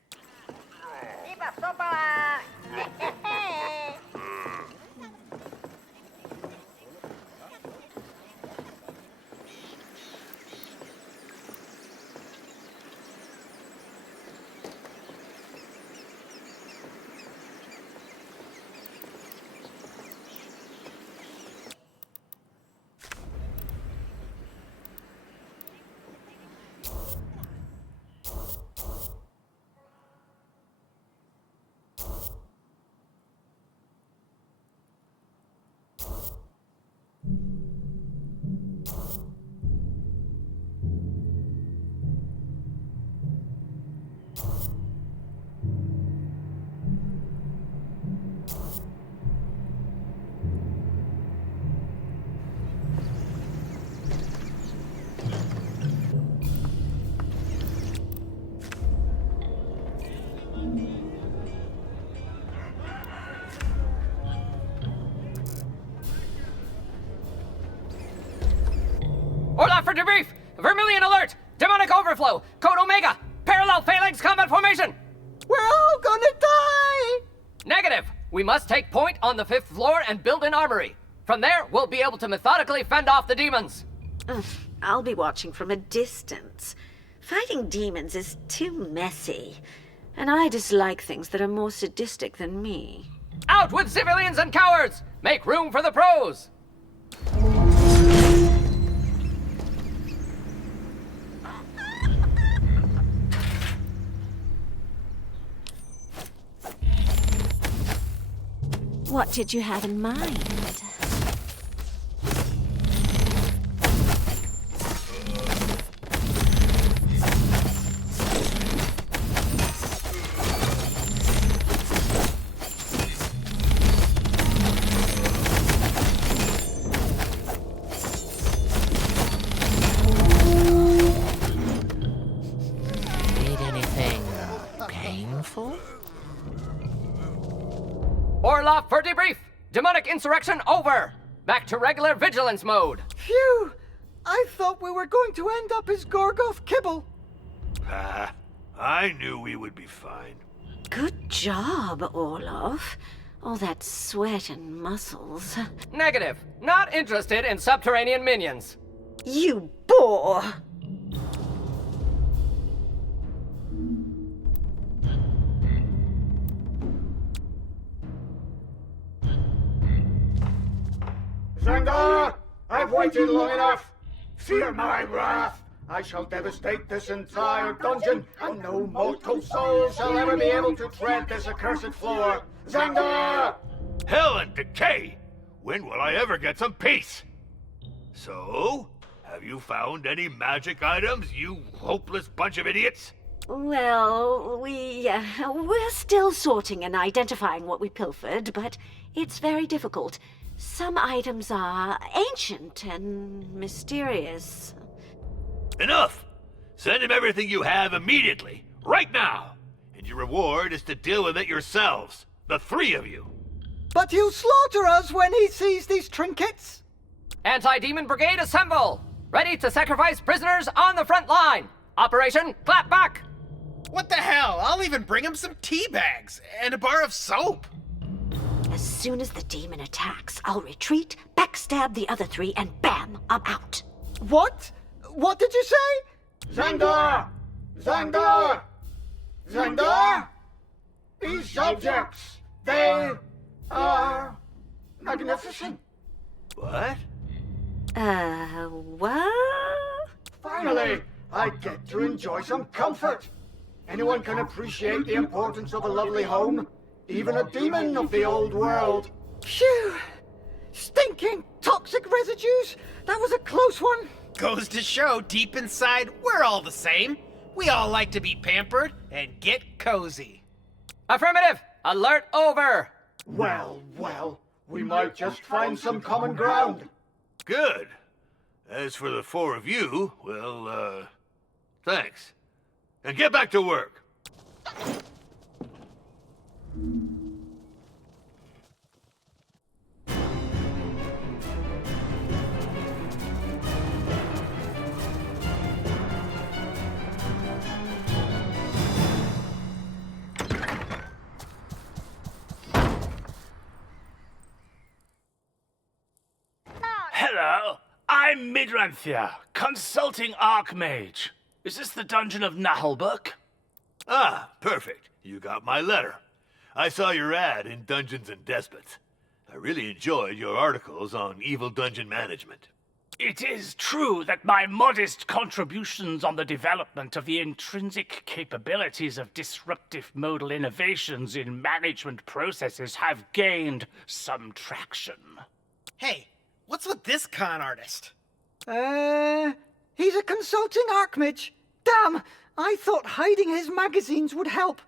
Orloff for debrief! Vermilion alert! Demonic overflow! Code Omega! Parallel phalanx combat formation! We're all gonna die! Negative! We must take point on the 5th floor and build an armory. From there, we'll be able to methodically fend off the demons. I'll be watching from a distance. Fighting demons is too messy. And I dislike things that are more sadistic than me. Out with civilians and cowards! Make room for the pros! What did you have in mind? Need anything painful? Orloff for debrief! Demonic insurrection over! Back to regular vigilance mode! Phew! I thought we were going to end up as Gorgoth Kibble. Ah, I knew we would be fine. Good job, Orloff. All that sweat and muscles. Negative. Not interested in subterranean minions. You bore! Zangara! I've waited long enough! Fear my wrath! I shall devastate this entire dungeon, and no mortal soul shall ever be able to tread this accursed floor! Zangara! Hell and decay! When will I ever get some peace? So, have you found any magic items, you hopeless bunch of idiots? Well, we're still sorting and identifying what we pilfered, but it's very difficult. Some items are ancient and mysterious. Enough! Send him everything you have immediately, right now! And your reward is to deal with it yourselves, the 3 of you. But he'll slaughter us when he sees these trinkets. Anti-demon brigade assemble! Ready to sacrifice prisoners on the front line! Operation Clap Back! What the hell? I'll even bring him some tea bags and a bar of soap. As soon as the demon attacks, I'll retreat, backstab the other three, and bam, I'm out. What? What did you say? Xandar! Xandar! Xandar! These subjects, they are magnificent. What? What? Finally, I get to enjoy some comfort. Anyone can appreciate the importance of a lovely home, even a demon of the old world. Phew! Stinking toxic residues! That was a close one. Goes to show, deep inside, we're all the same. We all like to be pampered and get cozy. Affirmative! Alert over! Well, well, we might just find some common ground. Good. As for the four of you, well, thanks. And get back to work. Hello, I'm Midranthia, consulting Archmage. Is this the dungeon of Naheulbeuk? Ah, perfect. You got my letter. I saw your ad in Dungeons and Despots. I really enjoyed your articles on evil dungeon management. It is true that my modest contributions on the development of the intrinsic capabilities of disruptive modal innovations in management processes have gained some traction. Hey, what's with this con artist? He's a consulting archmage. Damn, I thought hiding his magazines would help.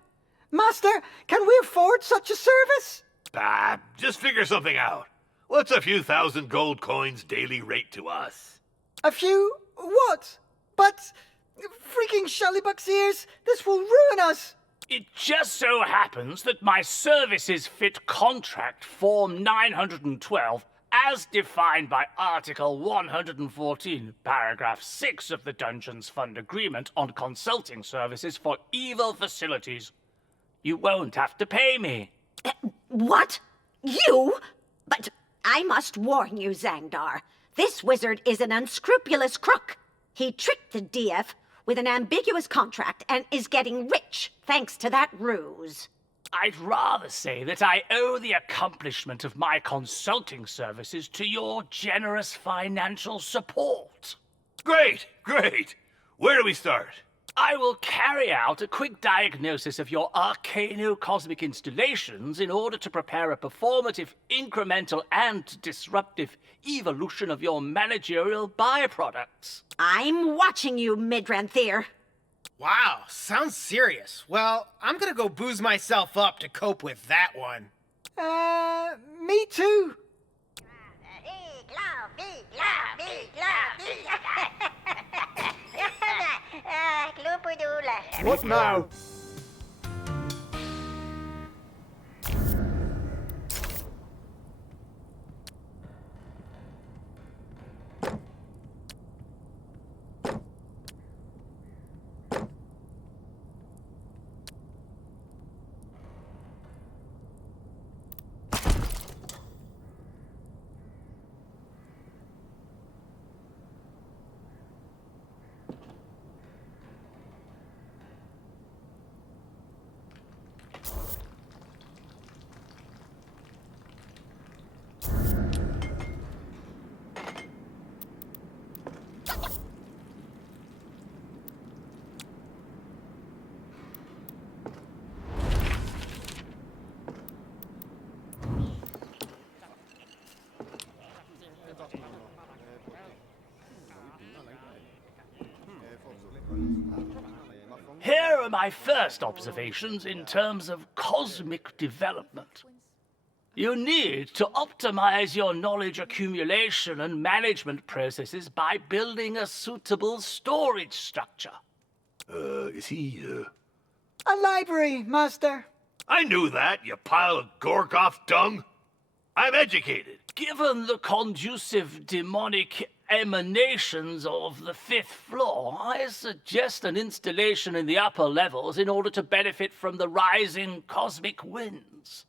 Master, can we afford such a service? Ah, just figure something out. What's a few thousand gold coins daily rate to us? A few what? But, freaking Shellybuck's ears, this will ruin us. It just so happens that my services fit contract form 912 as defined by Article 114, paragraph 6 of the Dungeons Fund Agreement on consulting services for evil facilities. You won't have to pay me. What? You? But I must warn you, Xandar. This wizard is an unscrupulous crook. He tricked the DF with an ambiguous contract and is getting rich thanks to that ruse. I'd rather say that I owe the accomplishment of my consulting services to your generous financial support. Great, great. Where do we start? I will carry out a quick diagnosis of your arcano-cosmic installations in order to prepare a performative, incremental, and disruptive evolution of your managerial byproducts. I'm watching you, Midranthir. Wow, sounds serious. Well, I'm gonna go booze myself up to cope with that one. Me too. What now? Here are my first observations in terms of cosmic development. You need to optimize your knowledge accumulation and management processes by building a suitable storage structure. Is he, A library, Master. I knew that, you pile of Gorgoth dung. I'm educated. Given the conducive demonic emanations of the 5th floor, I suggest an installation in the upper levels in order to benefit from the rising cosmic winds.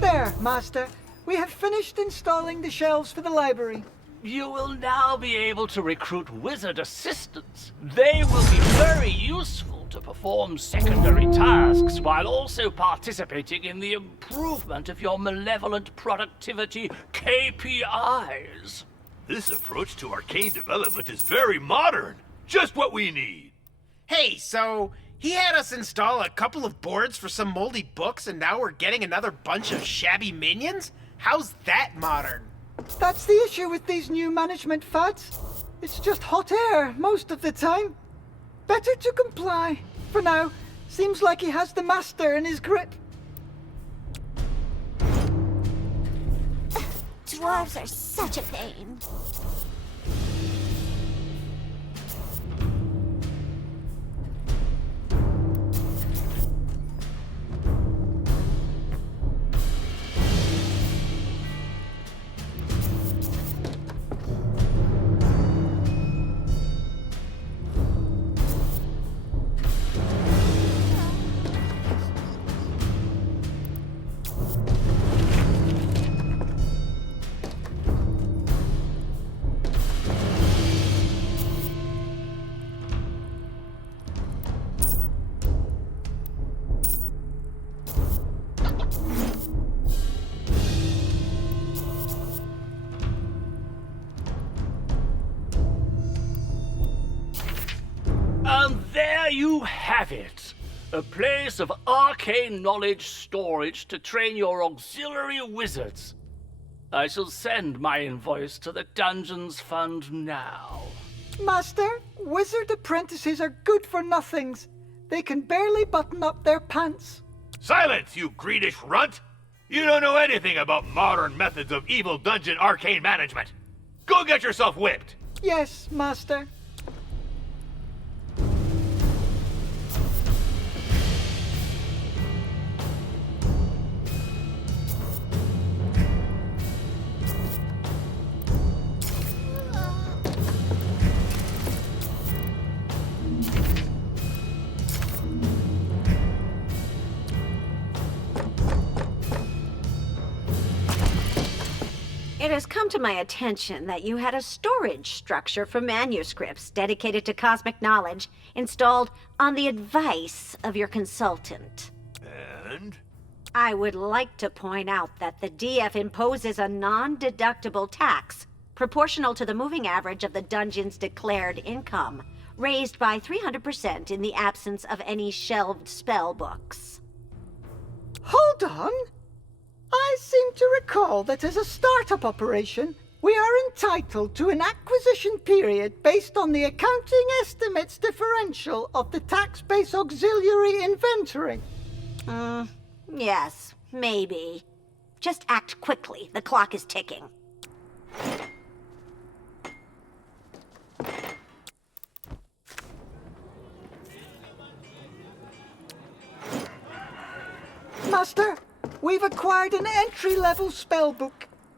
There, Master. We have finished installing the shelves for the library. You will now be able to recruit wizard assistants. They will be very useful to perform secondary tasks while also participating in the improvement of your malevolent productivity KPIs. This approach to arcane development is very modern. Just what we need. Hey, so he had us install a couple of boards for some moldy books, and now we're getting another bunch of shabby minions? How's that modern? That's the issue with these new management fads. It's just hot air most of the time. Better to comply. For now, seems like he has the master in his grip. Dwarves are such a pain. And there you have it. A place of arcane knowledge storage to train your auxiliary wizards. I shall send my invoice to the Dungeons Fund now. Master, wizard apprentices are good for nothings. They can barely button up their pants. Silence, you greedish runt! You don't know anything about modern methods of evil dungeon arcane management. Go get yourself whipped! Yes, Master. It has come to my attention that you had a storage structure for manuscripts dedicated to cosmic knowledge installed on the advice of your consultant. And? I would like to point out that the DF imposes a non-deductible tax proportional to the moving average of the dungeon's declared income, raised by 300% in the absence of any shelved spell books. Hold on! I seem to recall that as a startup operation, we are entitled to an acquisition period based on the accounting estimates differential of the tax-based auxiliary inventory. Yes, maybe. Just act quickly. The clock is ticking. Master, we've acquired an entry-level spellbook.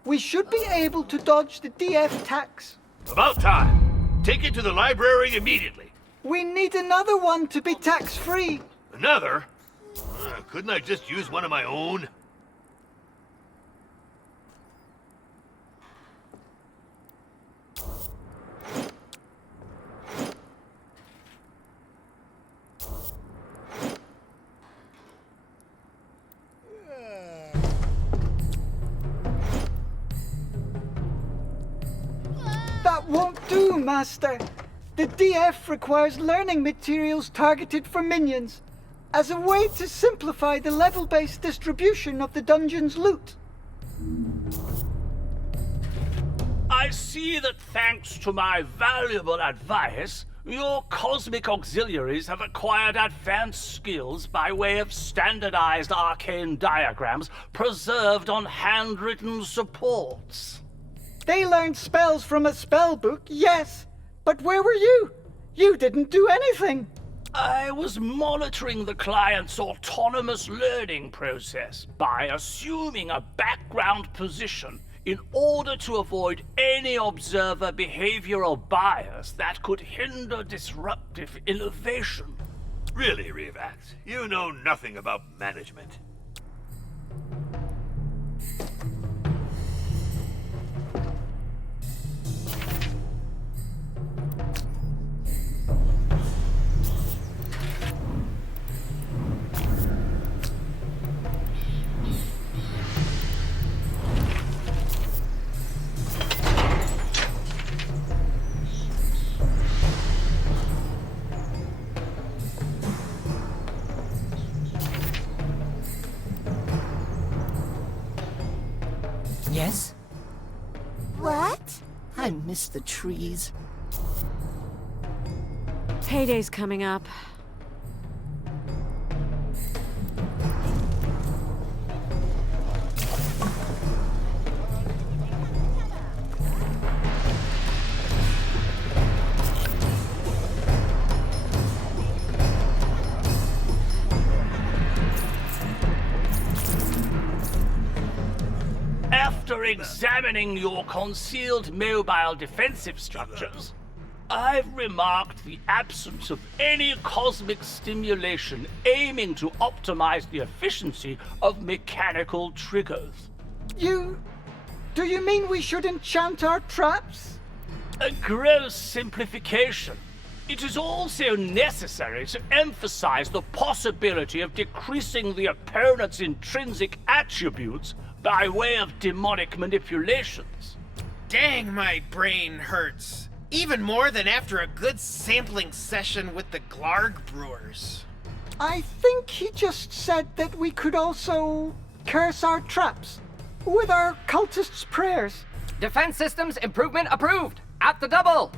We should be able to dodge the DF tax. About time. Take it to the library immediately. We need another one to be tax-free. Another? Couldn't I just use one of my own? That won't do, Master. The DF requires learning materials targeted for minions, as a way to simplify the level-based distribution of the dungeon's loot. I see that thanks to my valuable advice, your cosmic auxiliaries have acquired advanced skills by way of standardized arcane diagrams preserved on handwritten supports. They learned spells from a spellbook, yes, but where were you? You didn't do anything. I was monitoring the client's autonomous learning process by assuming a background position in order to avoid any observer behavioral bias that could hinder disruptive innovation. Really, Revax, you know nothing about management. Yes? What? I miss the trees. Payday's coming up. After examining your concealed mobile defensive structures, I've remarked the absence of any cosmic stimulation aiming to optimize the efficiency of mechanical triggers. Do you mean we should enchant our traps? A gross simplification. It is also necessary to emphasize the possibility of decreasing the opponent's intrinsic attributes by way of demonic manipulations. Dang, my brain hurts. Even more than after a good sampling session with the Glarg Brewers. I think he just said that we could also curse our traps with our cultists' prayers. Defense systems improvement approved. At the double.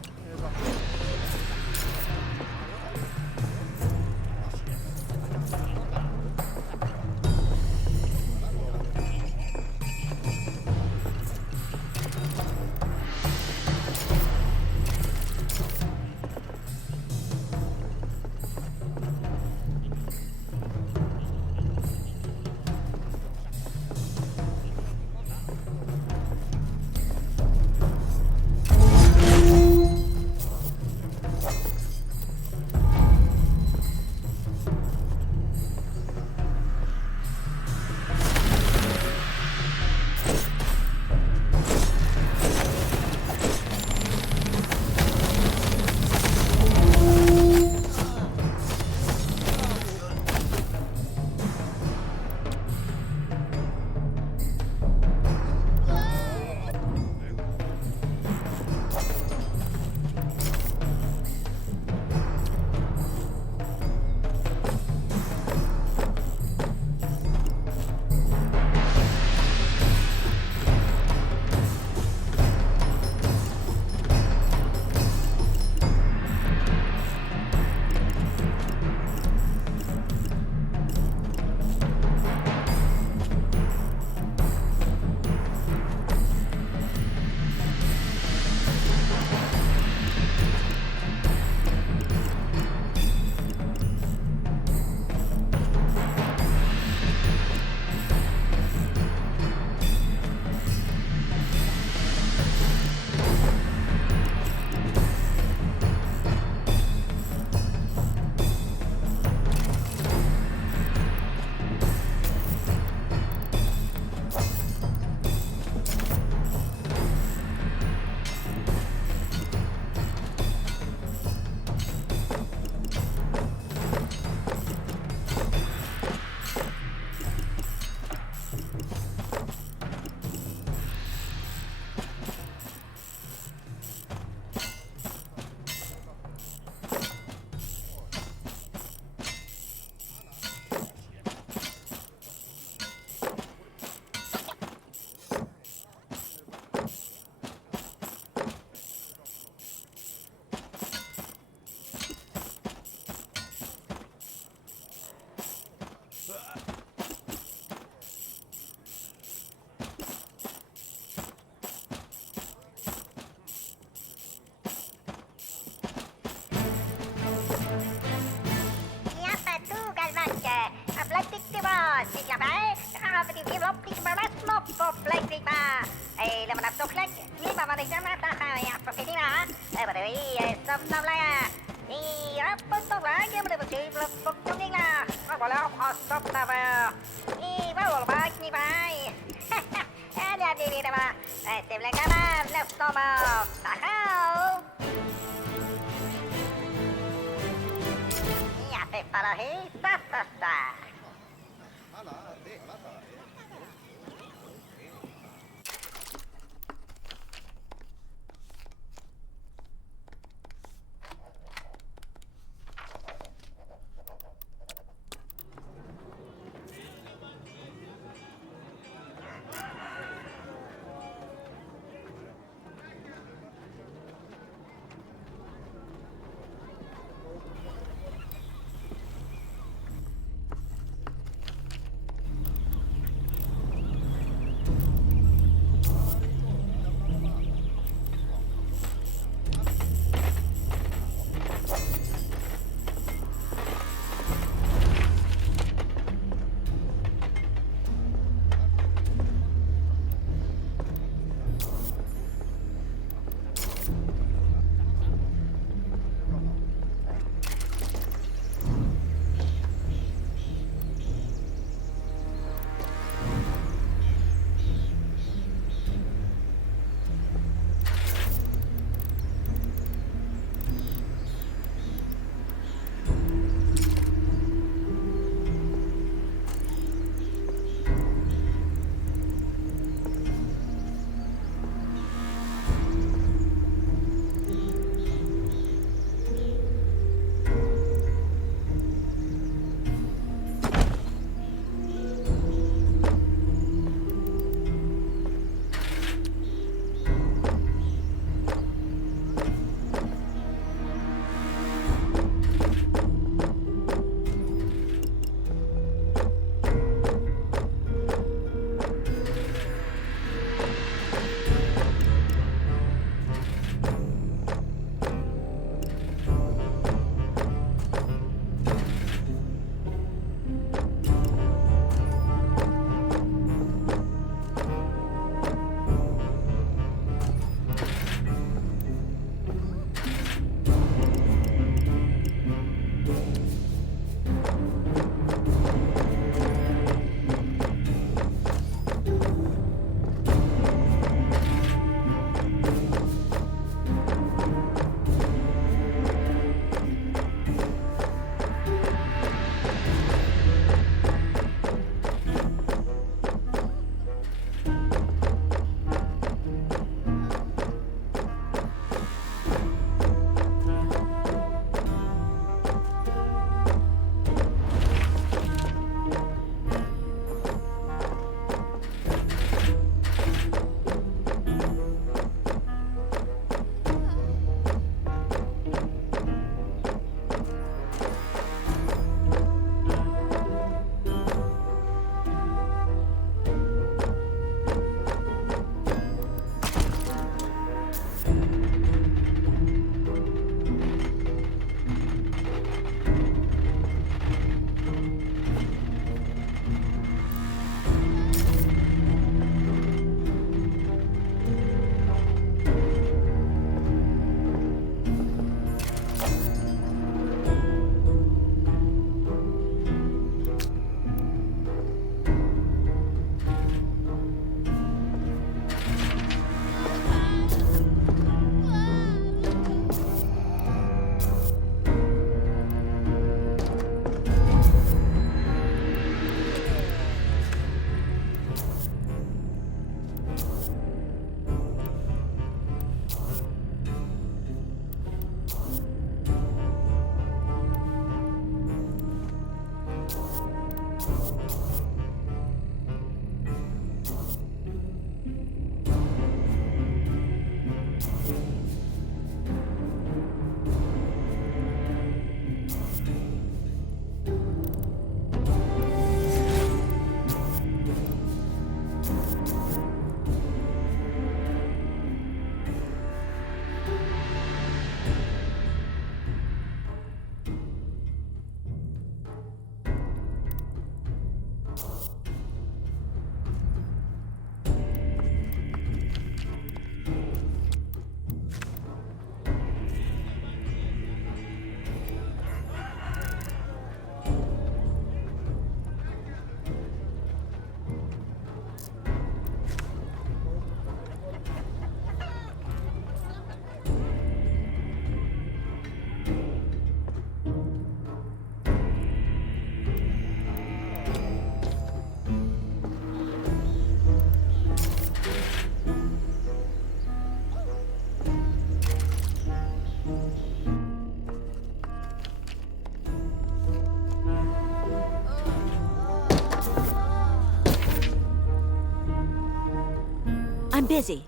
I'm busy.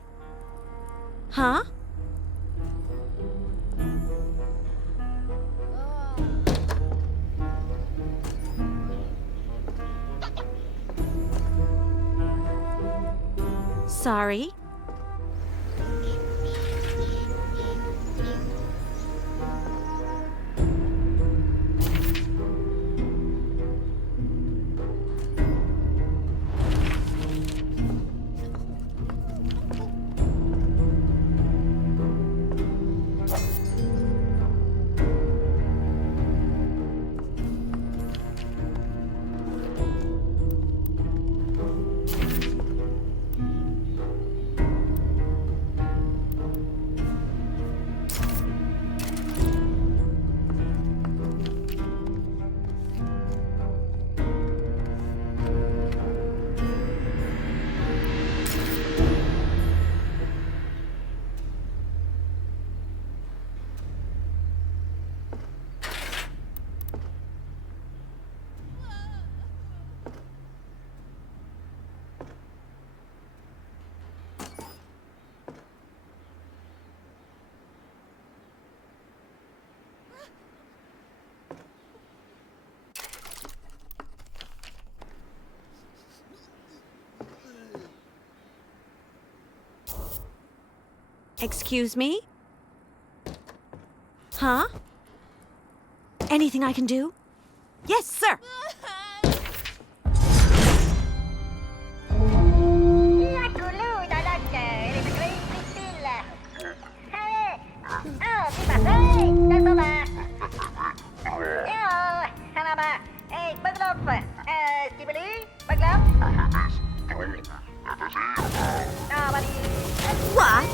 Huh? Sorry. Excuse me? Huh? Anything I can do? Yes, sir! What?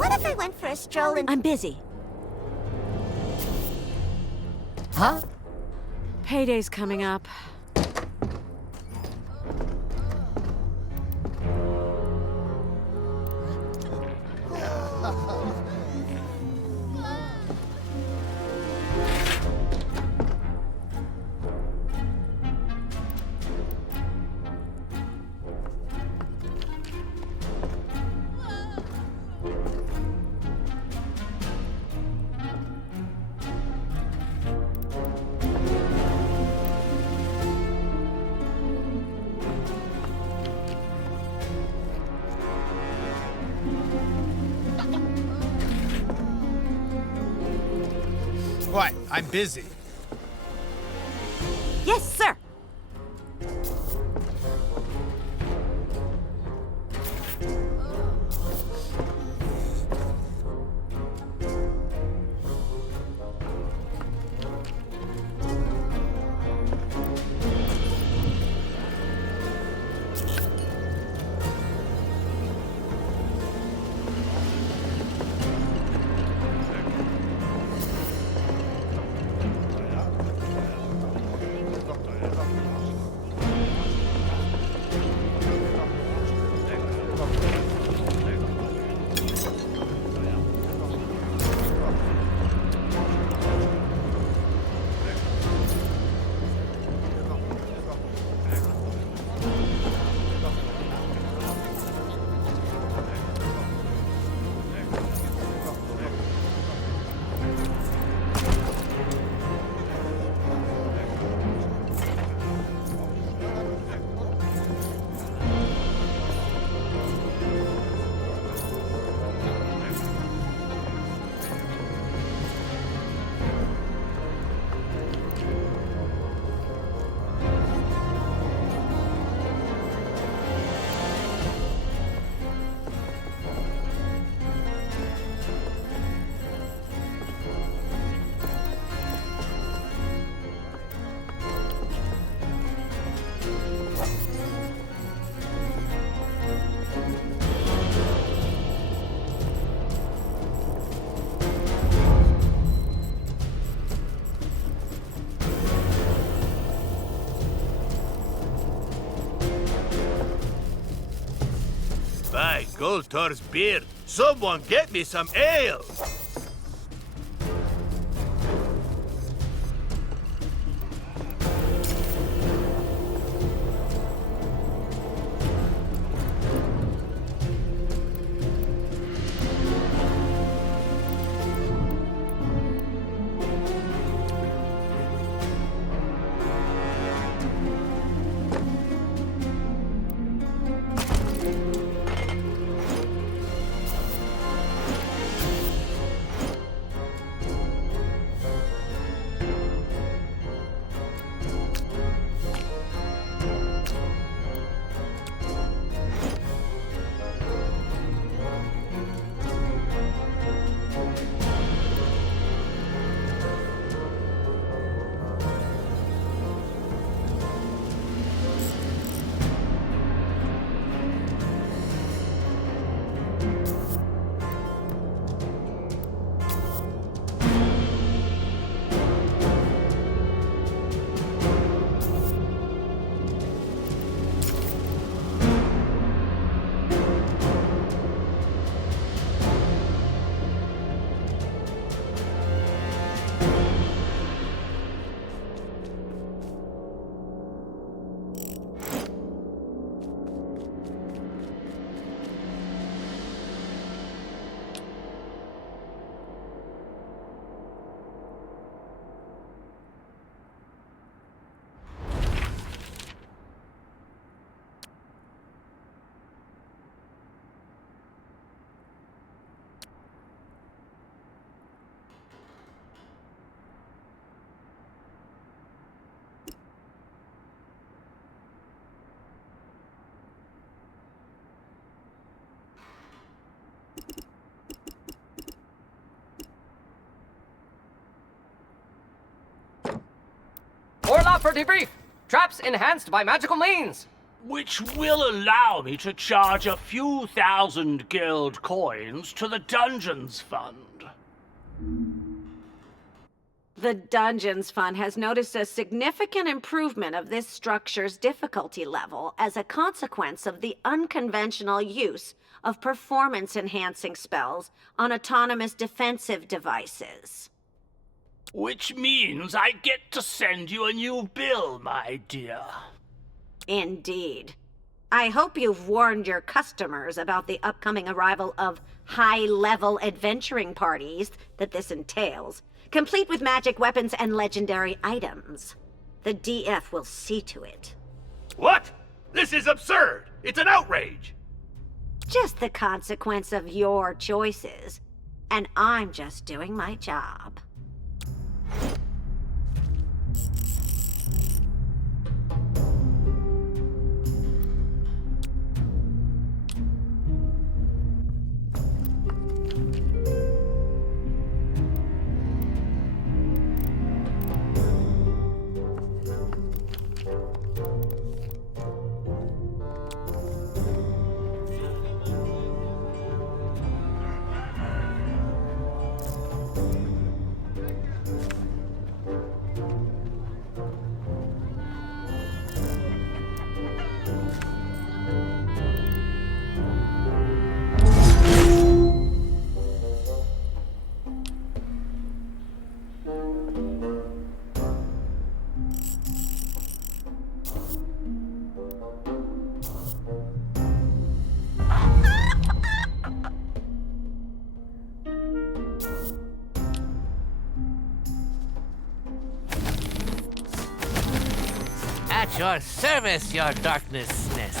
What if I went for a stroll in... I'm busy. Huh? Payday's coming up. What? I'm busy. Yes, sir! Voltor's beard. Someone get me some ale! Orla for debrief! Traps enhanced by magical means! Which will allow me to charge a few thousand guild coins to the Dungeons Fund. The Dungeons Fund has noticed a significant improvement of this structure's difficulty level as a consequence of the unconventional use of performance-enhancing spells on autonomous defensive devices. Which means I get to send you a new bill, my dear. Indeed. I hope you've warned your customers about the upcoming arrival of high-level adventuring parties that this entails, complete with magic weapons and legendary items. The DF will see to it. What? This is absurd! It's an outrage! Just the consequence of your choices. And I'm just doing my job. At your service, your darknessness.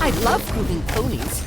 I love grooving ponies.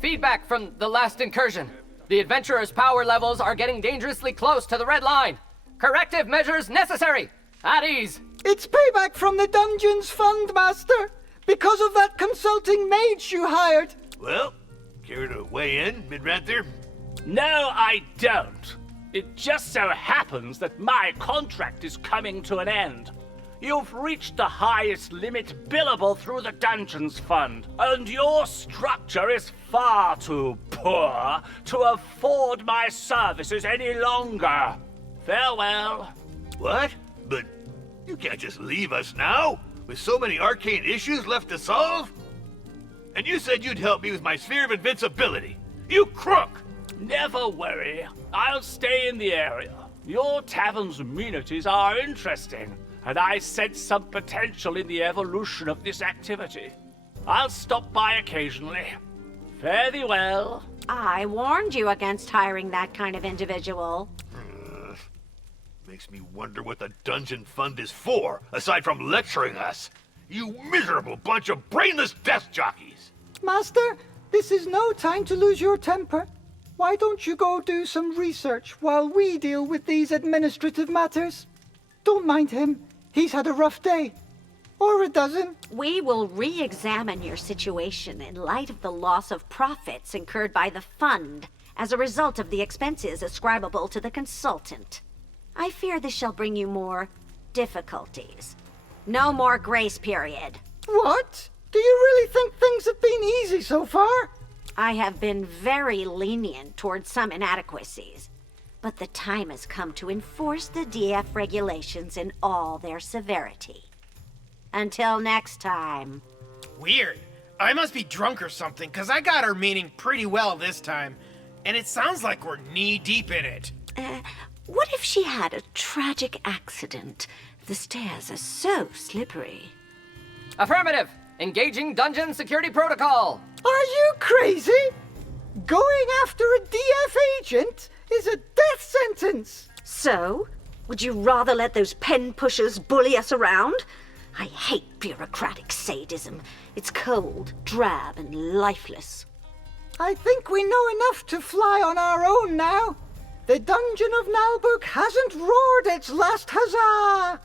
Feedback from the last incursion. The adventurer's power levels are getting dangerously close to the red line. Corrective measures necessary. At ease. It's payback from the Dungeons Fund, Master, because of that consulting mage you hired. Well, care to weigh in, Mid-Ranther? No, I don't. It just so happens that my contract is coming to an end. You've reached the highest limit billable through the Dungeons Fund, and your structure is far too poor to afford my services any longer. Farewell. What? But you can't just leave us now, with so many arcane issues left to solve? And you said you'd help me with my sphere of invincibility. You crook! Never worry. I'll stay in the area. Your tavern's amenities are interesting, and I sense some potential in the evolution of this activity. I'll stop by occasionally. Fare thee well. I warned you against hiring that kind of individual. Makes me wonder what the Dungeon Fund is for, aside from lecturing us. You miserable bunch of brainless death jockeys! Master, this is no time to lose your temper. Why don't you go do some research while we deal with these administrative matters? Don't mind him. He's had a rough day. Or a dozen. We will re-examine your situation in light of the loss of profits incurred by the fund as a result of the expenses ascribable to the consultant. I fear this shall bring you more difficulties. No more grace period. What? Do you really think things have been easy so far? I have been very lenient towards some inadequacies, but the time has come to enforce the DF regulations in all their severity. Until next time. Weird. I must be drunk or something, because I got her meaning pretty well this time. And it sounds like we're knee-deep in it. What if she had a tragic accident? The stairs are so slippery. Affirmative. Engaging dungeon security protocol. Are you crazy? Going after a DF agent is a death sentence. So, would you rather let those pen pushers bully us around? I hate bureaucratic sadism. It's cold, drab, and lifeless. I think we know enough to fly on our own now. The Dungeon of Naheulbeuk hasn't roared its last huzzah!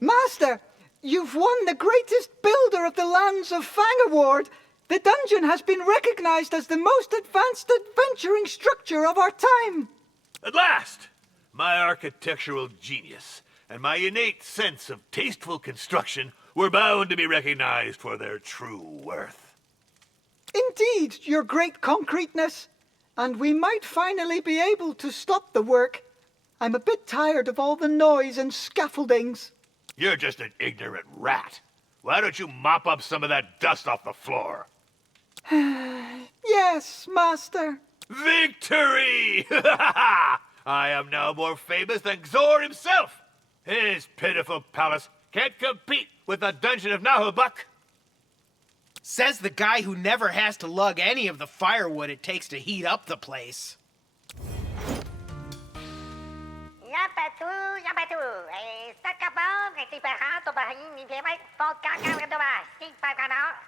Master, you've won the greatest builder of the lands of Fang award. The dungeon has been recognized as the most advanced adventuring structure of our time. At last! My architectural genius and my innate sense of tasteful construction were bound to be recognized for their true worth. Indeed, your great concreteness. And we might finally be able to stop the work. I'm a bit tired of all the noise and scaffoldings. You're just an ignorant rat. Why don't you mop up some of that dust off the floor? Yes, Master. Victory! I am now more famous than Xor himself. His pitiful palace can't compete with the Dungeon of Naheulbeuk. Says the guy who never has to lug any of the firewood it takes to heat up the place. Yapatu. Sakabon, et différent, au Bahrain, mi pied, 4 dollars, 5 $5.